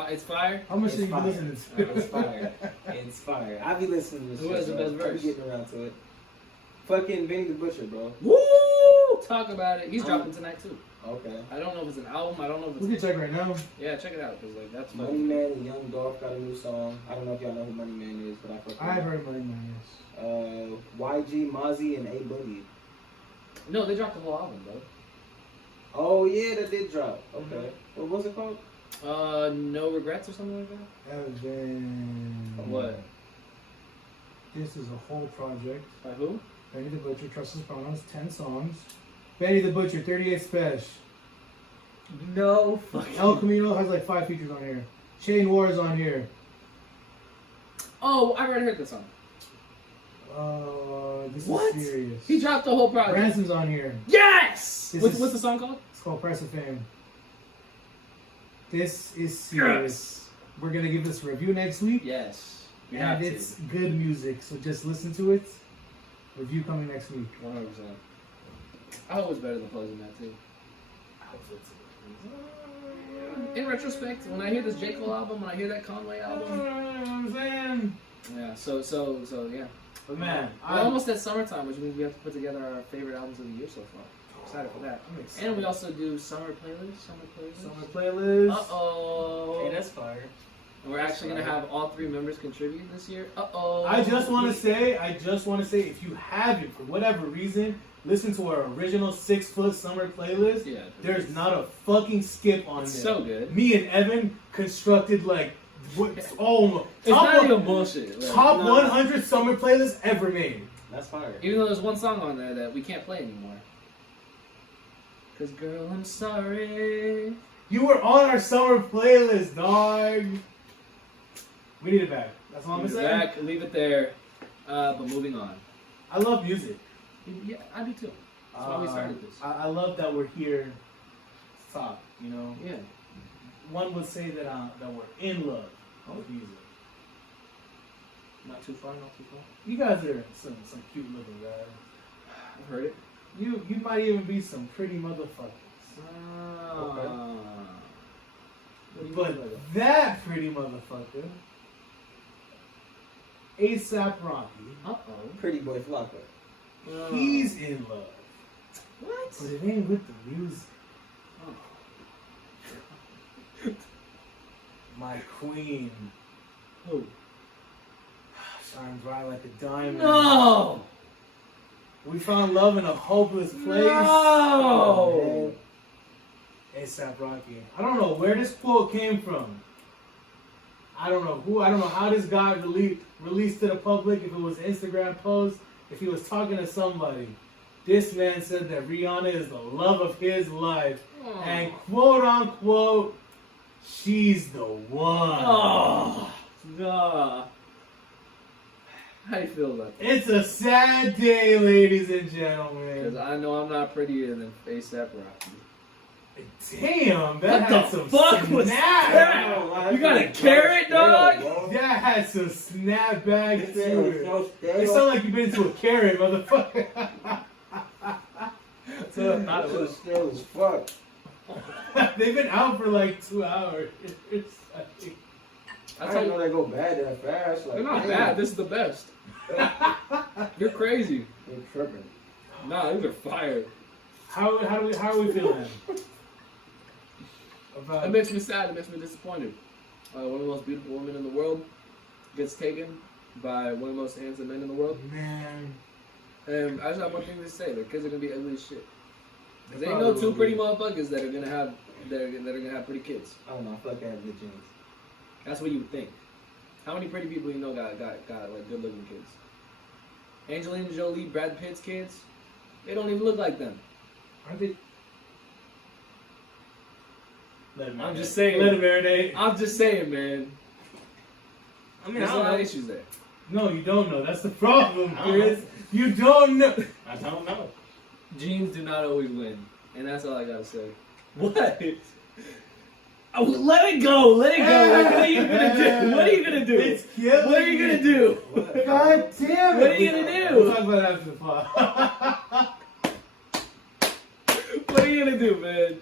It's fire. How much It's have you fire. been listening to? It's fire. It's fire. I be listening to this Who shit, has the bro. best I be verse? getting around to it. Fucking Benny the Butcher, bro. Woo! Talk about it. He's dropping tonight too. Okay. I don't know if it's an album. I don't know if We it's. can check right now. Yeah, check it out because like that's Money fun. Man and Young Dolph got a new song. I don't know if y'all know who Money Man is, but I fucking I've heard Money Man, yes. YG, Mozzie, and A Boogie. No, they dropped the whole album, bro. Oh yeah, that did drop. Okay. What was it called? No regrets or something like that. And then What? this is a whole project. By who? Benny the Butcher, Trust His Pronouns, 10 songs. Benny the Butcher, 38 Special. No fucking. El Camino has like 5 features on here. Chain War is on here. Oh, I already heard this song. This What? is serious. He dropped the whole project. Branson's on here. Yes. This What's is- the song called? It's called Press of Fame. This is serious. We're gonna give this a review next week. Yes. We And have it's good music, so just listen to it. Review coming next week. 100%. I hope it's better than Closing That too. In retrospect, when I hear this J. Cole album, when I hear that Conway album, I'm saying. yeah. So yeah. But man, We're almost at summertime, which means we have to put together our favorite albums of the year so far. Excited for that. I'm excited. And we also do summer playlists. Summer playlist. Uh-oh. Hey, that's fire. And we're actually going to have all 3 members contribute this year. Uh-oh. I just want to say, if you haven't, for whatever reason, listen to our original 6 Foot Summer playlist. Yeah. There's not a fucking skip on It's there. so good. Me and Evan constructed like, It's not even bullshit. Like, top no. 100 summer playlists ever made. That's fire. Even though there's one song on there that we can't play anymore. Cause girl, I'm sorry. You were on our summer playlist, dog. We need it back. That's all I'm saying. Back, leave it there. But moving on. I love music. Yeah, I do too. That's why we started this. I love that we're here to talk, you know. Yeah. One would say that that we're in love with music. Not too far, not too far. You guys are some cute looking guys. I've heard it. You might even be some pretty motherfuckers. What do you But mean by that? that pretty motherfucker A$AP Rocky. Uh-oh. Pretty boy Flocka. He's in love. What? But it ain't with the music. Oh. My queen Who? shines bright like a diamond. No! We found love in a hopeless place. No! A$AP Rocky. I don't know where this quote came from. I don't know who. I don't know how this got released to the public. If it was an Instagram post, if he was talking to somebody. This man said that Rihanna is the love of his life, and quote unquote, she's the one. Oh, nah. How you feel about that? It's a sad day, ladies and Because gentlemen. I know I'm not prettier than A$AP Rocky. Damn, that What had the some fuck was snap. that? You got a carrot, dog? That had some snap back to This it. is so It stale. sounded like you've been to a carrot, motherfucker. That's what I thought it This was. is stale as fuck. They've been out for like 2 hours. I didn't know they go bad that fast. Like, They're not damn. bad. This is the best. You're crazy. They're tripping. Nah, these are fire. How are we feeling? About It makes me sad. It makes me disappointed. One of the most beautiful women in the world gets taken by one of the most handsome men in the world. man. And I just have one thing to say: their kids are gonna be ugly as shit. Cause They there ain't no probably two will pretty be. motherfuckers that are gonna have that are gonna have pretty kids. I don't know. I feel like I have good genes. That's what you would think. How many pretty people you know got like good looking kids? Angelina Jolie, Brad Pitt's kids, they don't even look like them. Aren't they? Let him I'm marinate. just saying. Let him marinate. I'm just saying, man. I mean, There's I a lot of don't, issues there. No, you don't know. That's the problem, I don't Chris. You don't know. I don't know. Genes do not always win, and that's all I gotta say. What? Oh, let it go. Let it go. What are you gonna do? What are you gonna do? It's killing What are you gonna me. do? God damn it. What are you gonna do? We'll talk about it after the pod. What are you gonna do, man?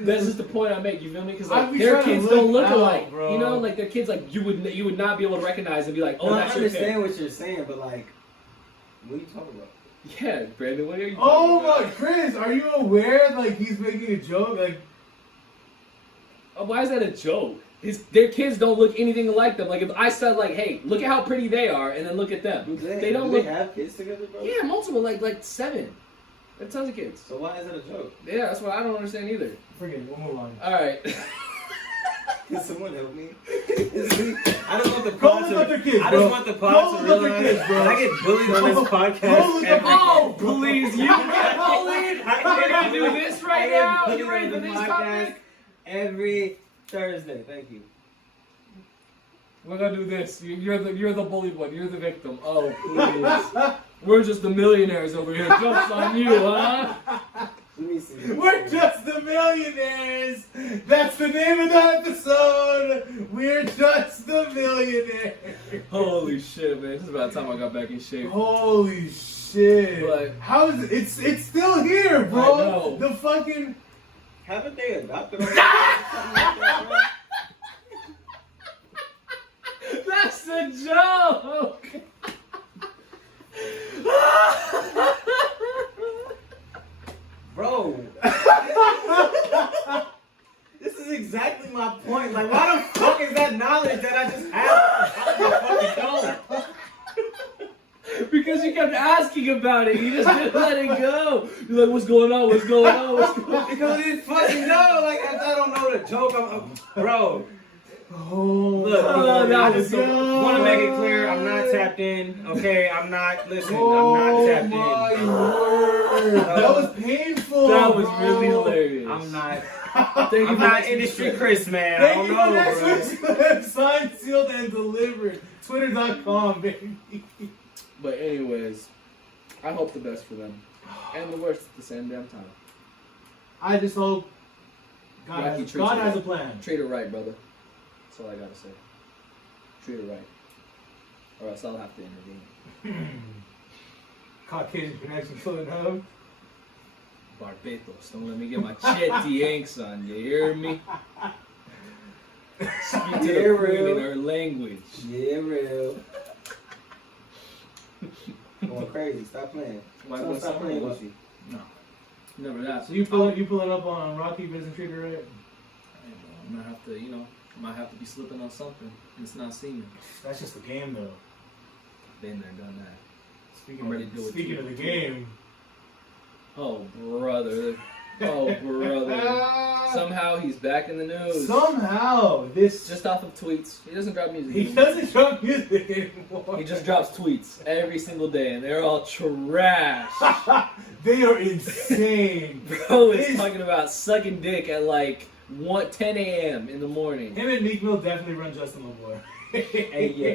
That's just the point I make. You feel me? Because I'd like be their trying to kids look don't look out, alike. bro. You know, like their kids, like you would not be able to recognize and be like, oh, No, I that's your kid. understand what you're saying, but like, what are you talking about? Yeah, Brandon, what are you? Oh talking my, Chris, are you aware? Like he's making a joke. Like about? Why is that a joke? Their kids don't look anything like them. Like if I said, like, hey, look at how pretty they are, and then look at them. Do They don't look. They have kids together, bro? Yeah, multiple, like 7. They have tons of kids. So why is it a joke? Yeah, that's what I don't understand either. forget it. We'll move on. All right. Can someone help me? I don't want the Go pod look to. up your kids, I bro. just want the Go pod to look up your realize kids, bro. that I get bullied on this Go podcast. look up every Oh, day. please, you get bullied? I You're gonna do this right get now? bullied You ready on for the this podcast topic? every Thursday. Thank you. We're gonna do this. You're the bullied one. You're the victim. Oh, please. We're just the millionaires over here. Jokes on you, huh? Let me see. We're just the millionaires. That's the name of the episode. We're just the millionaires. Holy shit, man. This is about time I got back in shape. Holy shit! But- How is it? It's still here, I bro. know. The fucking. Haven't they adopted us? Something like that, bro? That's a joke! Bro, this is exactly my point. Like, why the fuck is that knowledge that I just have out of my fucking dome? Because you kept asking about it. You just didn't let it go. You're like, what's going on? What's going on? What's going on? Because you fucking know. Like, if I don't know the joke, bro. Oh, Look, Oh, that I was just so- want to make it clear, I'm not tapped in. Okay, I'm not. Listen, Oh I'm not tapped my in. word! That was painful. That was bro. really hilarious. I'm not. Thank you I'm for not next industry week's Chris, man. I Thank don't you know, for next bro. week's clip. Signed, sealed, and delivered. Twitter.com, baby. But anyways, I hope the best for them. And the worst at the same damn time. I just hope God, Rocky has, treats God you has a right. plan. Treat her right, brother. That's all I gotta say. Treat her right. Or else I'll have to intervene. Caucasian connection filling up. Barbados, don't let me get my chetty yanks on, you hear me? Speak to Yeah, the queen real. in her language. Yeah, real. going crazy. Stop playing. Why Don't go stop somewhere? playing with you. No, never that. So you pulling up on Rocky doesn't treat her right? I'm gonna have to, might have to be slipping on something. And it's not seeming. That's just the game, though. Been there, done that. Speaking I'm ready to do it speaking too. of the game. Oh brother. Oh brother. Somehow he's back in the news. Somehow this Just off of tweets. He doesn't drop music. he anymore. doesn't drop music anymore. He just drops tweets every single day, and they're all trash. They are insane. Bro is His- talking about sucking dick at like 10 a.m. in the morning. Him and Meek Mill definitely run Justin LeBoy. Hey, yo.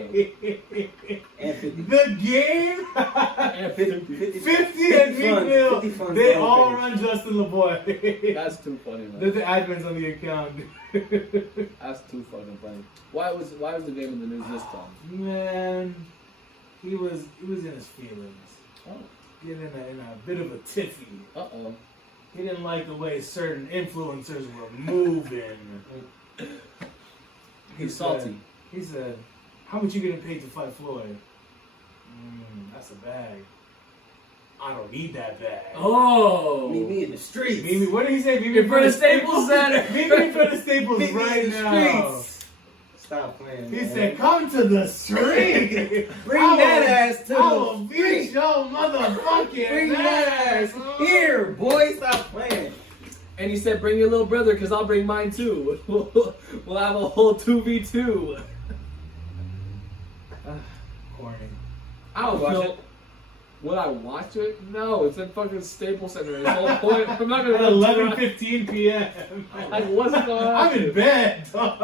And 50. The game. And 50 and Meek Mill. 50 funds They on all page. run Justin LeBoy. That's too funny, They're man. the admins on the account. That's too fucking funny. Why was the game in the news this time? Man, he was in his feelings. Oh. Getting in a bit of a tiffy. Uh-oh. He didn't like the way certain influencers were moving. He's salty. He said, "How much you getting paid to fight Floyd?" That's a bag. I don't need that bag. Oh. Meet me in the streets. Meet me, what did he say? Meet me In front of Staples Center. Meet me in front of Staples Meet me right in the now. streets. Stop playing. He man. said, "Come to the street. Bring I that will- ass to I the will beat street. your motherfucking Bring that ass here, boy. Stop playing. And he said, bring your little brother, because I'll bring mine too. We'll have a whole 2v2. Corny. I don't Watch feel... it. Would I watch it? No, it's in fucking Staples Center. The whole point. I'm not At gonna 11:15 p.m. Like, what's going on? I'm in bed, dog.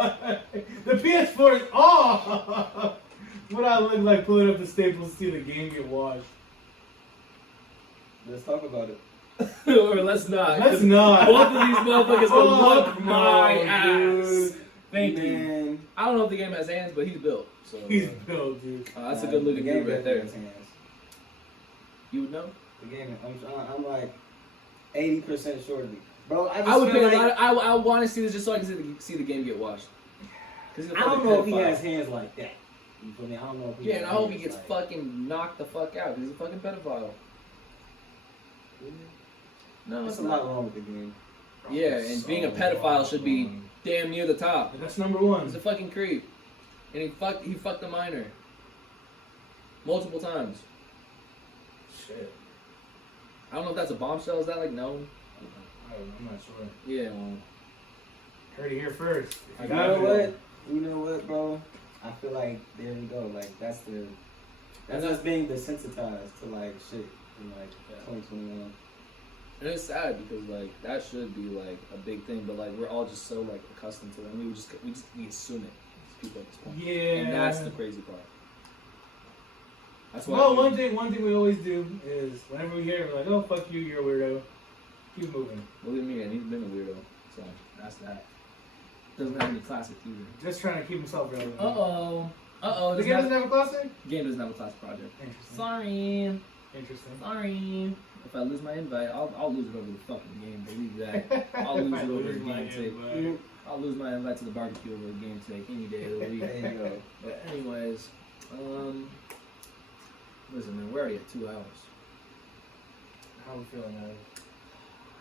The PS4 is off. What I look like pulling up the Staples to see the game get watched. Let's talk about it. Or let's not. Let's not. Both of these motherfuckers will Fuck whoop no, my ass. dude. Thank you. Man. I don't know if the game has hands, but he's built. So He's built, dude. that's a good looking The game dude right there. definitely has hands. You would know? The game, I'm like 80% sure to be. Bro, I just I would feel pay like, a lot. I want to see this just so I can see the game get watched. 'Cause he's a I don't fucking know if he pedophile. has hands like that. You feel me? I don't know if he Yeah, has and I hope he hands gets like- fucking knocked the fuck out. 'Cause he's a fucking pedophile. No, There's it's a lot not. wrong with the game. Yeah, and being a pedophile should be damn near the top. That's number one. He's a fucking creep, and he fucked a minor multiple times. Shit. I don't know if that's a bombshell. Is that like known? I'm not sure. Yeah, well, Heard it here first. You know what? You know what, bro? I feel like there we go. Like that's us being desensitized to like shit in like 2021. and it's sad because like that should be like a big thing, but like we're all just so like accustomed to it. I mean, we assume it. As people at this point. Yeah. And that's the crazy part. That's why. Well, one thing we always do is whenever we hear it, we're like, "Oh, fuck you, you're a weirdo. Keep moving." Look at me, and he's been a weirdo. So that's that. Doesn't have any classic either. Just trying to keep himself relevant. Uh oh. The game doesn't have a classic? Game doesn't have a classic project. Interesting. Sorry. Interesting. If I lose my invite, I'll lose it over the fucking game. Believe that. I'll lose If I it over lose a my game tape. invite. I'll lose my invite to the barbecue over a game tape any day of the week. There you go. But anyways, listen, man, we're already at 2 hours. How are we feeling now?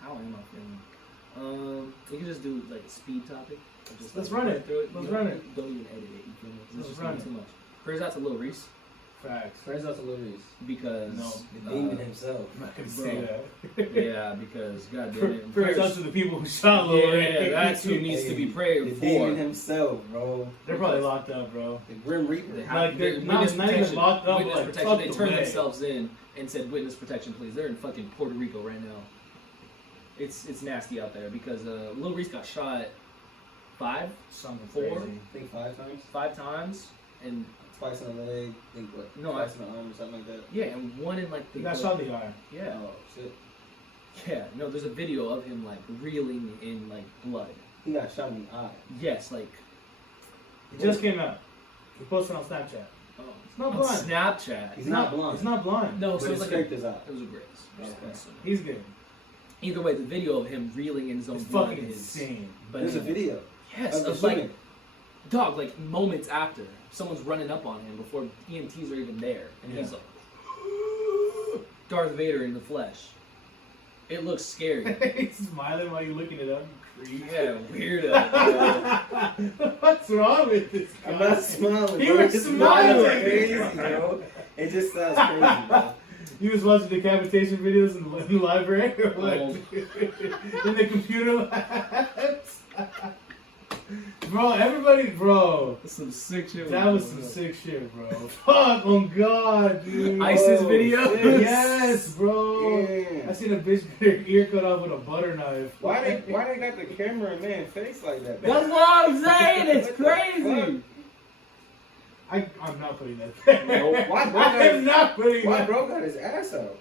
How am I feeling? We can just do like a speed topic. Or just, Let's like, run it. through it. Let's You run don't- it. Don't even edit it. You feel me? 'Cause Let's it's just run gonna be it. too much. Prayers out to Lil Reese Facts. Praise out to Lil Reese. because No, The demon himself. I'm not gonna Bro. say that. yeah, because goddamn it, Prayers out to the people who shot Lil yeah, Ray. that's who needs to be prayed The for. demon himself, bro. They're probably locked up, bro. The Grim Reaper. Like, they're not Witness even protection. locked up, Witness like, protection. They tucked turned away. themselves in and said, "Witness protection, please." They're in fucking Puerto Rico right now. It's nasty out there because Lil Reese got shot Something Four? crazy. I think 5 times. 5 times, and Twice in the leg. I think what? No, Twice in the arm or something like that. yeah, and one in like the. He got shot in the eye. Yeah, Oh shit. yeah. No, there's a video of him like reeling in like blood. He got shot in the eye. Yes, like It just came out. He posted on Snapchat. It's not on blind. Snapchat. He's not blind. He's not blind. No, But so it it was like scraped his eye. it was a grace. Okay. He's good. Either way, the video of him reeling in his own It's blood fucking is. insane. But There's a video yes, of the of like shooting. dog, like moments after someone's running up on him before EMTs are even there, and he's like, Darth Vader in the flesh. It looks scary. He's smiling while you're looking it up. You creep. Yeah, weirdo. Bro. What's wrong with this guy? I'm not smiling. You bro. were It's smiling. crazy, bro. It just sounds crazy, bro. You was watching decapitation videos in the library or what? Oh. In the computer labs? Bro, everybody, bro. That's some sick shit. That was some sick shit, bro. Fuck, oh god, dude. ISIS video? Yes, bro. Yeah. I seen a bitch get her ear cut off with a butter knife. Why they got the camera in man's face like that? That's what I'm saying. It's What the crazy. I'm not putting that there. No, why, bro? I am not putting Why that. bro got his ass out?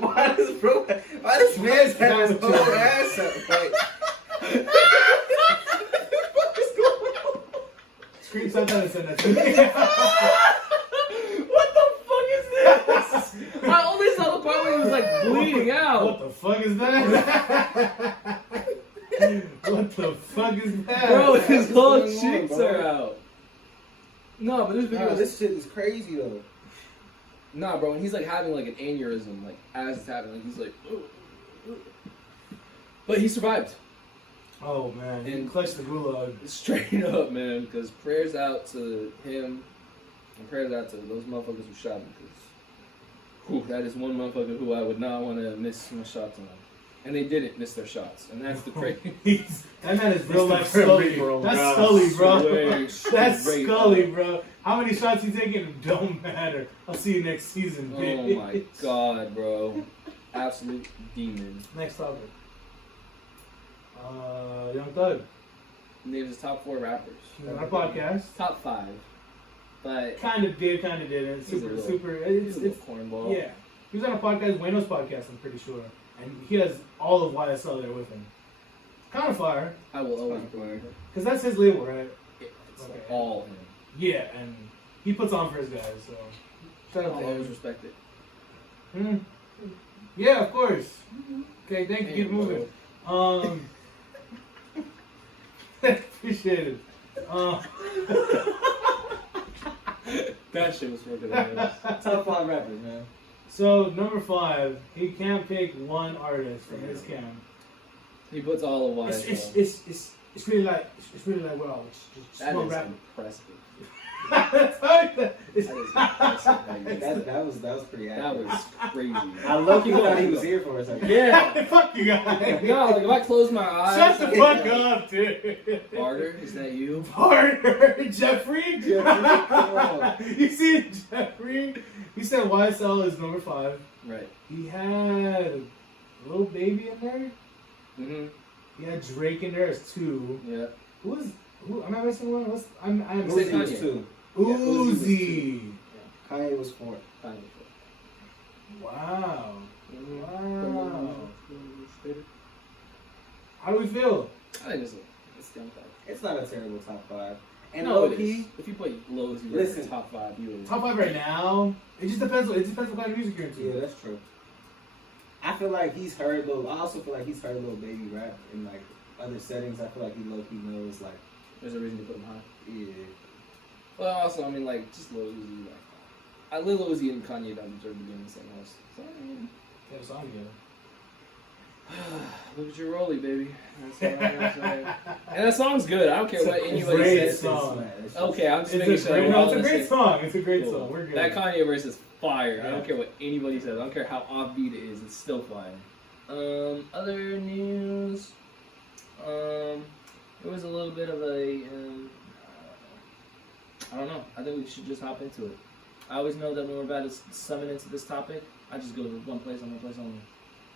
Why does man's have his whole ass out? Like, Screenshot that and send that to me. What the fuck is this? I only saw the part where he was like bleeding out. What the fuck is that? What the fuck is that? Bro, his whole What's going on, cheeks bro? are out. No, but this video nah, is this shit is crazy though. nah, bro. When he's like having like an aneurysm, like as it's happening, like he's like, but he survived. Oh man, And- and clutch the gulag. Straight up, man. Because prayers out to him, and prayers out to those motherfuckers who shot him. Because, that is one motherfucker who I would not want to miss my shots on. And they didn't miss their shots, and that's the crazy. That man is real life He's the Scully. bro. That's God, Scully, bro. straight, That's straight Scully, up. bro. How many shots you taking? Don't matter. I'll see you next season, Oh bitch. my god, bro. Absolute demon. Next topic. Young Thug. Names his top 4 rappers. He's on our podcast. Top 5. But Kind of did, kind of didn't. He's a Super, little- super. he's It's, a little it's cornball. yeah. He was on a podcast, Wayno's podcast, I'm pretty sure, and he has all of YSL there with him. Kind of fire, I will always believe it. because that's his label, right? It's Okay. all him. Yeah, and he puts on for his guys, so shout out I'll to always him. respect it. Hmm. Yeah, of course. Okay, thank you. Keep Damn, moving. Appreciate it. That shit was fucking hilarious. Top 5 rappers, man. So number 5, he can't pick one artist from his camp. He puts all of YSL. It's really like wow, it's just That one is rapper. impressive. That's how it- That is impressive. how you did that. That was pretty That accurate. was crazy. I low-key thought he was here for a second. Yeah. Fuck you guys. No, like if I close my eyes. Shut the fuck up, dude. Barter, is that you? Barter, Jeffrey. come on. You see Jeffrey? He said YSL is number 5. Right. He had Lil Baby in there. Mm-hmm. He had Drake in there as 2. Yeah. Who am I missing one? I'm Say Uzi was Kanye. 2. Uzi. Kanye was 4. Kanye. Wow. Mm-hmm. Wow. How do we feel? I think it's young thug. It's not a terrible top 5. And No, it low-key, is. If you play Low Uzi Listen. Vert's top 5, you would. Top 5 right now. It just depends. It depends what kind of music you're into. yeah, that's true. I feel like he's heard Lil. I also feel like he's heard Lil Baby rap in like other settings. I feel like he low-key knows like, There's a reason to put him high. yeah. Well, also, I mean, like, just Lil Uzi. Like, Lil Uzi and Kanye don't deserve to be in the same house. So, I mean, Get a song together. look at your rollie, baby. That's all I gotta say. And that song's good. I don't care It's what a anybody great says. song. Okay, I'm just It's making a sure. great, we're no, all it's a on the great same- song. It's a great Cool. song. We're good. That Kanye verse is fire. I Yeah. don't care what anybody says. I don't care how offbeat it is. It's still fire. Other news. There was a little bit of a. I don't know. I think we should just hop into it. I always know that when we're about to summon into this topic, I just go to one place and one place only.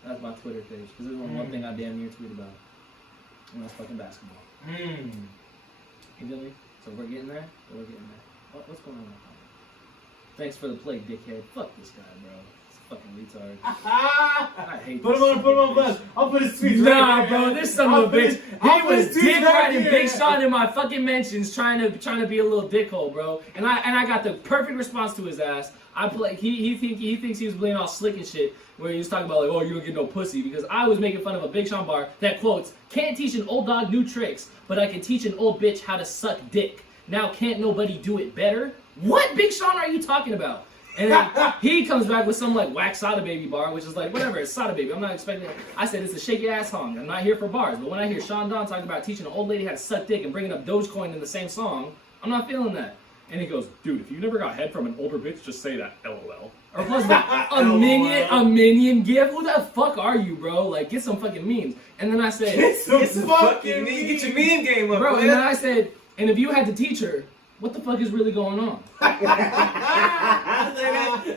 That's my Twitter page. Because there's one thing I damn near tweet about. And that's fucking basketball. Mm. You feel me? So we're getting there? We're getting there. What's going on? Thanks for the play, dickhead. Fuck this guy, bro. It's a fucking retard. I hate Put this him on fucking blast. bitch. I'll put his tweets Nah, right bro, here. this son I'll of a put bitch. his- I'll He put was his tweets dick right riding here. Big Sean in my fucking mentions, trying to be a little dickhole, bro. And I got the perfect response to his ass. He thinks he was playing all slick and shit, where he was talking about like, oh, you don't get no pussy, because I was making fun of a Big Sean bar that quotes, "Can't teach an old dog new tricks, but I can teach an old bitch how to suck dick. Now can't nobody do it better?" What Big Sean are you talking about? And then he comes back with some like whack Sada Baby bar, which is like, whatever, it's Sada Baby. I'm not expecting it. I said, it's a shaky ass song. I'm not here for bars. But when I hear Sean Don talking about teaching an old lady how to suck dick and bringing up Dogecoin in the same song, I'm not feeling that. And he goes, dude, if you never got head from an older bitch, just say that, LOL. Or plus that, a minion gif? Who the fuck are you, bro? Like, get some fucking memes. And then I said, Get some fucking Get your meme game up, bro. man. And then I said, and if you had to teach her, what the fuck is really going on?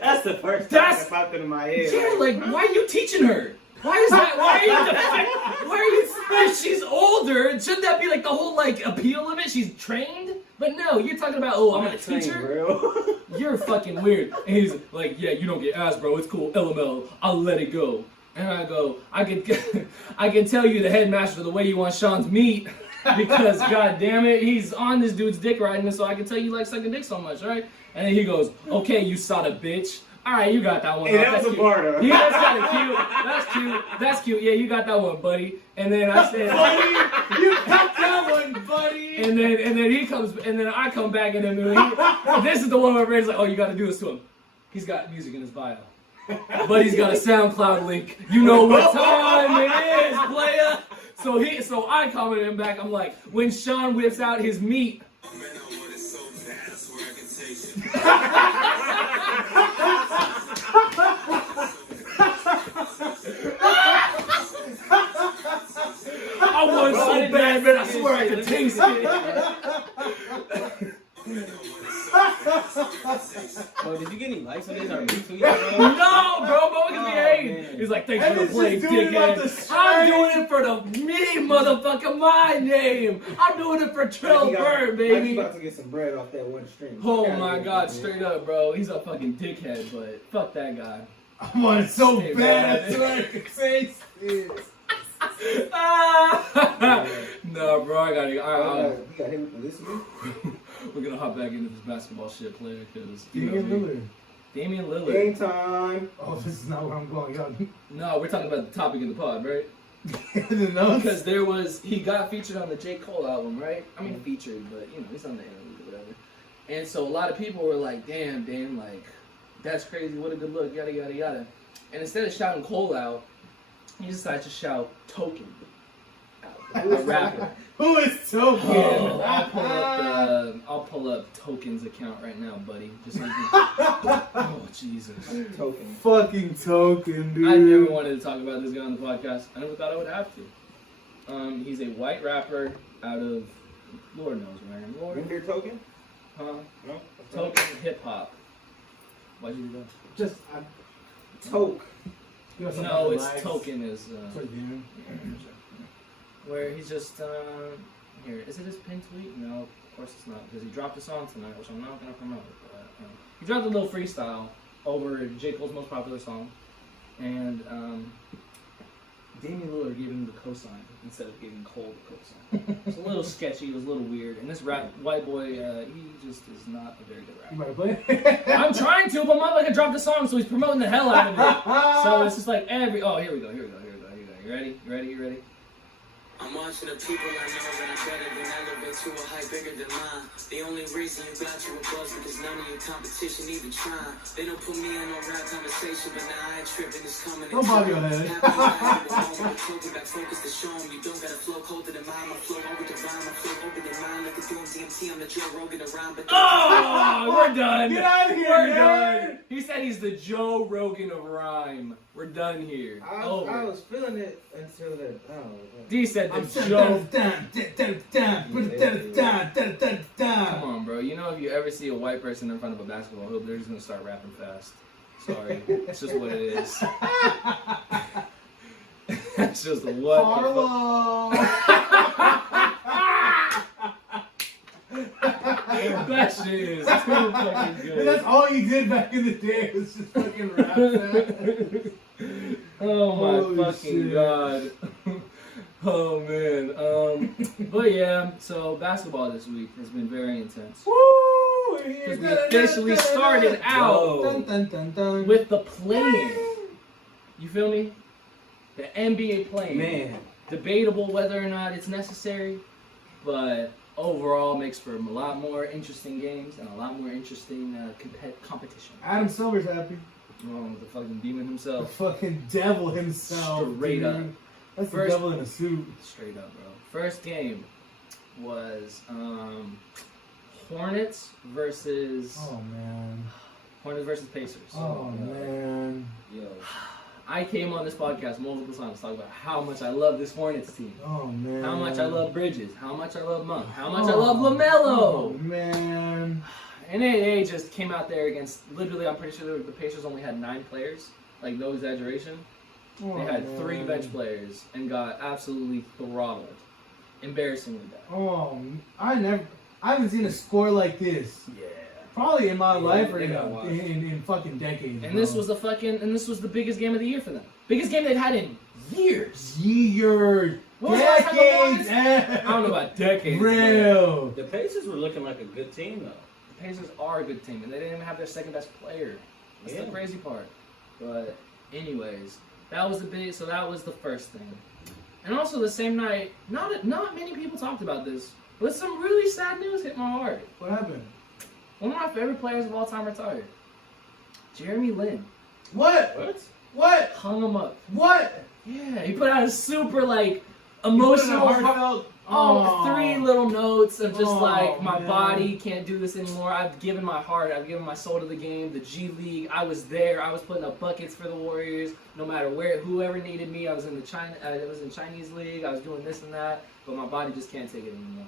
That's the first thing that popped into my head. Yeah, like, why are you teaching her? Why is that? Why are you? If she's older, shouldn't that be like the whole like appeal of it? She's trained, but no, you're talking about I'm gonna teach her. Bro. You're fucking weird. And he's like, yeah, you don't get ass, bro. It's cool. LML. I'll let it go. And I go, I can tell you the headmaster the way you want Sean's meat. Because god damn it, he's on this dude's dick riding, so I can tell you like sucking dick so much, right? And then he goes, okay, you Sada bitch. Alright, you got that one. Hey, that was a bar though. Yeah, that's kind of cute. That's cute. That's cute. Yeah, you got that one, buddy. And then I said, buddy, you got that one, buddy. And then he comes, and then I come back, and then this is the one where Ray's like, oh, you got to do this to him. He's got music in his bio. But he's got a SoundCloud link. You know what time it is, playa. So I commented him back. I'm like, when Sean whips out his meat. I want it so bad, man. I swear I can taste it. Bro, did you get any likes on this or retweets? No, bro, gonna be hating. Man. He's like, thanks And for the it's play, just doing it off the dickhead. strength. I'm doing it for the me, motherfucker, my name. I'm doing it for Trill Bird, baby. He's about to get some bread off that one string. Oh my god, straight up, bro. He's a fucking dickhead, but fuck that guy. I want it so Stay bad. bad. I swear I can taste it. No, bro, I gotta. He got hit with the listen. We're gonna hop back into this basketball shit, player, because Damian Lillard. Game time. Oh, this is not where I'm going, y'all. No, we're talking about the topic of the pod, right? No, Because he got featured on the J. Cole album, right? I mean, featured, but he's on the interlude or whatever. And so a lot of people were like, damn, like, that's crazy, what a good look, yada, yada, yada. And instead of shouting Cole out, he decided to shout Token out, a rapper. who is so good? Oh, I'll pull up Token's account right now, buddy. Just so you can... Oh, Jesus. Token. Fucking Token, dude. I never wanted to talk about this guy on the podcast. I never thought I would have to. He's a white rapper out of Lord knows where. Reindeer token? Huh? No. Token hip hop. Why'd you do that? Just, Toke. No, it's Token is Sorry, dude. where he's just here. Is it his pin tweet? No, of course it's not, because he dropped a song tonight, which I'm not gonna promote. But he dropped a little freestyle over J. Cole's most popular song, and Damian Lillard gave him the cosign instead of giving Cole the cosign. It's a little sketchy. It was a little weird. And this white boy, he just is not a very good You rapper. might play? I'm trying to, but motherfucker dropped a song, so he's promoting the hell out of it. So it's just like here we go. You ready? I'm watching the people I know that I'm better than elevate to a height bigger than mine. The only reason you got you a buzz because none of your competition even trying. They don't put me in no rap conversation, but now I ain't tripping. It's coming. Don't bother your head. Back focus to show 'em you don't got a flow colder than mine. My flow over the rhyme, my flow over the mind. Like a doing DMT, I'm the Joe Rogan around. But Oh, we're done. Get out of here, We're man. done. He said he's the Joe Rogan of rhyme. We're done here. I Over. was feeling it until that. D said I'm the Joe. Come on, bro. You know, if you ever see a white person in front of a basketball hoop, they're just gonna start rapping fast. Sorry, it's just what it is. That's just what. Carlo. That shit is too fucking good. That's all you did back in the day was just fucking rap that. Oh my Holy fucking shit. god. Oh man. But yeah, so basketball this week has been very intense. Woo! Because we officially started out Dun, dun, dun, dun. with the play-in. You feel me? The NBA play-in. Man. Debatable whether or not it's necessary, but overall makes for a lot more interesting games and a lot more interesting competition. Adam Silver's happy. Oh, the fucking demon The himself. fucking devil himself. Straight dude. up. That's First- the devil in a suit. Straight up, bro. First game was Hornets versus Pacers. Oh man. Yo. I came on this podcast multiple times to talk about how much I love this Hornets team. Oh man. How much I love Bridges. How much I love Monk. How much I love LaMelo. Oh man. And they just came out there against, literally, I'm pretty sure the Pacers only had 9 players. Like, no exaggeration. Oh, They had man. 3 bench players and got absolutely throttled. Embarrassingly bad. Oh, I haven't seen a score like this. Yeah. Probably in my life or they in, got washed. in fucking decades. And bro. this was the biggest game of the year for them. Biggest game they've had in years. years. When was the last time they won Decades. this? I don't know about decades. Real. The Pacers were looking like a good team, though. The Pacers are a good team, and they didn't even have their second best player. That's the Yeah. crazy part. But anyways, that was the first thing. And also the same night, not many people talked about this, but some really sad news hit my heart. What happened? One of my favorite players of all time retired. Jeremy Lin What? What? What? hung him up. What? Yeah, he put out a super You emotional, put in a heartfelt. 3 little notes of just like, my man. body can't do this anymore. I've given my heart, I've given my soul to the game, the G League. I was there. I was putting up buckets for the Warriors. No matter whoever needed me. I was in Chinese league. I was doing this and that, but my body just can't take it anymore.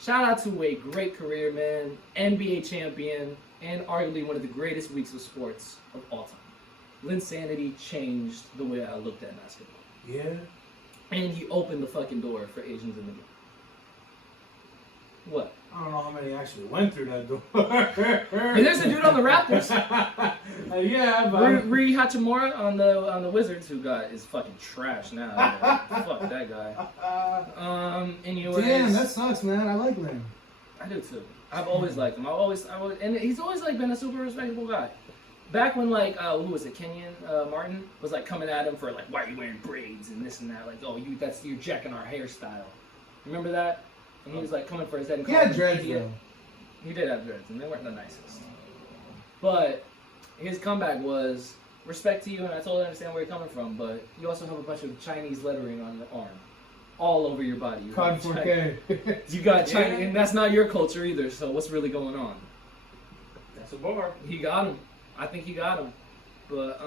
Shout out to a great career, man, NBA champion, and arguably one of the greatest weeks of sports of all time. Linsanity changed the way I looked at basketball. Yeah. And he opened the fucking door for Asians in the game. What? I don't know how many actually went through that door. And there's a dude on the Raptors, Yeah, but Rui Hachimura on the Wizards, who is fucking trash now. Fuck that guy. Anyways, damn, that sucks, man. I like Lynn. I do too. I've always liked him. And he's always like been a super respectable guy. Back when who was it, Kenyon Martin was like coming at him for like, why are you wearing braids and this and that? Like, oh, you're jacking our hairstyle. Remember that? And he was like coming for his head. And He calling had him an dreads idiot. though. He did have dreads, and they weren't the nicest. But his comeback was, respect to you, and I totally understand where you're coming from, but you also have a bunch of Chinese lettering on your arm. All over your body. COD 4K. You got China, Yeah. and that's not your culture either, so what's really going on? That's a bar. He got him. I think he got him. But,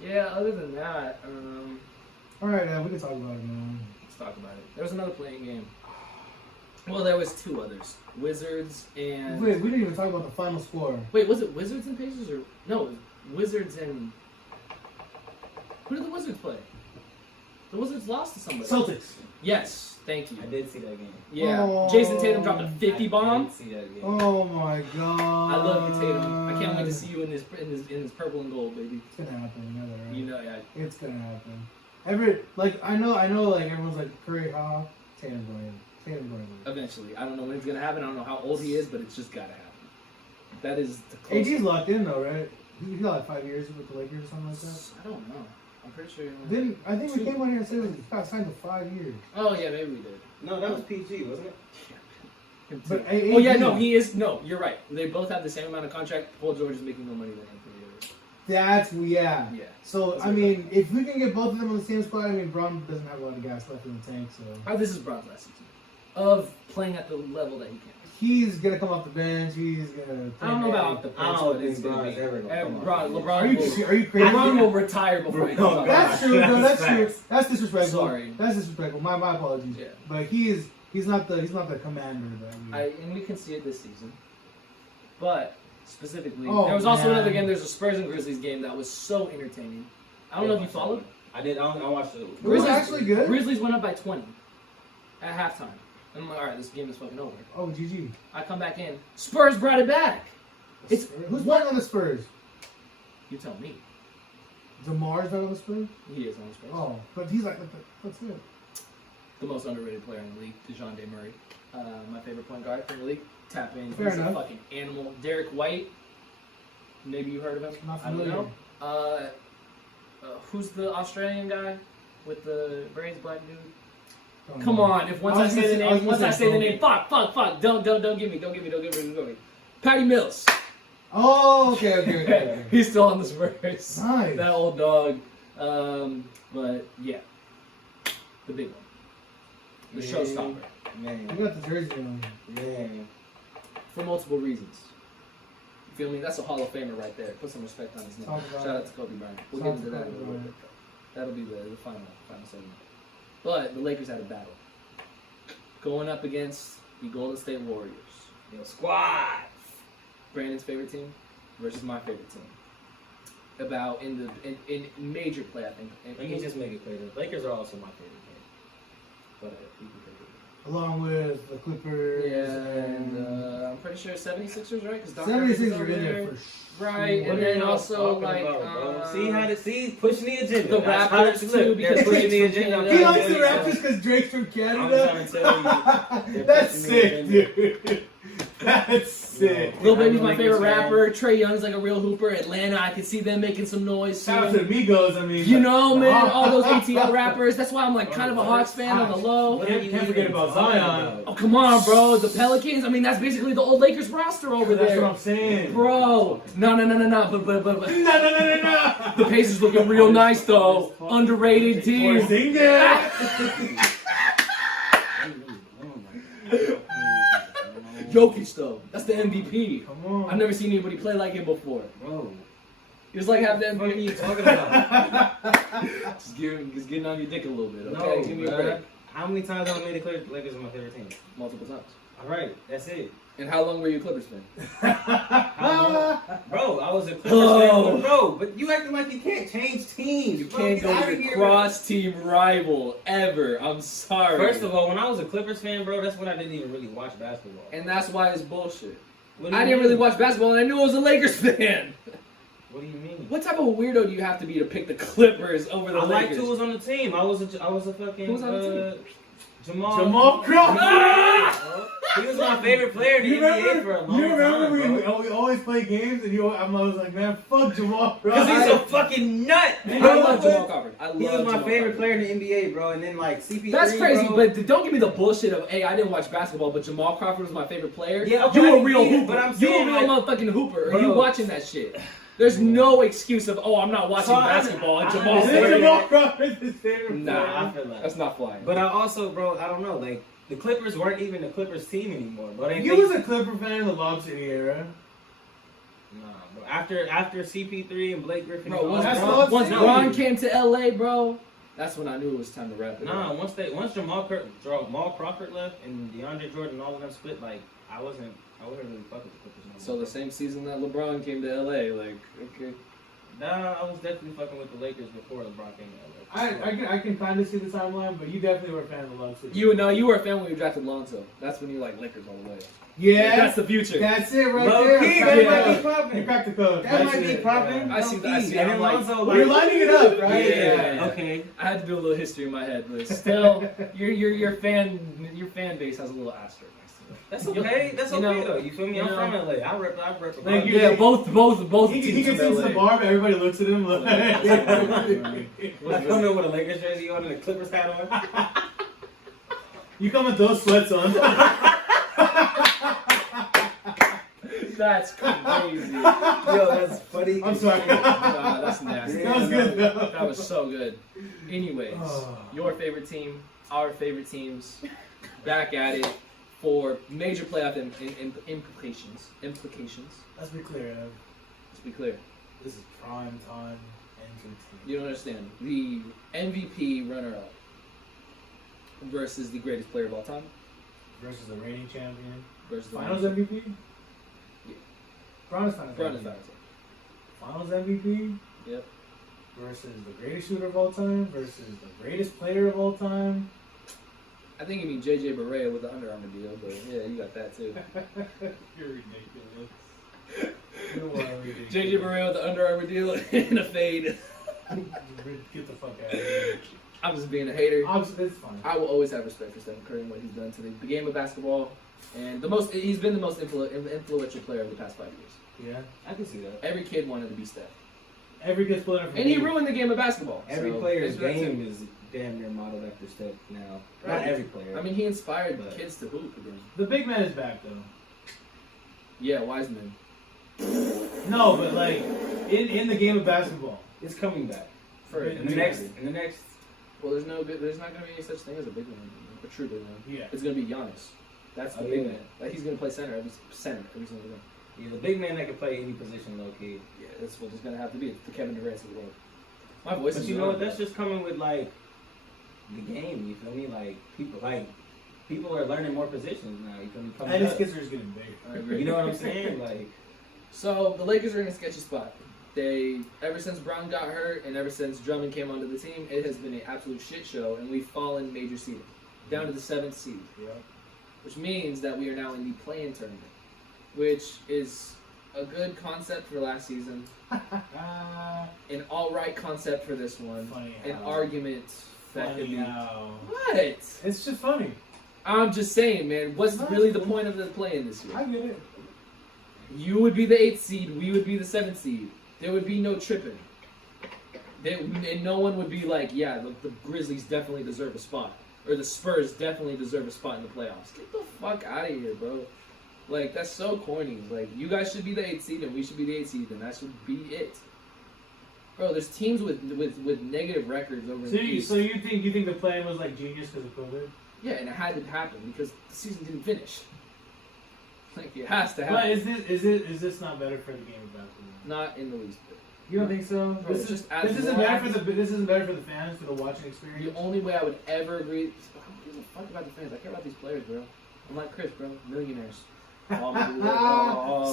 yeah, other than that, Alright, we can talk about it, man. let's talk about it. There was another playing game. Well, there was 2 others. Wizards and... Wait, we didn't even talk about the final score. Wait, was it Wizards and Pacers or no? It was Wizards and who did the Wizards play? The Wizards lost to somebody. Celtics. Yes, thank you. I did see that game. Yeah, Oh. Jason Tatum dropped a 50 bomb. I did see that game. Oh my god. I love you, Tatum. I can't wait to see you in this purple and gold, baby. It's gonna happen, you know that, right? You know, yeah. It's gonna happen. I know, like everyone's like Curry, ha, Tatum going. Eventually, I don't know when it's gonna happen. I don't know how old he is, but it's just gotta happen. That is the closest. AG's locked in though, right? He got like 5 years with the Lakers or something like that. I don't know. I'm pretty sure. I think we came on here and said he got signed to 5 years. Oh yeah, maybe we did. No, that was PG, wasn't it? But Oh yeah, AD no, he is. No, you're right. They both have the same amount of contract. Paul George is making more money than Anthony Davis. That's yeah. Yeah. So That's I mean, if we can get both of them on the same squad, I mean, Braun doesn't have a lot of gas left in the tank, so This is Bron's last season of playing at the level that he can. he's gonna come off the bench. He's gonna. I don't know about the I don't bench, but think it's gonna LeBron's be. ever gonna come off. LeBron Are you crazy? LeBron will retire before he comes Oh, off. That's God. true. No, that's Facts. true. That's disrespectful. Sorry. That's disrespectful. My apologies. Yeah. But he's not the commander that And we can see it this season. But specifically, Oh, there was also man. another game. There's a Spurs and Grizzlies game that was so entertaining. I don't know if you followed. I did. I watched it. It was actually good. Grizzlies went up by 20 at halftime. And I'm like, all right, this game is fucking over. Oh, GG. I come back in. Spurs brought it back. It's Who's playing on the Spurs? You tell me. DeMar's not on the Spurs. He is on the Spurs. Oh, but he's like, that's good. The most underrated player in the league, DeJounte Murray. My favorite point guard in the league. Tap in. Fair He's enough. a fucking animal. Derek White. Maybe you heard of him. Not I don't familiar. know. Who's the Australian guy with the braids, black dude? Come on, if once I say the name, fuck. Don't give me. Patty Mills. Oh, okay. He's still on the Spurs. Nice. That old dog. But yeah, the big one, the showstopper, Man. You got the jersey on. Man. for multiple reasons. You feel me? That's a Hall of Famer right there. Put some respect on his name. Shout out to Kobe Bryant. We'll get into that in a little bit. That'll be the final segment. But the Lakers had a battle going up against the Golden State Warriors. Yo, squad. Brandon's favorite team versus my favorite team. About in major play, I think. Let me just make it clear. The Lakers are also my favorite team. But you can take it. Along with the Clippers. Yeah, and I'm pretty sure 76ers, right? Because 76 are in there for sure. Right, What and are then y'all also talking like about, bro? See pushing the agenda. the That's how Raptors it's too, look. because They're pushing the Drake's from agenda. Canada. He likes the Raptors because Drake's from I'm Canada. trying to tell you. That's sick, dude. That's sick. Lil Baby's my Lakers favorite fan. rapper. Trey Young's like a real hooper. Atlanta, I can see them making some noise Shout out to soon. the Migos. I mean, You know, man, Hawks. all those ATL rappers. That's why I'm like kind of a Hawks fan on the low. Can't forget about Zion. Oh, come on, bro. The Pelicans, I mean, that's basically the old Lakers roster over That's there. what I'm saying. Bro. No. But No. the Pacers looking real nice, though. Underrated team. Porzingis. Jokic, though. That's the MVP. Come on. I've never seen anybody play like him before. Bro, He was like half the what are you MVP. talking about? Just getting on your dick a little bit, okay? No, Give me a bruh. break. How many times have I made it clear the Lakers are my favorite team? Multiple times. All right, that's it. And how long were you a Clippers fan? Bro, I was a Clippers Oh. fan, bro. But you acting like you can't change teams. You bro. can't Get go outta to the here. cross-team rival ever. I'm sorry. First of all, when I was a Clippers fan, bro, that's when I didn't even really watch basketball. And that's why it's bullshit. What do you I didn't mean? really watch basketball, and I knew I was a Lakers fan. What do you mean? What type of weirdo do you have to be to pick the Clippers over the I liked Lakers? who was on the team. I was a fucking Who was on the team? Jamal Crawford. He was my favorite player in the You NBA for a long you remember time, we bro. always play games and I was like, man, fuck Jamal Because Crawford. he's a fucking nut. I love Jamal Crawford. I love He was my Jamal favorite Crawford. player in the NBA, bro. And then like CP3. That's crazy, bro. but don't give me the bullshit of, hey, I didn't watch basketball, but Jamal Crawford was my favorite player. Yeah, okay, You a real yeah, hooper. but I'm You a saying, real like- motherfucking hooper. Are Bro. you watching that shit? There's no excuse of, oh, I'm not watching So basketball. And I- Jamal's Is I- it favorite. Jamal Crawford his favorite Nah, player? I feel like. That's not flying. But I also, bro, I don't know. Like, the Clippers weren't even the Clippers team anymore, bro. You was a Clipper fan in the Lob City era. Nah, bro. After CP3 and Blake Griffin. Bro, and that's all what I'm once saying. Bron came to LA, bro, that's when I knew it was time to wrap it Nah, up. once Jamal Crawford left and DeAndre Jordan and all of them split, like I wasn't really fucking with the Clippers no more. So the same season that LeBron came to LA, like, okay. Nah, I was definitely fucking with the Lakers before LeBron came to LA. I can kind of see the timeline, but you definitely were a fan of the Lob City. You were a fan when you drafted Lonzo. That's when you like Lakers all the way. Yeah, That's the future. that's it right Low there. key, You that Yeah. might be You popping. cracked the code. That That's might be it. popping. I see Low that- I key. see And that. then I'm Lonzo, We're lining it up, right? Yeah. Okay. I had to do a little history in my head, but still, your fan base has a little asterisk next to it. That's okay. That's You okay know, though. You feel me? you I'm know. from LA. I rep. Thank you. Yeah, both He teams gets from into LA. the bar, but everybody looks at him like. I come in with a Lakers jersey on and a Clippers hat on. You come with those sweats on. That's crazy. Yo, that's funny. I'm sorry. Nah, that's nasty. That was good though. That was so good. Anyways, Oh. your favorite team, our favorite teams, back at it for major playoff implications. Let's be clear, Ev. Let's be clear. This is prime time NGT. You don't understand. The MVP runner-up versus the greatest player of all time Versus the reigning champion. versus the Finals reigning- MVP? Yeah. Bron is finals Bron is MVP. finals. Finals MVP Yep. versus the greatest shooter of all time versus the greatest player of all time. I think you mean JJ Barea with the Under Armour deal, but yeah, you got that too. You're ridiculous. You are ridiculous. JJ Barea with the Under Armour deal and a fade. Get the fuck out of here. I'm just being a hater. Obviously, it's fine. I will always have respect for Stephen Curry and what he's done to the game of basketball, and he's been the most influential player of the past 5 years. Yeah. I can see that. Every kid wanted to be Steph. Every good split And he ruined the game of basketball. Every so player's there's that game too. is damn near modeled after Steph now. Right. Not every player. I mean, he inspired But- kids to hoop again. The big man is back though. Yeah, Wiseman. No, but like in the game of basketball. it's coming back. For In In the next. Well, there's not gonna be any such thing as a big man, a true big man. Yeah. It's gonna be Giannis. That's the Oh, big yeah. man. Like he's gonna play center every single game. Yeah, the big man that can play any position, low key. Yeah, that's what it's gonna have to be. It's the Kevin Durant's of the world. My voice But is you know what? loud. That's just coming with like the game. You feel me? Like people are learning more positions now. You feel me? Coming And his up. kids are just getting bigger. I agree. You know what I'm saying? Like So the Lakers are in a sketchy spot. They ever since Brown got hurt and ever since Drummond came onto the team, it has been an absolute shit show, and we've fallen major seeding down to the 7th seed. Which means that we are now in the play-in tournament, which is a good concept for last season, an all-right concept for this one, Funny an how. argument that could Funny be. how. What? It's just funny. I'm just saying, man. What's No, really it's the cool. point of the play-in this year? I get it. You would be the 8th seed. We would be the 7th seed. There would be no tripping. And no one would be like, yeah, the Grizzlies definitely deserve a spot. Or the Spurs definitely deserve a spot in the playoffs. Get the fuck out of here, bro. Like, that's so corny. Like, you guys should be the 8th seed and we should be the 8th seed, and that should be it. Bro, there's teams with negative records over in So the you, East. so you think the plan was like genius because of COVID? Yeah, and it had to happen because the season didn't finish. Like, it has to But happen. is this not better for the game of basketball? Not in the least bit. You don't think so? Bro, This it's is just adds this isn't more better for this isn't better for the fans for the watching experience. The only way I would ever agree. Who gives a fuck about the fans? I care about these players, bro. I'm like Chris, bro. Millionaires.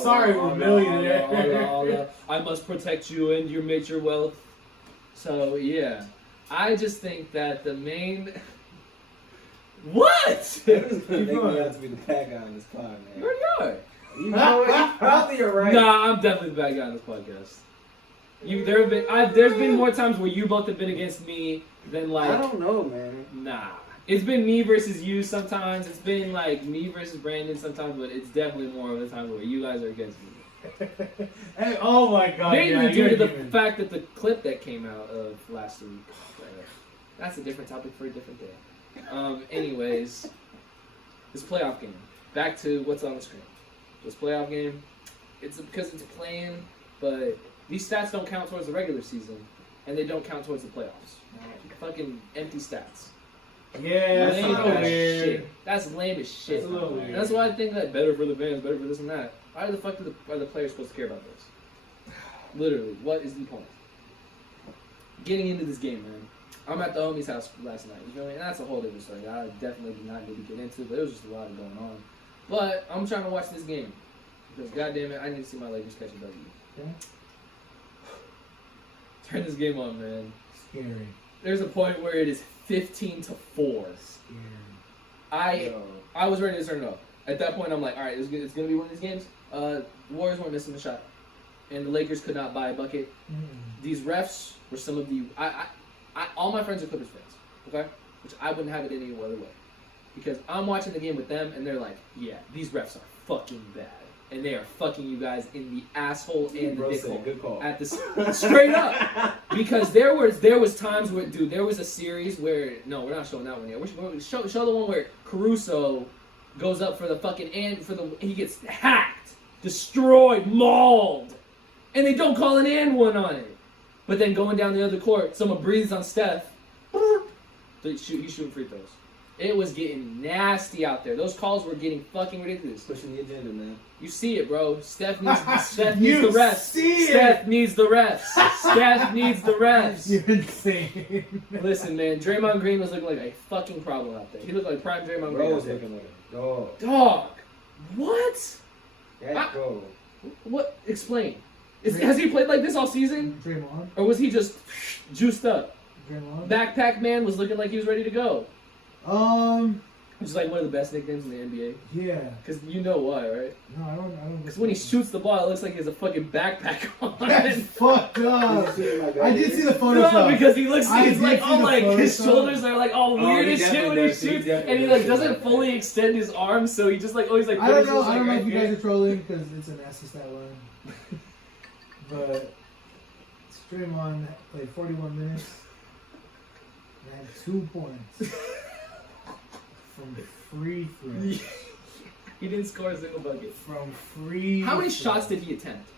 Sorry, we're millionaires. I must protect you and your major wealth. So yeah, I just think that the main. What? that doesn't make me out to be the bad guy on this pod, man. Where you are? You know what? You probably are right. Nah, I'm definitely the bad guy on this podcast. There's been more times where you both have been against me than like. I don't know, man. Nah. It's been me versus you sometimes. It's been like me versus Brandon sometimes, but it's definitely more of the time where you guys are against me. Hey, oh my god. Mainly yeah, due you're to the human. fact that the clip that came out of last week. That's a different topic for a different day. Anyways, this playoff game. Back to what's on the screen. This playoff game, it's because it's playing, but these stats don't count towards the regular season, and they don't count towards the playoffs. Fucking empty stats. Yeah, that's a Lame little as weird. shit. That's lame as shit. That's a little weird. And that's why I think that better for the fans, better for this and that. Why the fuck are the players supposed to care about this? Literally, what is the point? Getting into this game, man. I'm at the homie's house last night. You feel me? And that's a whole different story. I definitely did not need to get into, but there was just a lot going on. But I'm trying to watch this game because, goddamn it, I need to see my Lakers catch a W. Okay. Turn this game on, man. Scary. There's a point where it is 15-4. Scary. I was ready to turn it off. At that point, I'm like, all right, it's going to be one of these games. The Warriors weren't missing a shot, and the Lakers could not buy a bucket. These refs were some of the all my friends are Clippers fans, okay? Which I wouldn't have it any other way, because I'm watching the game with them, and they're like, yeah, these refs are fucking bad, and they are fucking you guys in the asshole and the Bro dick said, hole good call. at this straight up. Because there was times where, dude, there was a series where we're not showing that one yet. We're show the one where Caruso goes up for the fucking he gets hacked, destroyed, mauled, and they don't call an and one on it. But then going down the other court, someone breathes on Steph. He's shooting free throws. It was getting nasty out there. Those calls were getting fucking ridiculous. Pushing the agenda, man. You see it, bro. Steph needs You the refs. see it. Steph needs the refs. Steph needs the refs. You're insane. Listen, man, Draymond Green was looking like a fucking problem out there. He looked like prime Draymond Green. Bro out was there. looking like a dog. Dog. What? That bro. What? Explain. Has he played like this all season? Draymond. Or was he just juiced up? Draymond. Backpack Man was looking like he was ready to go. Which is like one of the best nicknames in the NBA. Yeah. Because you know why, right? No, I don't. Because when he shoots the ball, it looks like he has a fucking backpack on. That's fucked up. Did you see my guy I did see the No, Photoshop. because he I he's like did see all the like his Photoshop. shoulders are like all weird he as shit definitely when he does. He shoots, definitely and he does like shit doesn't like that. fully extend his arms, so he just like always like. I don't finishes, know. like, I don't know right if you here. guys are trolling because it's an S stat line, but Draymond played 41 minutes and had 2 points from free throws. He didn't score a single bucket. From free. How many throws. shots did he attempt?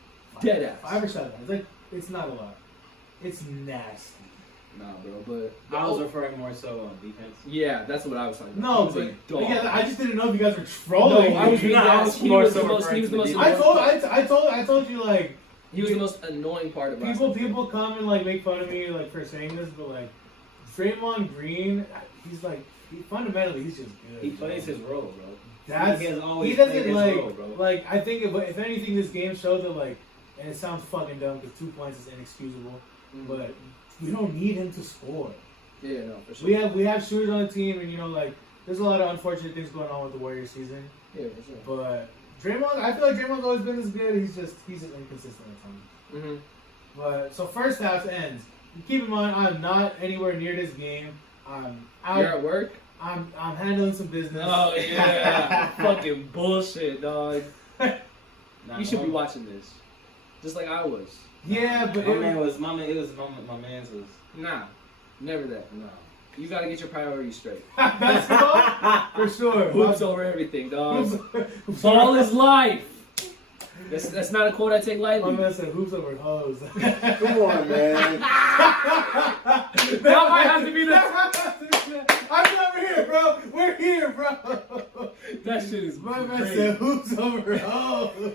Dead ass. 5 or 7. It's like it's not a lot. It's nasty. Nah, bro, but I was referring more so on defense. yeah, that's what I was talking about. No, He was but a dog. yeah, I just didn't know if you guys were No, trolling. I was me. being I asked. was He more was so the most. He was the most. referring to the annoying- I told you like He was the most annoying part of people come and like make fun of me like for saying this, but like Draymond Green, fundamentally he's just good. He plays his role, bro. That's he has always he played doesn't his like role, bro. like I think if anything this game showed that like, and it sounds fucking dumb because 2 points is inexcusable, but we don't need him to score. Yeah, no, for sure. We have shooters on the team, and you know like there's a lot of unfortunate things going on with the Warriors season. Yeah, for sure. But Draymond, I feel like Draymond's always been this good. He's just inconsistent at times. Mm-hmm. But so first half ends. Keep in mind, I'm not anywhere near this game. I'm out. You're at work? I'm handling some business. Oh yeah, fucking bullshit, dog. Nah, You should be watching this, just like I was. Yeah, but My man's was. Nah, never that. No. You gotta get your priorities straight. basketball for sure. Hoops over everything, dog. Hoops Ball over- is life. That's not a quote I take My lightly. man said hoops over hoes. Come on, man. That might have to be the. I'm over here, bro. We're here, bro. That shit is My man great. said hoops over hoes.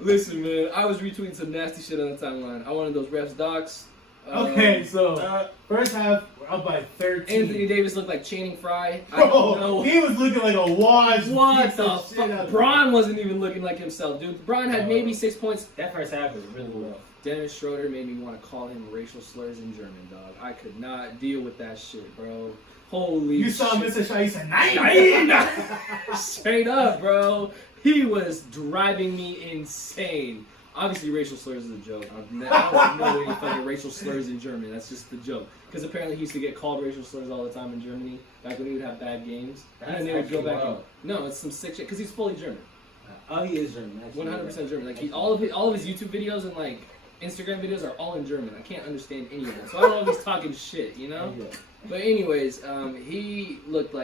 Listen, man, I was retweeting some nasty shit on the timeline. I wanted those refs docs. Okay, so first half, we're up by 13. Anthony Davis looked like Channing Frye. I don't Bro, know. he was looking like a washed What piece the of shit out fuck? there. Braun wasn't even looking like himself, dude. Braun had maybe 6 points. That first half was really rough. Dennis Schroeder made me want to call him racial slurs in German, dog. I could not deal with that shit, bro. Holy You shit. saw Mr. Shaw, he said, "Nine." Straight up, bro. He was driving me insane. Obviously, racial slurs is a joke. I don't know any fucking racial slurs in German. That's just the joke. Because apparently he used to get called racial slurs all the time in Germany, back when he would have bad games. That's and then they would go actually back and... wild. No, it's some sick shit. Because he's fully German. Oh, he is German. Actually. 100% German. Like, all of his YouTube videos and, like, Instagram videos are all in German. I can't understand any of them. So I don't know if he's talking shit, you know? Yeah. But anyways, he looked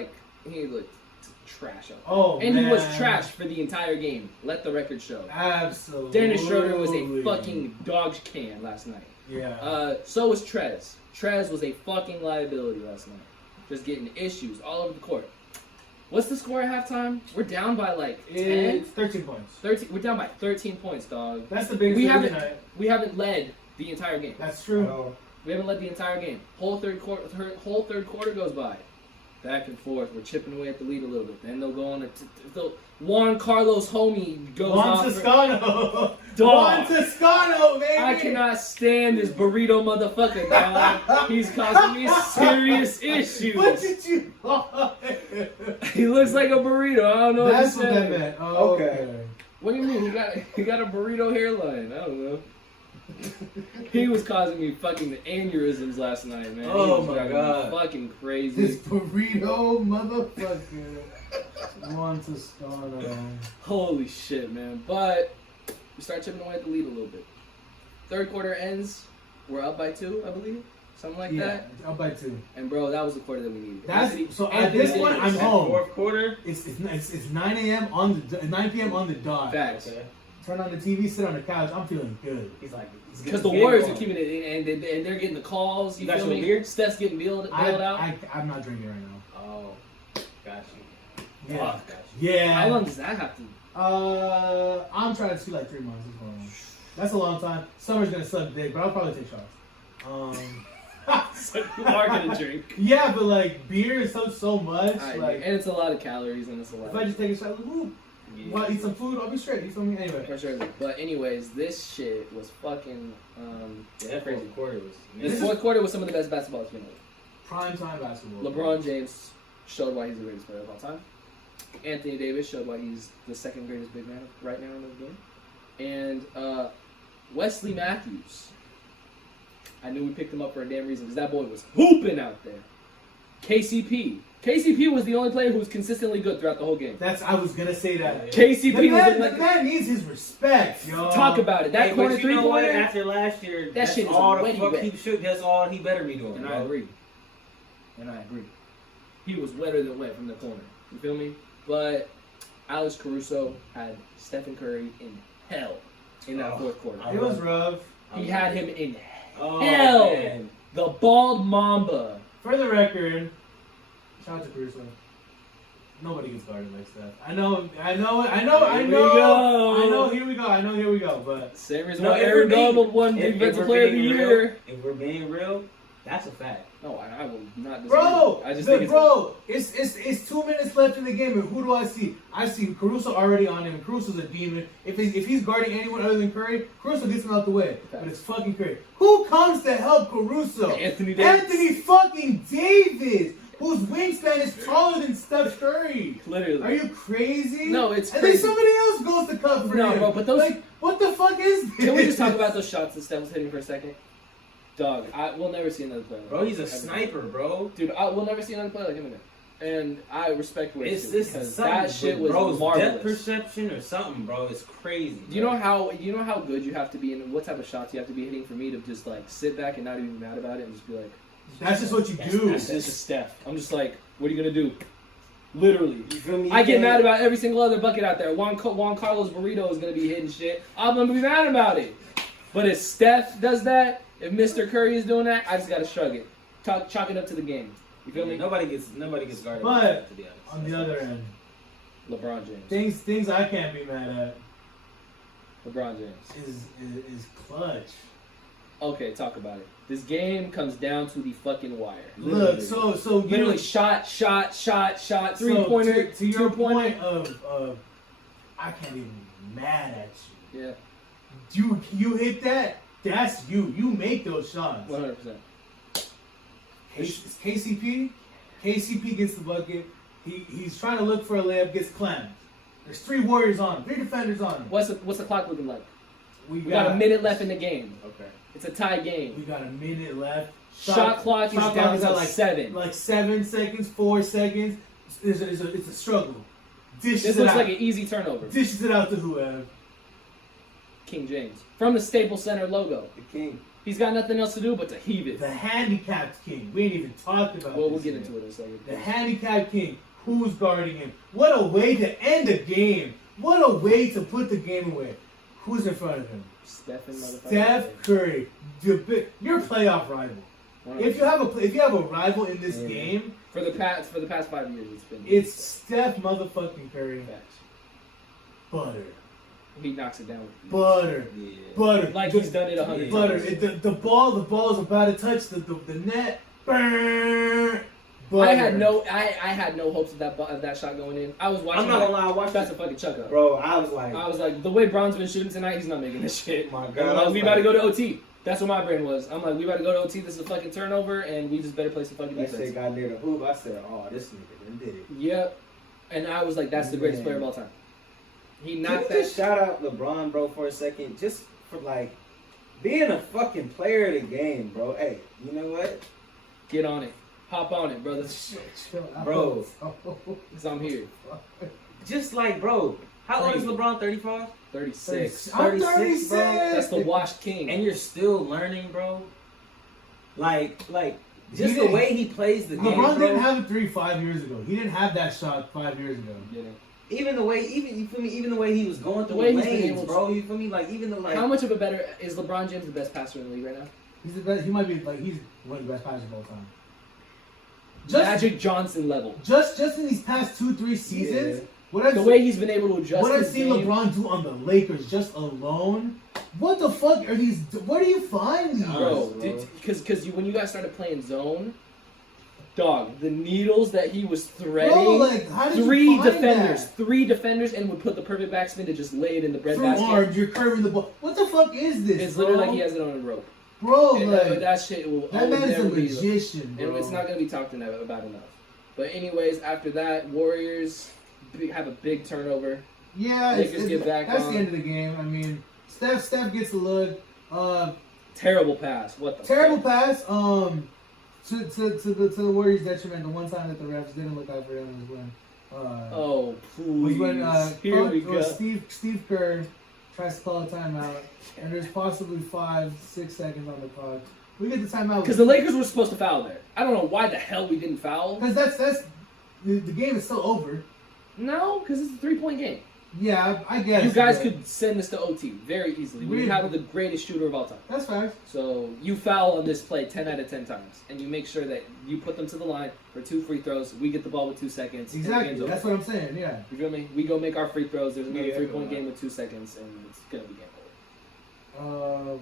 trash out there. Oh, And man. he was trash for the entire game. Let the record show. Absolutely. Dennis Schroeder was a fucking dog can last night. Yeah. So was Trez. Trez was a fucking liability last night. Just getting issues all over the court. What's the score at halftime? We're down by like 10? It's 13 points. 13. We're down by 13 points, dog. That's the biggest We thing haven't tonight. we haven't led the entire game. That's true. Oh, We haven't led the entire game. Whole third quarter goes by. Back and forth. We're chipping away at the lead a little bit. Then they'll go on Juan Carlos homie goes Juan off. Toscano. Dog. Juan Toscano, baby. I cannot stand this burrito motherfucker, dog. He's causing me serious issues. What did you He looks like a burrito. I don't know That's what what to that say. meant. Oh, Okay. What do you mean? He got a burrito hairline. I don't know. He was causing me fucking aneurysms last night, man. Oh He was my driving me God. fucking crazy. This burrito motherfucker. Juan Toscano. Holy shit, man. But we start chipping away at the lead a little bit. Third quarter ends. We're up by 2, I believe. Something like that. Up by 2. And bro, that was the quarter that we needed. So at this point, I'm home. Fourth quarter. It's 9 a.m. on the 9 p.m. on the dot. Facts. Okay. Turn on the TV, sit on the couch. I'm feeling good. He's like. Because the Warriors are keeping it, and they're getting the calls. You That's feel me? weird. Steph's getting bailed out. I'm not drinking right now. Oh, got you. Yeah. Fuck, got you. Yeah. How long does that have to? I'm trying to see like 3 months. That's what I want. That's a long time. Summer's gonna suck dick, but I'll probably take shots. So you are gonna drink. Yeah, but like beer is so much. Like And it's a lot of calories, and it's a lot. if I just take a shot, like, ooh, want to eat some food? I'll be straight. You feel me? Anyway. For sure. But anyways, this shit was fucking. Yeah, that crazy quarter was. This fourth quarter was some of the best basketball it's been like. Prime time basketball. LeBron James showed why he's the greatest player of all time. Anthony Davis showed why he's the second greatest big man right now in the game. And Wesley Matthews. I knew we picked him up for a damn reason because that boy was hooping out there. KCP. KCP was the only player who was consistently good throughout the whole game. I was gonna say that. KCP The was man, the man needs his respect, yo. talk about it. That Hey, corner but you know what? three-pointer. After last year, That that's shit is all the wetty fuck wet. he should. That's all he better be doing. And bro. I agree. He was wetter than wet from the corner. You feel me? But Alex Caruso had Stephen Curry in hell in that fourth quarter. It was rough. He had him in Oh, hell. man. The bald mamba. For the record, shout out to Caruso. Nobody gets guarded like Steph. I know. Here we go. But Same reason No, why if Aaron we're being- Donald won if Defensive we're Player of the being real, Year. If we're being real, that's a fact. No, I will not disagree. bro, I just think it's 2 minutes left in the game, and who do I see? I see Caruso already on him. Caruso's a demon. If he's guarding anyone other than Curry, Caruso gets him out the way. But it's fucking Curry. Who comes to help Caruso? Anthony Davis. Anthony fucking Davis, whose wingspan is taller than Steph Curry. Literally. Are you crazy? No, it's and crazy. then somebody else goes to cut for No, him. bro, but those- like, what the fuck is this? Can we just talk about those shots that Steph was hitting for a second? Dog, we'll never see another player like Bro, that. he's a Ever. sniper, bro. Dude, we'll never see another player like him again. And I respect what It's he this because something that shit was bro's marvelous. depth perception or something, bro. It's crazy. Do you know how good you have to be and what type of shots you have to be hitting for me to just like sit back and not even be mad about it and just be like, That's just what you do. That's just Steph. I'm just like, what are you gonna do? Literally. You feel me? I get mad about every single other bucket out there. Juan Carlos Burrito is gonna be hitting shit. I'm gonna be mad about it. But if Steph does that, if Mr. Curry is doing that, I just gotta shrug it. Chalk it up to the game. You feel me? Nobody gets guarded. But to be honest. on the other end, LeBron James. things I can't be mad at LeBron James. is clutch. Okay, talk about it. This game comes down to the fucking wire. Look, so you Literally shot, 3-pointer, to your 2-pointer. point of I can't even be mad at you. Yeah, You hit that. That's you. You make those shots. 100%. KCP gets the bucket. He's trying to look for a layup. Gets clamped. There's 3 Warriors on him. 3 defenders on him. What's the clock looking like? We got a minute left in the game. Okay. It's a tie We game. got a minute left. Shot clock is down to like 7. Like 7 seconds, 4 seconds. It's a struggle. Dishes This it looks out. like an easy turnover. Dishes it out to whoever. King James. From the Staples Center logo. The king. He's got nothing else to do but to heave it. The handicapped king. We ain't even talked about Well, this we'll get yet. into it in a second. The handicapped king. Who's guarding him? What a way to end a game. What a way to put the game away. Who's in front of him? Steph Curry. Your playoff rival. 100%. If you have a rival in this game, For the past 5 years, it's been. it's Steph motherfucking Curry. Facts. Butter. He knocks it down. Butter. Yeah. Butter. Like he's done it 100 Butter. times. The ball is about to touch the net. Burr. Butter. I had no hopes of that shot going in. I was watching. I'm not gonna lie, I watched That's it. a fucking chuck up. Bro, I was like, I was like, the way Bron's been shooting tonight, he's not making this shit. My God, I'm I like, was we like- about to go to OT. That's what my brain was. I'm like, we about to go to OT. This is a fucking turnover, and we just better play some fucking that defense. shit got near the hoop. I said, oh, this nigga done did it. Yep. And I was like, that's the greatest Man. player of all time. He Can knocked we that. just shout out LeBron, bro, for a second? Just for, like, being a fucking player of the game, bro. Hey, you know what? Get on it. Hop on it, brother. Bro. Because I'm here. Just like, bro, how old is Crazy. LeBron? 35? 36. I'm 36, 36. bro. That's the washed king. And you're still learning, bro. Like, He just the didn't- way he plays the game, LeBron bro. didn't have a 3 5 years ago. He didn't have that shot 5 years ago. Get it. Even the way, you feel me? Even the way he was going through The way the he's been lanes, able to- bro. You feel me? Like, even the like. How much of a better is LeBron James the best passer in the league right now? He's the best. He might be like he's one of the best passers of all time. Magic Johnson level. Just in these past 2-3 seasons, The way he's been able to adjust what I've his seen game. LeBron do on the Lakers just alone. What the fuck are these? Where do you find these? Bro, because when you guys started playing zone, dog, the needles that he was threading. Bro, like, how did three you find defenders, that? 3 defenders, and would put the perfect backspin to just lay it in the bread From basket. hard, you're curving the ball. What the fuck is this? It's bro? literally like he has it on a rope. Bro, And like that shit will that always man is a never be. magician, bro. And it's not going to be talked about enough. But anyways, after that, Warriors have a big turnover. Yeah, Lakers get back that's on. the end of the game. I mean, Steph gets the look. Terrible pass. What the Terrible fuck? pass. To the Warriors' detriment, the one time that the refs didn't look out for them was when Oh, was please. when Here we go. Steve Kerr tries to call a timeout, and there's possibly 5-6 seconds on the clock. We get the timeout Because the Lakers were supposed to foul there. I don't know why the hell we didn't foul. because that's the game is still over. No, because it's a 3-point game. Yeah, I guess You guys but could send this to OT very easily. We have the greatest shooter of all time. That's fine. So you foul on this play 10 out of 10 times, and you make sure that you put them to the line for 2 free throws. We get the ball with 2 seconds. and the Exactly. game's over. That's what I'm saying. Yeah. You feel me? We go make our free throws. There's another Yeah, 3-point yeah. game with 2 seconds, and it's gonna be game over.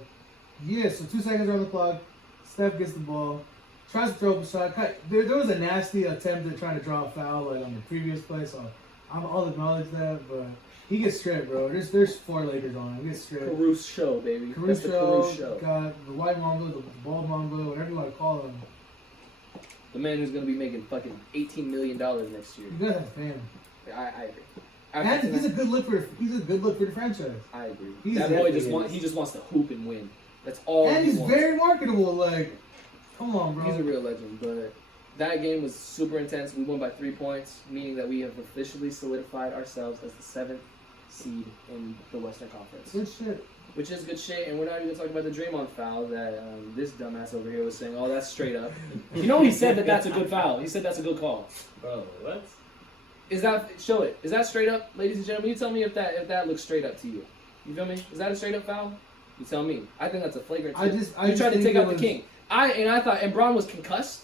Yeah. So 2 seconds are on the clock. Steph gets the ball, tries to throw up a shot. There was a nasty attempt at trying to draw a foul like on the previous play, so I'll acknowledge that. But he gets stripped, bro. There's 4 Lakers on him. He gets stripped. Caruso show, baby. That's the Caruso show. Got the white Mamba, the bald Mamba, whatever you want to call him. The man who's gonna be making fucking $18 million next year. You gotta have fame. I agree. And he's a good look for the franchise. I agree. He's That boy definitely just wants to hoop and win. That's all. And he he's wants. very marketable. Like, come on, bro. He's a real legend. But that game was super intense. We won by 3 points, meaning that we have officially solidified ourselves as the 7th seed in the Western Conference, Good shit. which is good shit. And we're not even talking about the Draymond foul that this dumbass over here was saying. Oh, that's straight up. You know, he said that that's a good foul. He said that's a good call. Bro, what? Is that show it? Is that straight up, ladies and gentlemen? You tell me if that looks straight up to you. You feel me? Is that a straight up foul? You tell me. I think that's a flagrant. I tip. just You tried to think take it out the was- king. I thought, and Braun was concussed.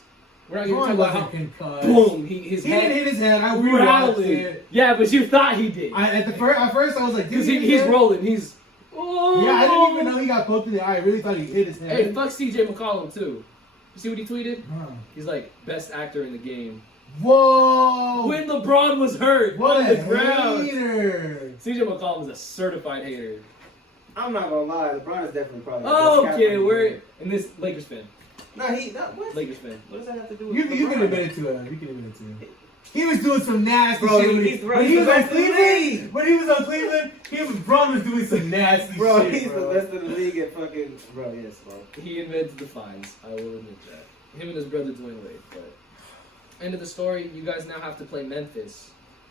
We're not even Braun talking about how. wasn't concussed. Boom! His He head didn't hit his head. I rattling. realized it. Yeah, but you thought he did. At first I was like, Because did he hit his he's head? rolling. He's. Oh. Yeah, I didn't even know he got poked in the eye. I really thought he hit his head. Hey, fuck CJ McCollum too. You see what he tweeted? Huh. He's like best actor in the game. Whoa! When LeBron was hurt What on a the ground. hater! CJ McCollum is a certified hater. I'm not gonna lie, LeBron is definitely probably. the Oh, best okay, captain we're in in this Lakers fan. the league. No, he not what? Lakers fan. What does that have to do with You can LeBron? admit it to him. You can admit it to him. He was doing some nasty Bro, shit. he's the when he was on best in the Cleveland, league. when he was on Cleveland, Braun was doing some nasty Bro, shit, he's bro. the best in the league at fucking. Bro, yes, bro. He invented the fines. I will admit that. Him and his brother Dwayne Wade. But end of the story. You guys now have to play Memphis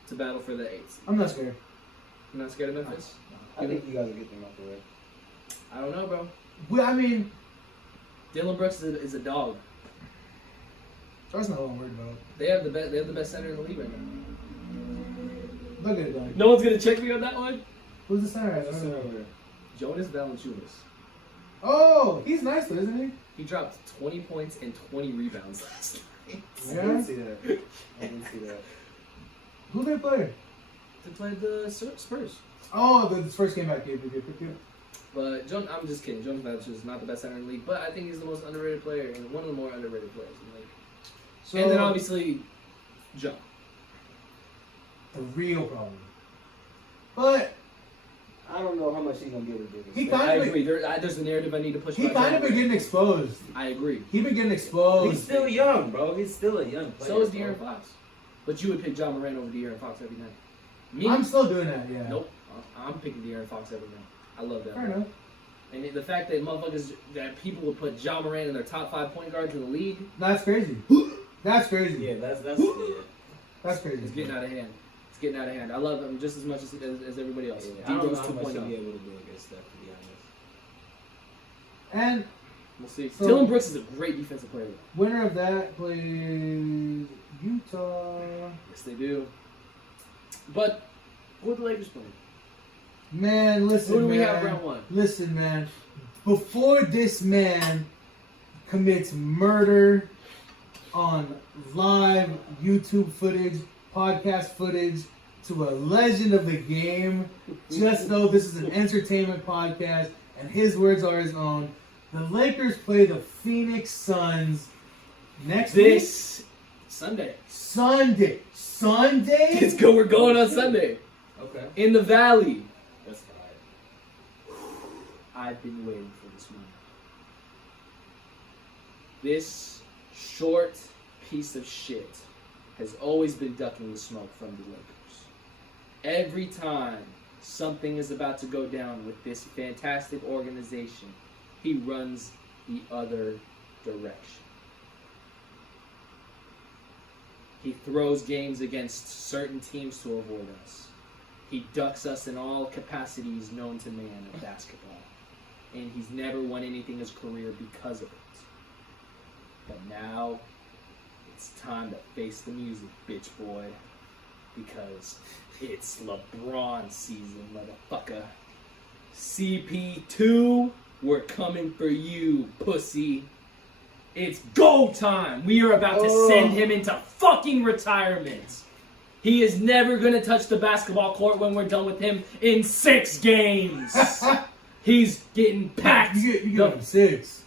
to battle for the 8th. I'm not scared. You're not scared of Memphis? I think you guys will get them out the way. I don't know, bro. Well, I mean, Dylan Brooks is a dog. that's not what I'm worried about. They have the best. They have the best center in the league right now. Look at it, dog. No one's gonna check me on that one. Who's the center? What's the number? Jonas Valanciunas. Oh, he's nice though, isn't he? He dropped 20 points and 20 rebounds last night. I Yeah? didn't see that. I didn't see that. Who they play? To play the Spurs. Oh, the first game back. Good. But I'm just kidding. Jonas Valanciunas is not the best center in the league, but I think he's the most underrated player and one of the more underrated players in the league. So, And then obviously, Joe. the real problem. But I don't know how much he's gonna be able to do this. He I kind of agree. There's a narrative I need to push. he about kind of Joe. been getting exposed. I agree. He been getting He's exposed. still young, bro. He's still a young player. So is bro. De'Aaron Fox. But you would pick John Moran over De'Aaron Fox every night. Me? I'm still doing that. Yeah. Nope. I'm picking De'Aaron Fox every night. I love that. Fair enough. And the fact that that people would put John Moran in their top 5 point guards in the league, That's crazy. That's crazy. Yeah, that's That's crazy. it's getting out of hand. It's getting out of hand. I love him just as much as everybody else. I don't know D-Rose how much he'll 2.0. be able to do against Steph, to be honest. And We'll see. So- Dylan Brooks is a great defensive player. winner of that plays Utah. Yes, they do. But who are the Lakers playing? Man, listen, Who do we man. have round 1? Listen, man. Before this man commits murder on live YouTube footage, podcast footage to a legend of the game, just know this is an entertainment podcast, and his words are his own. The Lakers play the Phoenix Suns next week. This Sunday. Sunday. It's good. We're going on Sunday Okay. in the Valley. That's fine. I've been waiting for this moment. This short piece of shit has always been ducking the smoke from the Lakers. Every time something is about to go down with this fantastic organization, he runs the other direction. He throws games against certain teams to avoid us. He ducks us in all capacities known to man of basketball. And he's never won anything in his career because of it. But now, it's time to face the music, bitch boy. Because it's LeBron season, motherfucker. CP2, we're coming for you, pussy. It's go time. We are about to send him into fucking retirement. He is never going to touch the basketball court when we're done with him in 6 games. He's getting packed. You give him 6.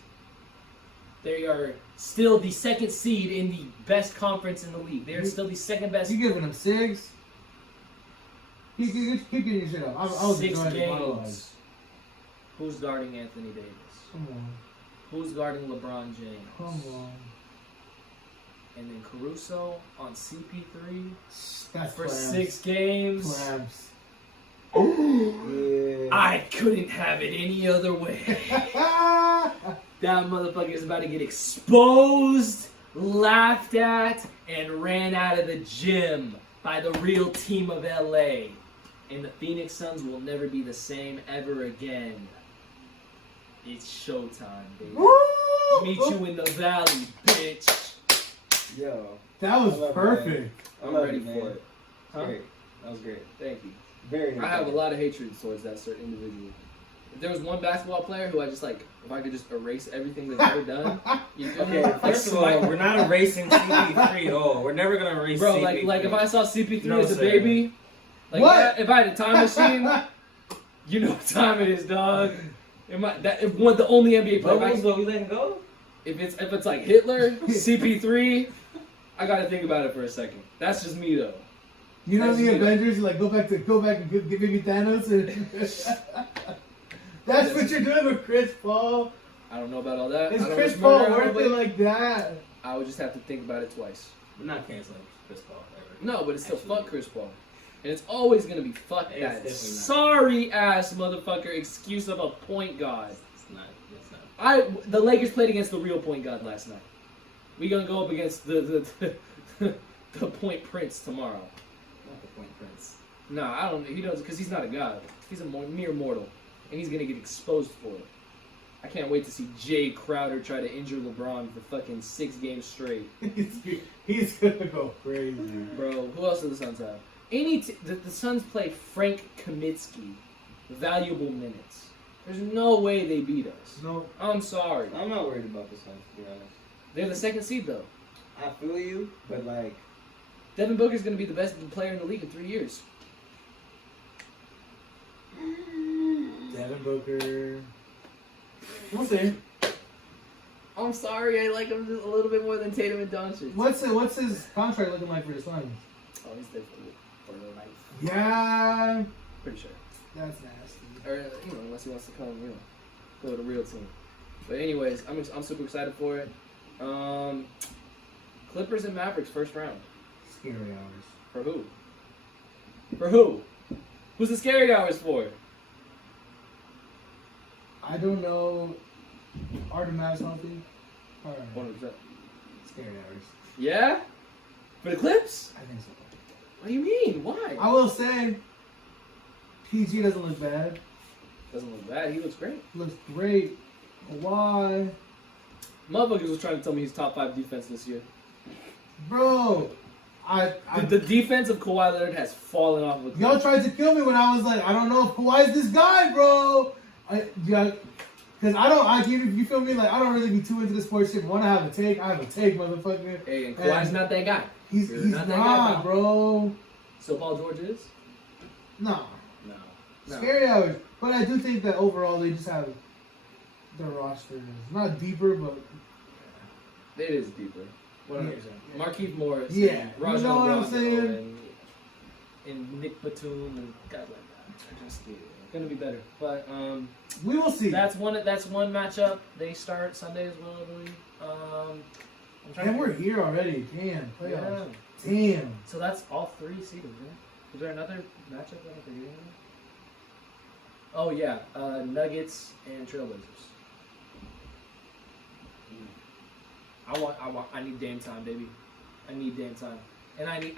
They are still the 2nd seed in the best conference in the league. They are still the 2nd best. You giving him 6? Keep getting your shit up. I was 6 enjoying the monologue. games. Who's guarding Anthony Davis? Come on. Who's guarding LeBron James? Come on. And then Caruso on CP3 That's for clams. 6 games. Clams. Yeah. I couldn't have it any other way. That motherfucker is about to get exposed, laughed at, and ran out of the gym by the real team of LA. And the Phoenix Suns will never be the same ever again. It's showtime, baby. Woo! Meet you in the valley, bitch. Yo. That was I love it, perfect. I'm love ready it, for man. it. Huh? Great. That was great. Thank you. Very. I have a lot of hatred towards that certain individual. If there was one basketball player who I just like, if I could just erase everything they've ever done, you feel me? Okay, first of all, we're not erasing CP3 at all. We're never gonna erase Bro, CP3. like if I saw CP3 No, as a sir. baby, like What? if I had a time machine, you know what time it is, dog. If one the only NBA player, Bubbles, will we let him go? if it's like Hitler, CP3, I gotta think about it for a second. That's just me though. You know That's the me. Avengers, you like go back and give baby Thanos and that's what you're doing with Chris Paul. I don't know about all that. Is I don't Chris wish Paul murder on worth it nobody. like that? I would just have to think about it twice. We're not canceling Chris Paul ever. No, but it's still Actually. fuck Chris Paul. And it's always gonna be fuck It's that definitely not. sorry ass motherfucker excuse of a point guard. It's not. It's not. The Lakers played against the real point guard last night. We gonna go up against the point prince tomorrow. Not the point prince. No, I don't. He doesn't because he's not a god. He's a mere mortal, and he's gonna get exposed for it. I can't wait to see Jay Crowder try to injure LeBron for fucking 6 games straight, He's gonna go crazy. bro. Who else do the Suns have? The Suns play Frank Kaminsky, valuable minutes. There's no way they beat us. No. I'm sorry. I'm not worried about the Suns, to be honest. They're the 2nd seed though. I feel you, but like, Devin Booker's gonna be the best player in the league in 3 years. Devin Booker. We'll see. I'm sorry, I like him just a little bit more than Tatum and Doncic. What's his contract looking like for the Suns? Oh, he's there for the life. Yeah, Pretty sure. that's nasty. Or unless he wants to come, go with a real team. But anyways, I'm super excited for it. Clippers and Mavericks first round. Scary hours. For who? For who? Who's the scary hours for? I don't know. Are the Mavs healthy? Or 100%. scary hours. Yeah? For the Clips? I think so. What do you mean? Why? I will say, PG doesn't look bad. Doesn't look bad. He looks great. Looks great. Why? Motherfuckers was trying to tell me he's top 5 defense this year. Bro, The defense of Kawhi Leonard has fallen off with y'all tried to kill me when I was like, I don't know if Kawhi's this guy, bro. Because you feel me? Like, I don't really be too into the sports shit. When I have a take, I have a take, motherfucker. Hey, and Kawhi's not that guy. He's not that guy, not, pal. bro. So Paul George is? No. No. Scary hours. But I do think that overall they just have their roster is not deeper, but It is deeper. 100%. Markieff Morris. Yeah. And You Rajon know what I'm Rondo saying? and Nick Batum and guys like that. Just gonna be better. But we will see. that's one matchup. They start Sunday as well, I believe. I'm trying And to we're here already. Damn. yeah. Playoffs. Damn. So that's all 3 seeded, yeah? Is there another matchup that I'm forgetting? Oh yeah, Nuggets and Trailblazers. I need Dame time, baby. I need Dame time. And I need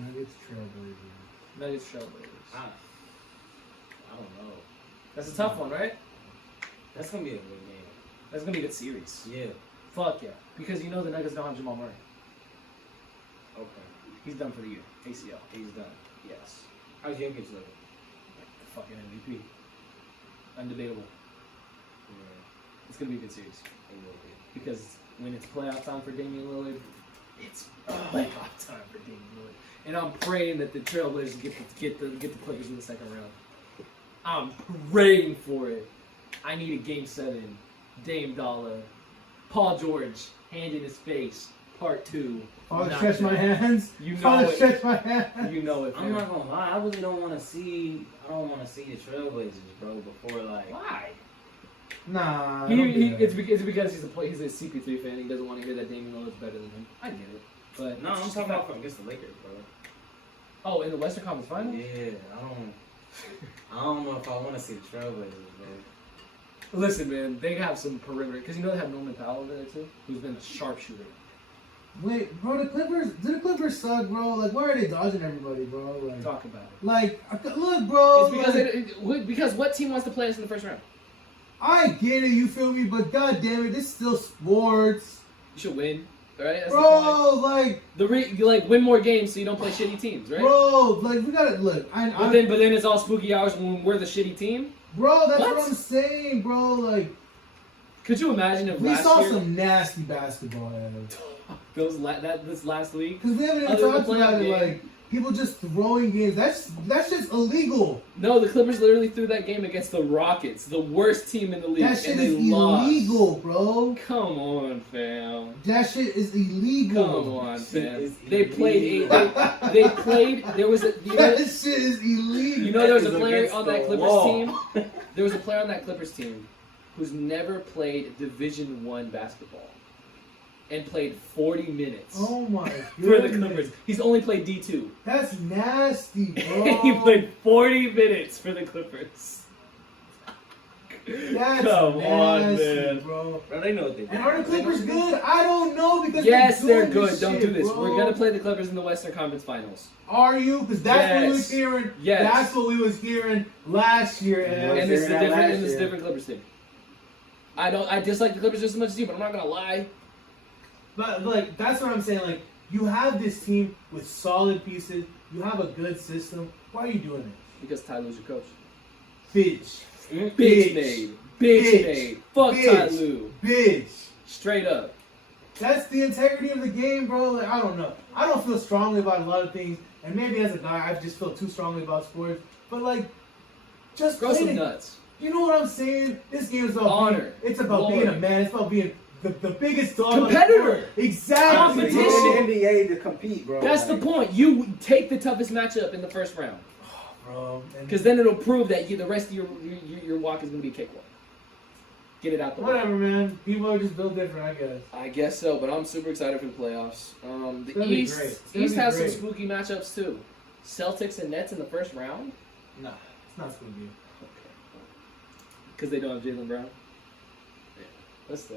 Nuggets Trailblazers. Nuggets Trailblazers. I don't know. That's a tough one, right? That's gonna be a good game. That's gonna be a good series. Yeah. Fuck yeah. Because you know the Nuggets don't have Jamal Murray. Okay. He's done for the year. ACL. He's done. Yes. How's Jokic looking? Fucking MVP. Undebatable. Yeah. It's gonna be a good series. It will be. Because when it's playoff time for Damian Lillard, it's playoff time for Damian Lillard. And I'm praying that the Trailblazers get the Clippers in the second round. I'm praying for it. I need a Game 7. Dame Dollar. Paul George. Hand in his face. Part 2. I'll stretch my hands. You know I'll it. stretch my hands. You know it. I'm not gonna lie. I really don't want to see. I don't want to see the Trailblazers, bro. Before like. Why? Nah. It's because he's a CP3 fan. He doesn't want to hear that Damian Lillard's better than him. I get it. But No, I'm talking about from against the Lakers, bro. Oh, in the Western Conference Finals? Yeah, I don't know if I want to see the Trailblazers, bro. Listen, man, they have some perimeter because you know they have Norman Powell over there too, who's been a sharpshooter. Wait, bro, the Clippers suck, bro. Like, why are they dodging everybody, bro? Like, Talk about it. Like, look, bro. It's because what team wants to play us in the first round? I get it, you feel me? But god damn it, this is still sports. You should win, right? That's Bro, like, you win more games so you don't play shitty teams, right? bro, like, we gotta look. But then it's all spooky hours when we're the shitty team. Bro, that's What? what I'm saying, bro. Like, Could you imagine if we last saw year, some nasty basketball at it. this last week? Because we haven't even Other than talked the about playoff it, game. like, people just throwing games. That's just illegal. No, the Clippers literally threw that game against the Rockets, the worst team in the league, That shit and they is lost. illegal, bro. Come on, fam. That shit is illegal. Come on, Shit fam. is They played illegal. they played. There was a. That shit is illegal. You know there was a That is player against on the that Clippers wall. team. There was a player on that Clippers team who's never played Division I basketball and played 40 minutes Oh my for the goodness. Clippers. He's only played D2. That's nasty, bro. he played 40 minutes for the Clippers. That's Come on, nasty, man. bro. Bro, they know what they do. And are the Clippers good? I don't know because Yes, they're doing good. this Don't shit, do this. bro. We're gonna play the Clippers in the Western Conference Finals. Are you? Because that's what we was Yes. hearing. Yes. That's what we was hearing last year. And And this is a that different, last and this is a year. different Clippers team. I dislike the Clippers just as much as you, but I'm not gonna lie. But like that's what I'm saying. Like you have this team with solid pieces. You have a good system. Why are you doing it? Because Ty Lue's your coach. Bitch. Bitch Bitch. made. Bitch Bitch. made. Fuck Bitch. Ty Lue. Bitch. Straight up. That's the integrity of the game, bro. Like I don't know. I don't feel strongly about a lot of things, and maybe as a guy, I just feel too strongly about sports. But like, just Grow play some the- nuts. You know what I'm saying? This game is about Honor. being, it's about Glory. being a man. It's about being the biggest dog. Competitor. On the floor. Exactly. Competition. bro. in the NBA to compete, bro. That's the point. You take the toughest matchup in the first round. Bro. Because then it'll prove that the rest of your walk is going to be a cakewalk. Get it out the way. Whatever, man. People are just built different, I guess. I guess so, but I'm super excited for the playoffs. The gonna be East, great. It's gonna East be has some great. spooky matchups too. Celtics and Nets in the first round. Nah, it's not spooky. Okay. Because they don't have Jaylen Brown. Yeah, that's the.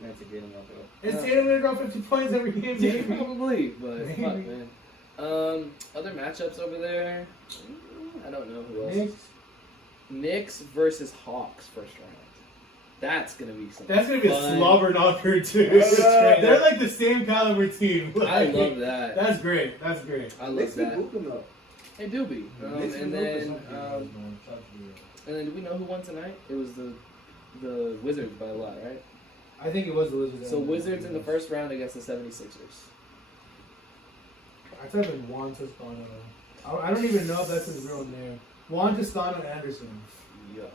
Not to get him up though. It's Tatum gonna drop 50 points every game, Yeah, maybe. probably, but Maybe. fuck, man. Other matchups over there. I don't know who else. Knicks. Knicks versus Hawks first round. That's gonna be something. That's gonna be a fun. slobber knocker too. Straight They're up. like the same caliber team. I Like, love that. That's great. That's great. I love Knicks be that. hooping though. They do be. Knicks And be then, open. and then, do we know who won tonight? It was the Wizards by a lot, right? I think it was the Wizards. So Wizards in the first round against the 76ers. I typed in Juan Toscano. I don't even know if that's his real name. Juan Toscano Anderson. Yuck.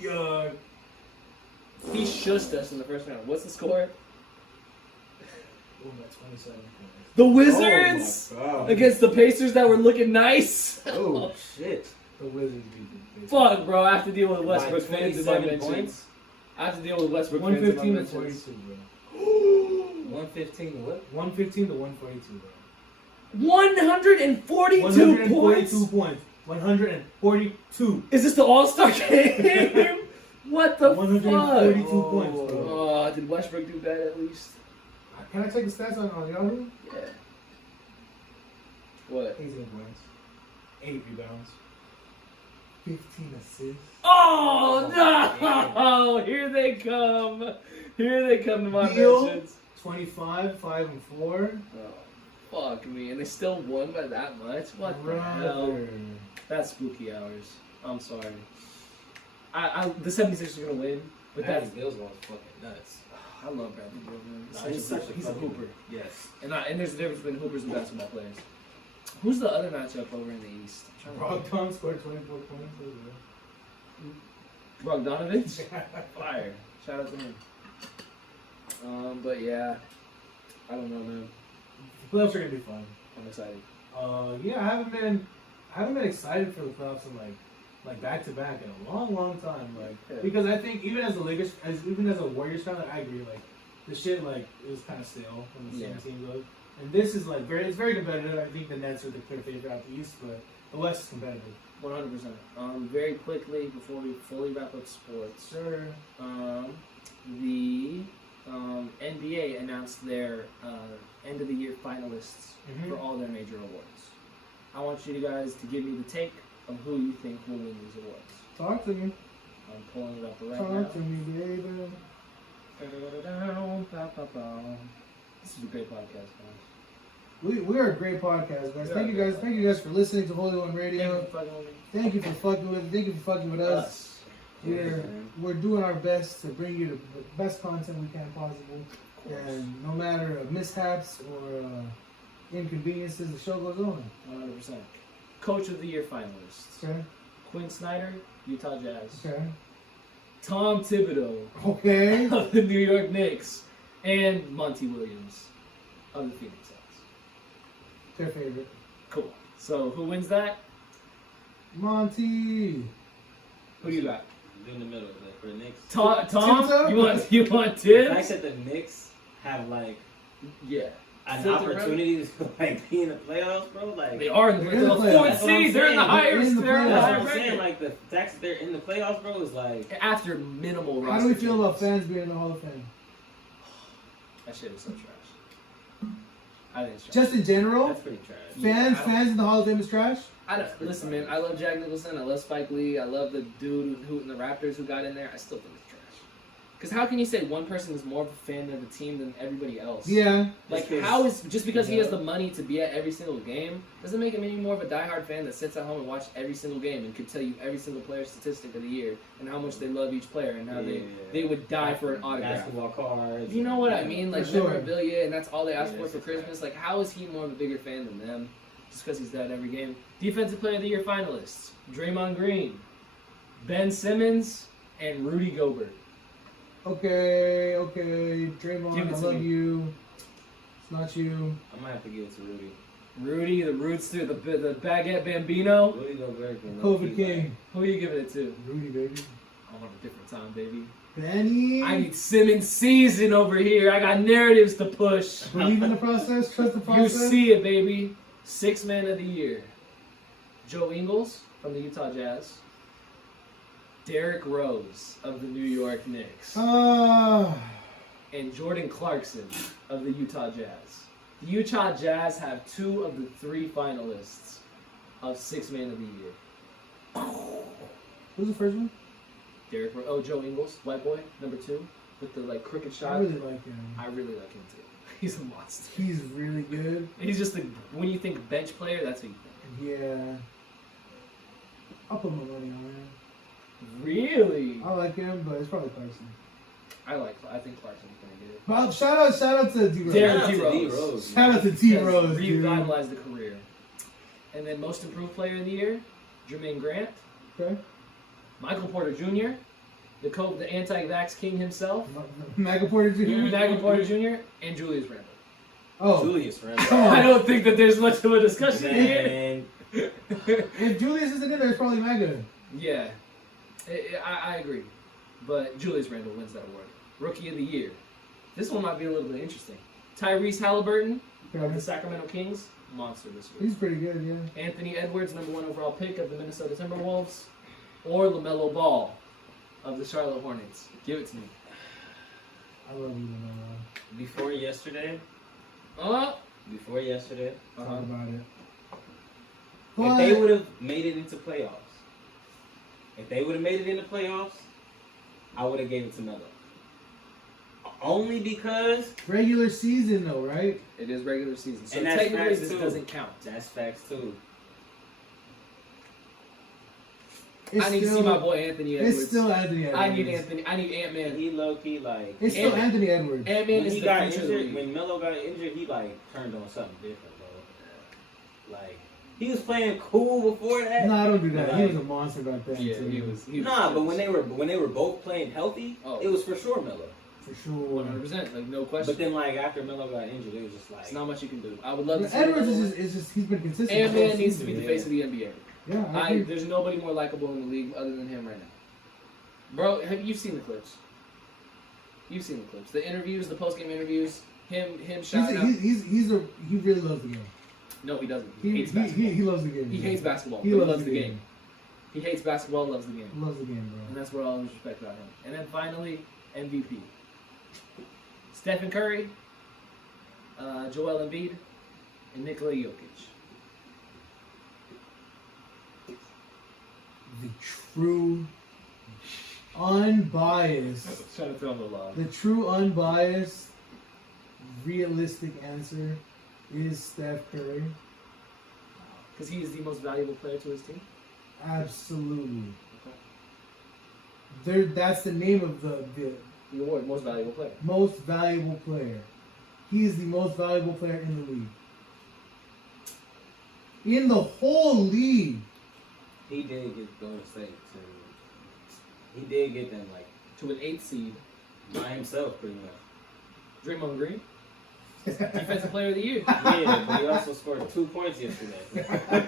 Yuck. He shushed us in the first round. What's the score? Oh, that's 27. The Wizards Oh my God. against the Pacers that were looking nice. Oh shit! The Wizards beat the Fuck, bro. I have to deal with Westbrook By fans in my 27 mentions. points. I have to deal with Westbrook fans in my 115 to mentions. 42, bro. 115 to what? 115 to 142, bro. 142 points. 142 points. 142. Is this the All-Star game? What the 142 fuck? points, bro. Did Westbrook do bad at least? Can I take the stats on Yahoo? Yeah. What? 18 points, 8 rebounds, 15 assists. Oh no! Here they come. Here they come to my Deal. mentions. 25, 5 and 4. Oh, fuck me. And they still won by that much? What the hell? That's spooky hours. I'm sorry. The 76ers are going to win. But that's... Bills was fucking nuts. I love Bradley Beal, man. Nah, he's such a He's a fucking- hooper. Yes. And there's a difference between hoopers and basketball players. Who's the other matchup over in the East? Brogdon scored 24 points. Bogdanovich? Fire. Shout out to him. But yeah, I don't know, man. The playoffs are gonna be fun. I'm excited. Yeah, I haven't been excited for the playoffs in like back to back in a long time. Because I think even as a Lakers, even as a Warriors fan, I agree. Like the shit, like it was kind of stale when the same team goes. And this is like it's very competitive. I think the Nets are the clear favorite out the East, but the West is competitive. 100%. Very quickly before we fully wrap up sports, Sure. the NBA announced their end of the year finalists for all their major awards. I want you guys to give me the take of who you think will win these awards. Talk to me. I'm pulling it up right now. Talk to me, baby. This is a great podcast, guys. We are a great podcast, guys. Thank you guys for listening to Holy One Radio. Thank you for fucking with us. We're doing our best to bring you the best content we can possible. And no matter mishaps or inconveniences, the show goes on. 100%. Coach of the Year finalists. Okay. Quinn Snyder, Utah Jazz. Okay. Tom Thibodeau Okay. of the New York Knicks. And Monty Williams of the Phoenix Suns. Their favorite. Cool. So who wins that? Monty. Who do you got? In the middle, like for the Knicks. Tom? Timzo? You want The Tibbs? fact that the Knicks have like Yeah. an Filter opportunity to like be in the playoffs, bro. Like They are in They're in the the playoffs. fourth That's what I'm seed. They're in the saying. higher. They're in the They're in the playoffs. That's higher what I'm saying. bracket. Like the fact that they're in the playoffs, bro, is like After minimal roster. How do we feel about changes. fans being in the Hall of Fame? That shit is so trash. I think it's trash. Just in general, that's pretty trash. fans in the Hall of Fame is trash. Listen, man. I love Jack Nicholson. I love Spike Lee. I love the dude who in the Raptors who got in there. I still think it's trash. Because how can you say one person is more of a fan of the team than everybody else? Yeah. Like, how is just because he has the money to be at every single game doesn't make him any more of a diehard fan that sits at home and watches every single game and could tell you every single player statistic of the year and how much they love each player and how they would die for an autograph. Basketball cards. You know what I mean? Like For sure. memorabilia, and that's all they ask Yeah, for that's Christmas. Like, how is he more of a bigger fan than them? Just because he's at every game. Defensive Player of the Year finalists: Draymond Green, Ben Simmons, and Rudy Gobert. Okay. Draymond, Give it I to love me. you. It's not you. I might have to give it to Rudy. Rudy, the Rootster, the Baguette Bambino. Rudy Gobert. COVID King. Who are you giving it to? Rudy, baby. I want a different time, baby. Benny. I need Simmons season over here. I got narratives to push. Believe in the process. Trust the You process. see it, baby. Sixth man of the year: Joe Ingles from the Utah Jazz, Derrick Rose of the New York Knicks, Ah. and Jordan Clarkson of the Utah Jazz. The Utah Jazz have 2 of the 3 finalists of Sixth Man of the Year. Who's the first one? Joe Ingles, white boy, number 2, with the crooked I shot. really like him. I really like him too. He's a monster. He's really good. He's just when you think bench player, that's what you think. Yeah. I'll put my money on him. Really? I like him, but it's probably Clarkson. I think Clarkson's gonna get it. Well, shout out to D Rose. Derrick Shout out to D. D-Rose. Shout out to T Rose. Revitalized the career. And then most improved player of the year, Jermaine Grant, Okay. Michael Porter Jr., the anti-vax king himself, Michael Porter Jr. Michael Porter Jr., and Julius Randle. Oh, Julius Randle. come on. I don't think that there's much of a discussion here. Man, If Julius isn't in there, it's probably MAGA. Yeah, I agree. But Julius Randle wins that award. Rookie of the year. This one might be a little bit interesting. Tyrese Halliburton of the Sacramento Kings, monster this year. He's pretty good, yeah. Anthony Edwards, number 1 overall pick of the Minnesota Timberwolves, or LaMelo Ball of the Charlotte Hornets. Give it to me. I love you, Lamelo. Before yesterday, Uh-huh. talk About it. if they would have made it into playoffs, I would have gave it to Melo. Only because Regular season, though, right? It is regular season, so And that's technically facts, this too. doesn't count. that's facts too. It's I need to see my boy Anthony Edwards. It's still Anthony Edwards. I need Anthony. I need Ant-Man. He low key like It's still Ant-Man. Anthony Edwards. Ant-Man when is he the got future of the injured. league. When Melo got injured, he like turned on something different, bro. Like he was playing cool before that. No, I don't do that. He Like, was a monster back then. Yeah, too. he was. Nah, but when they were both playing healthy, Oh. it was for sure Melo. For sure. 100%, like no question. But then like after Melo got injured, it was just like It's not much you can do. I would love to see Edwards another is just he's been consistent. one. the whole Ant-Man needs to be season. the face of the NBA. Yeah, I agree. There's nobody more likable in the league other than him right now. Bro, you've seen the clips. You've seen the clips. The interviews, the post-game interviews, him shouting out. He really loves the game. No, he doesn't. He He hates basketball. he loves the game. He bro. hates basketball. He but loves loves the game. He hates basketball, loves the game. He loves the game, And bro. that's what I always respect about him. And then finally, MVP. Stephen Curry, Joel Embiid, and Nikola Jokic. The true, unbiased, Trying to film the love. the true unbiased, realistic answer is Steph Curry. Because he is the most valuable player to his team. Absolutely. Okay. That's the name of the The award, most valuable player. most valuable player. He is the most valuable player in the league. In the whole league. he did get Golden State to. He did get them like To an 8th seed. by himself pretty much. Draymond Green, Defensive Player of the Year. Yeah, but he also scored 2 points yesterday.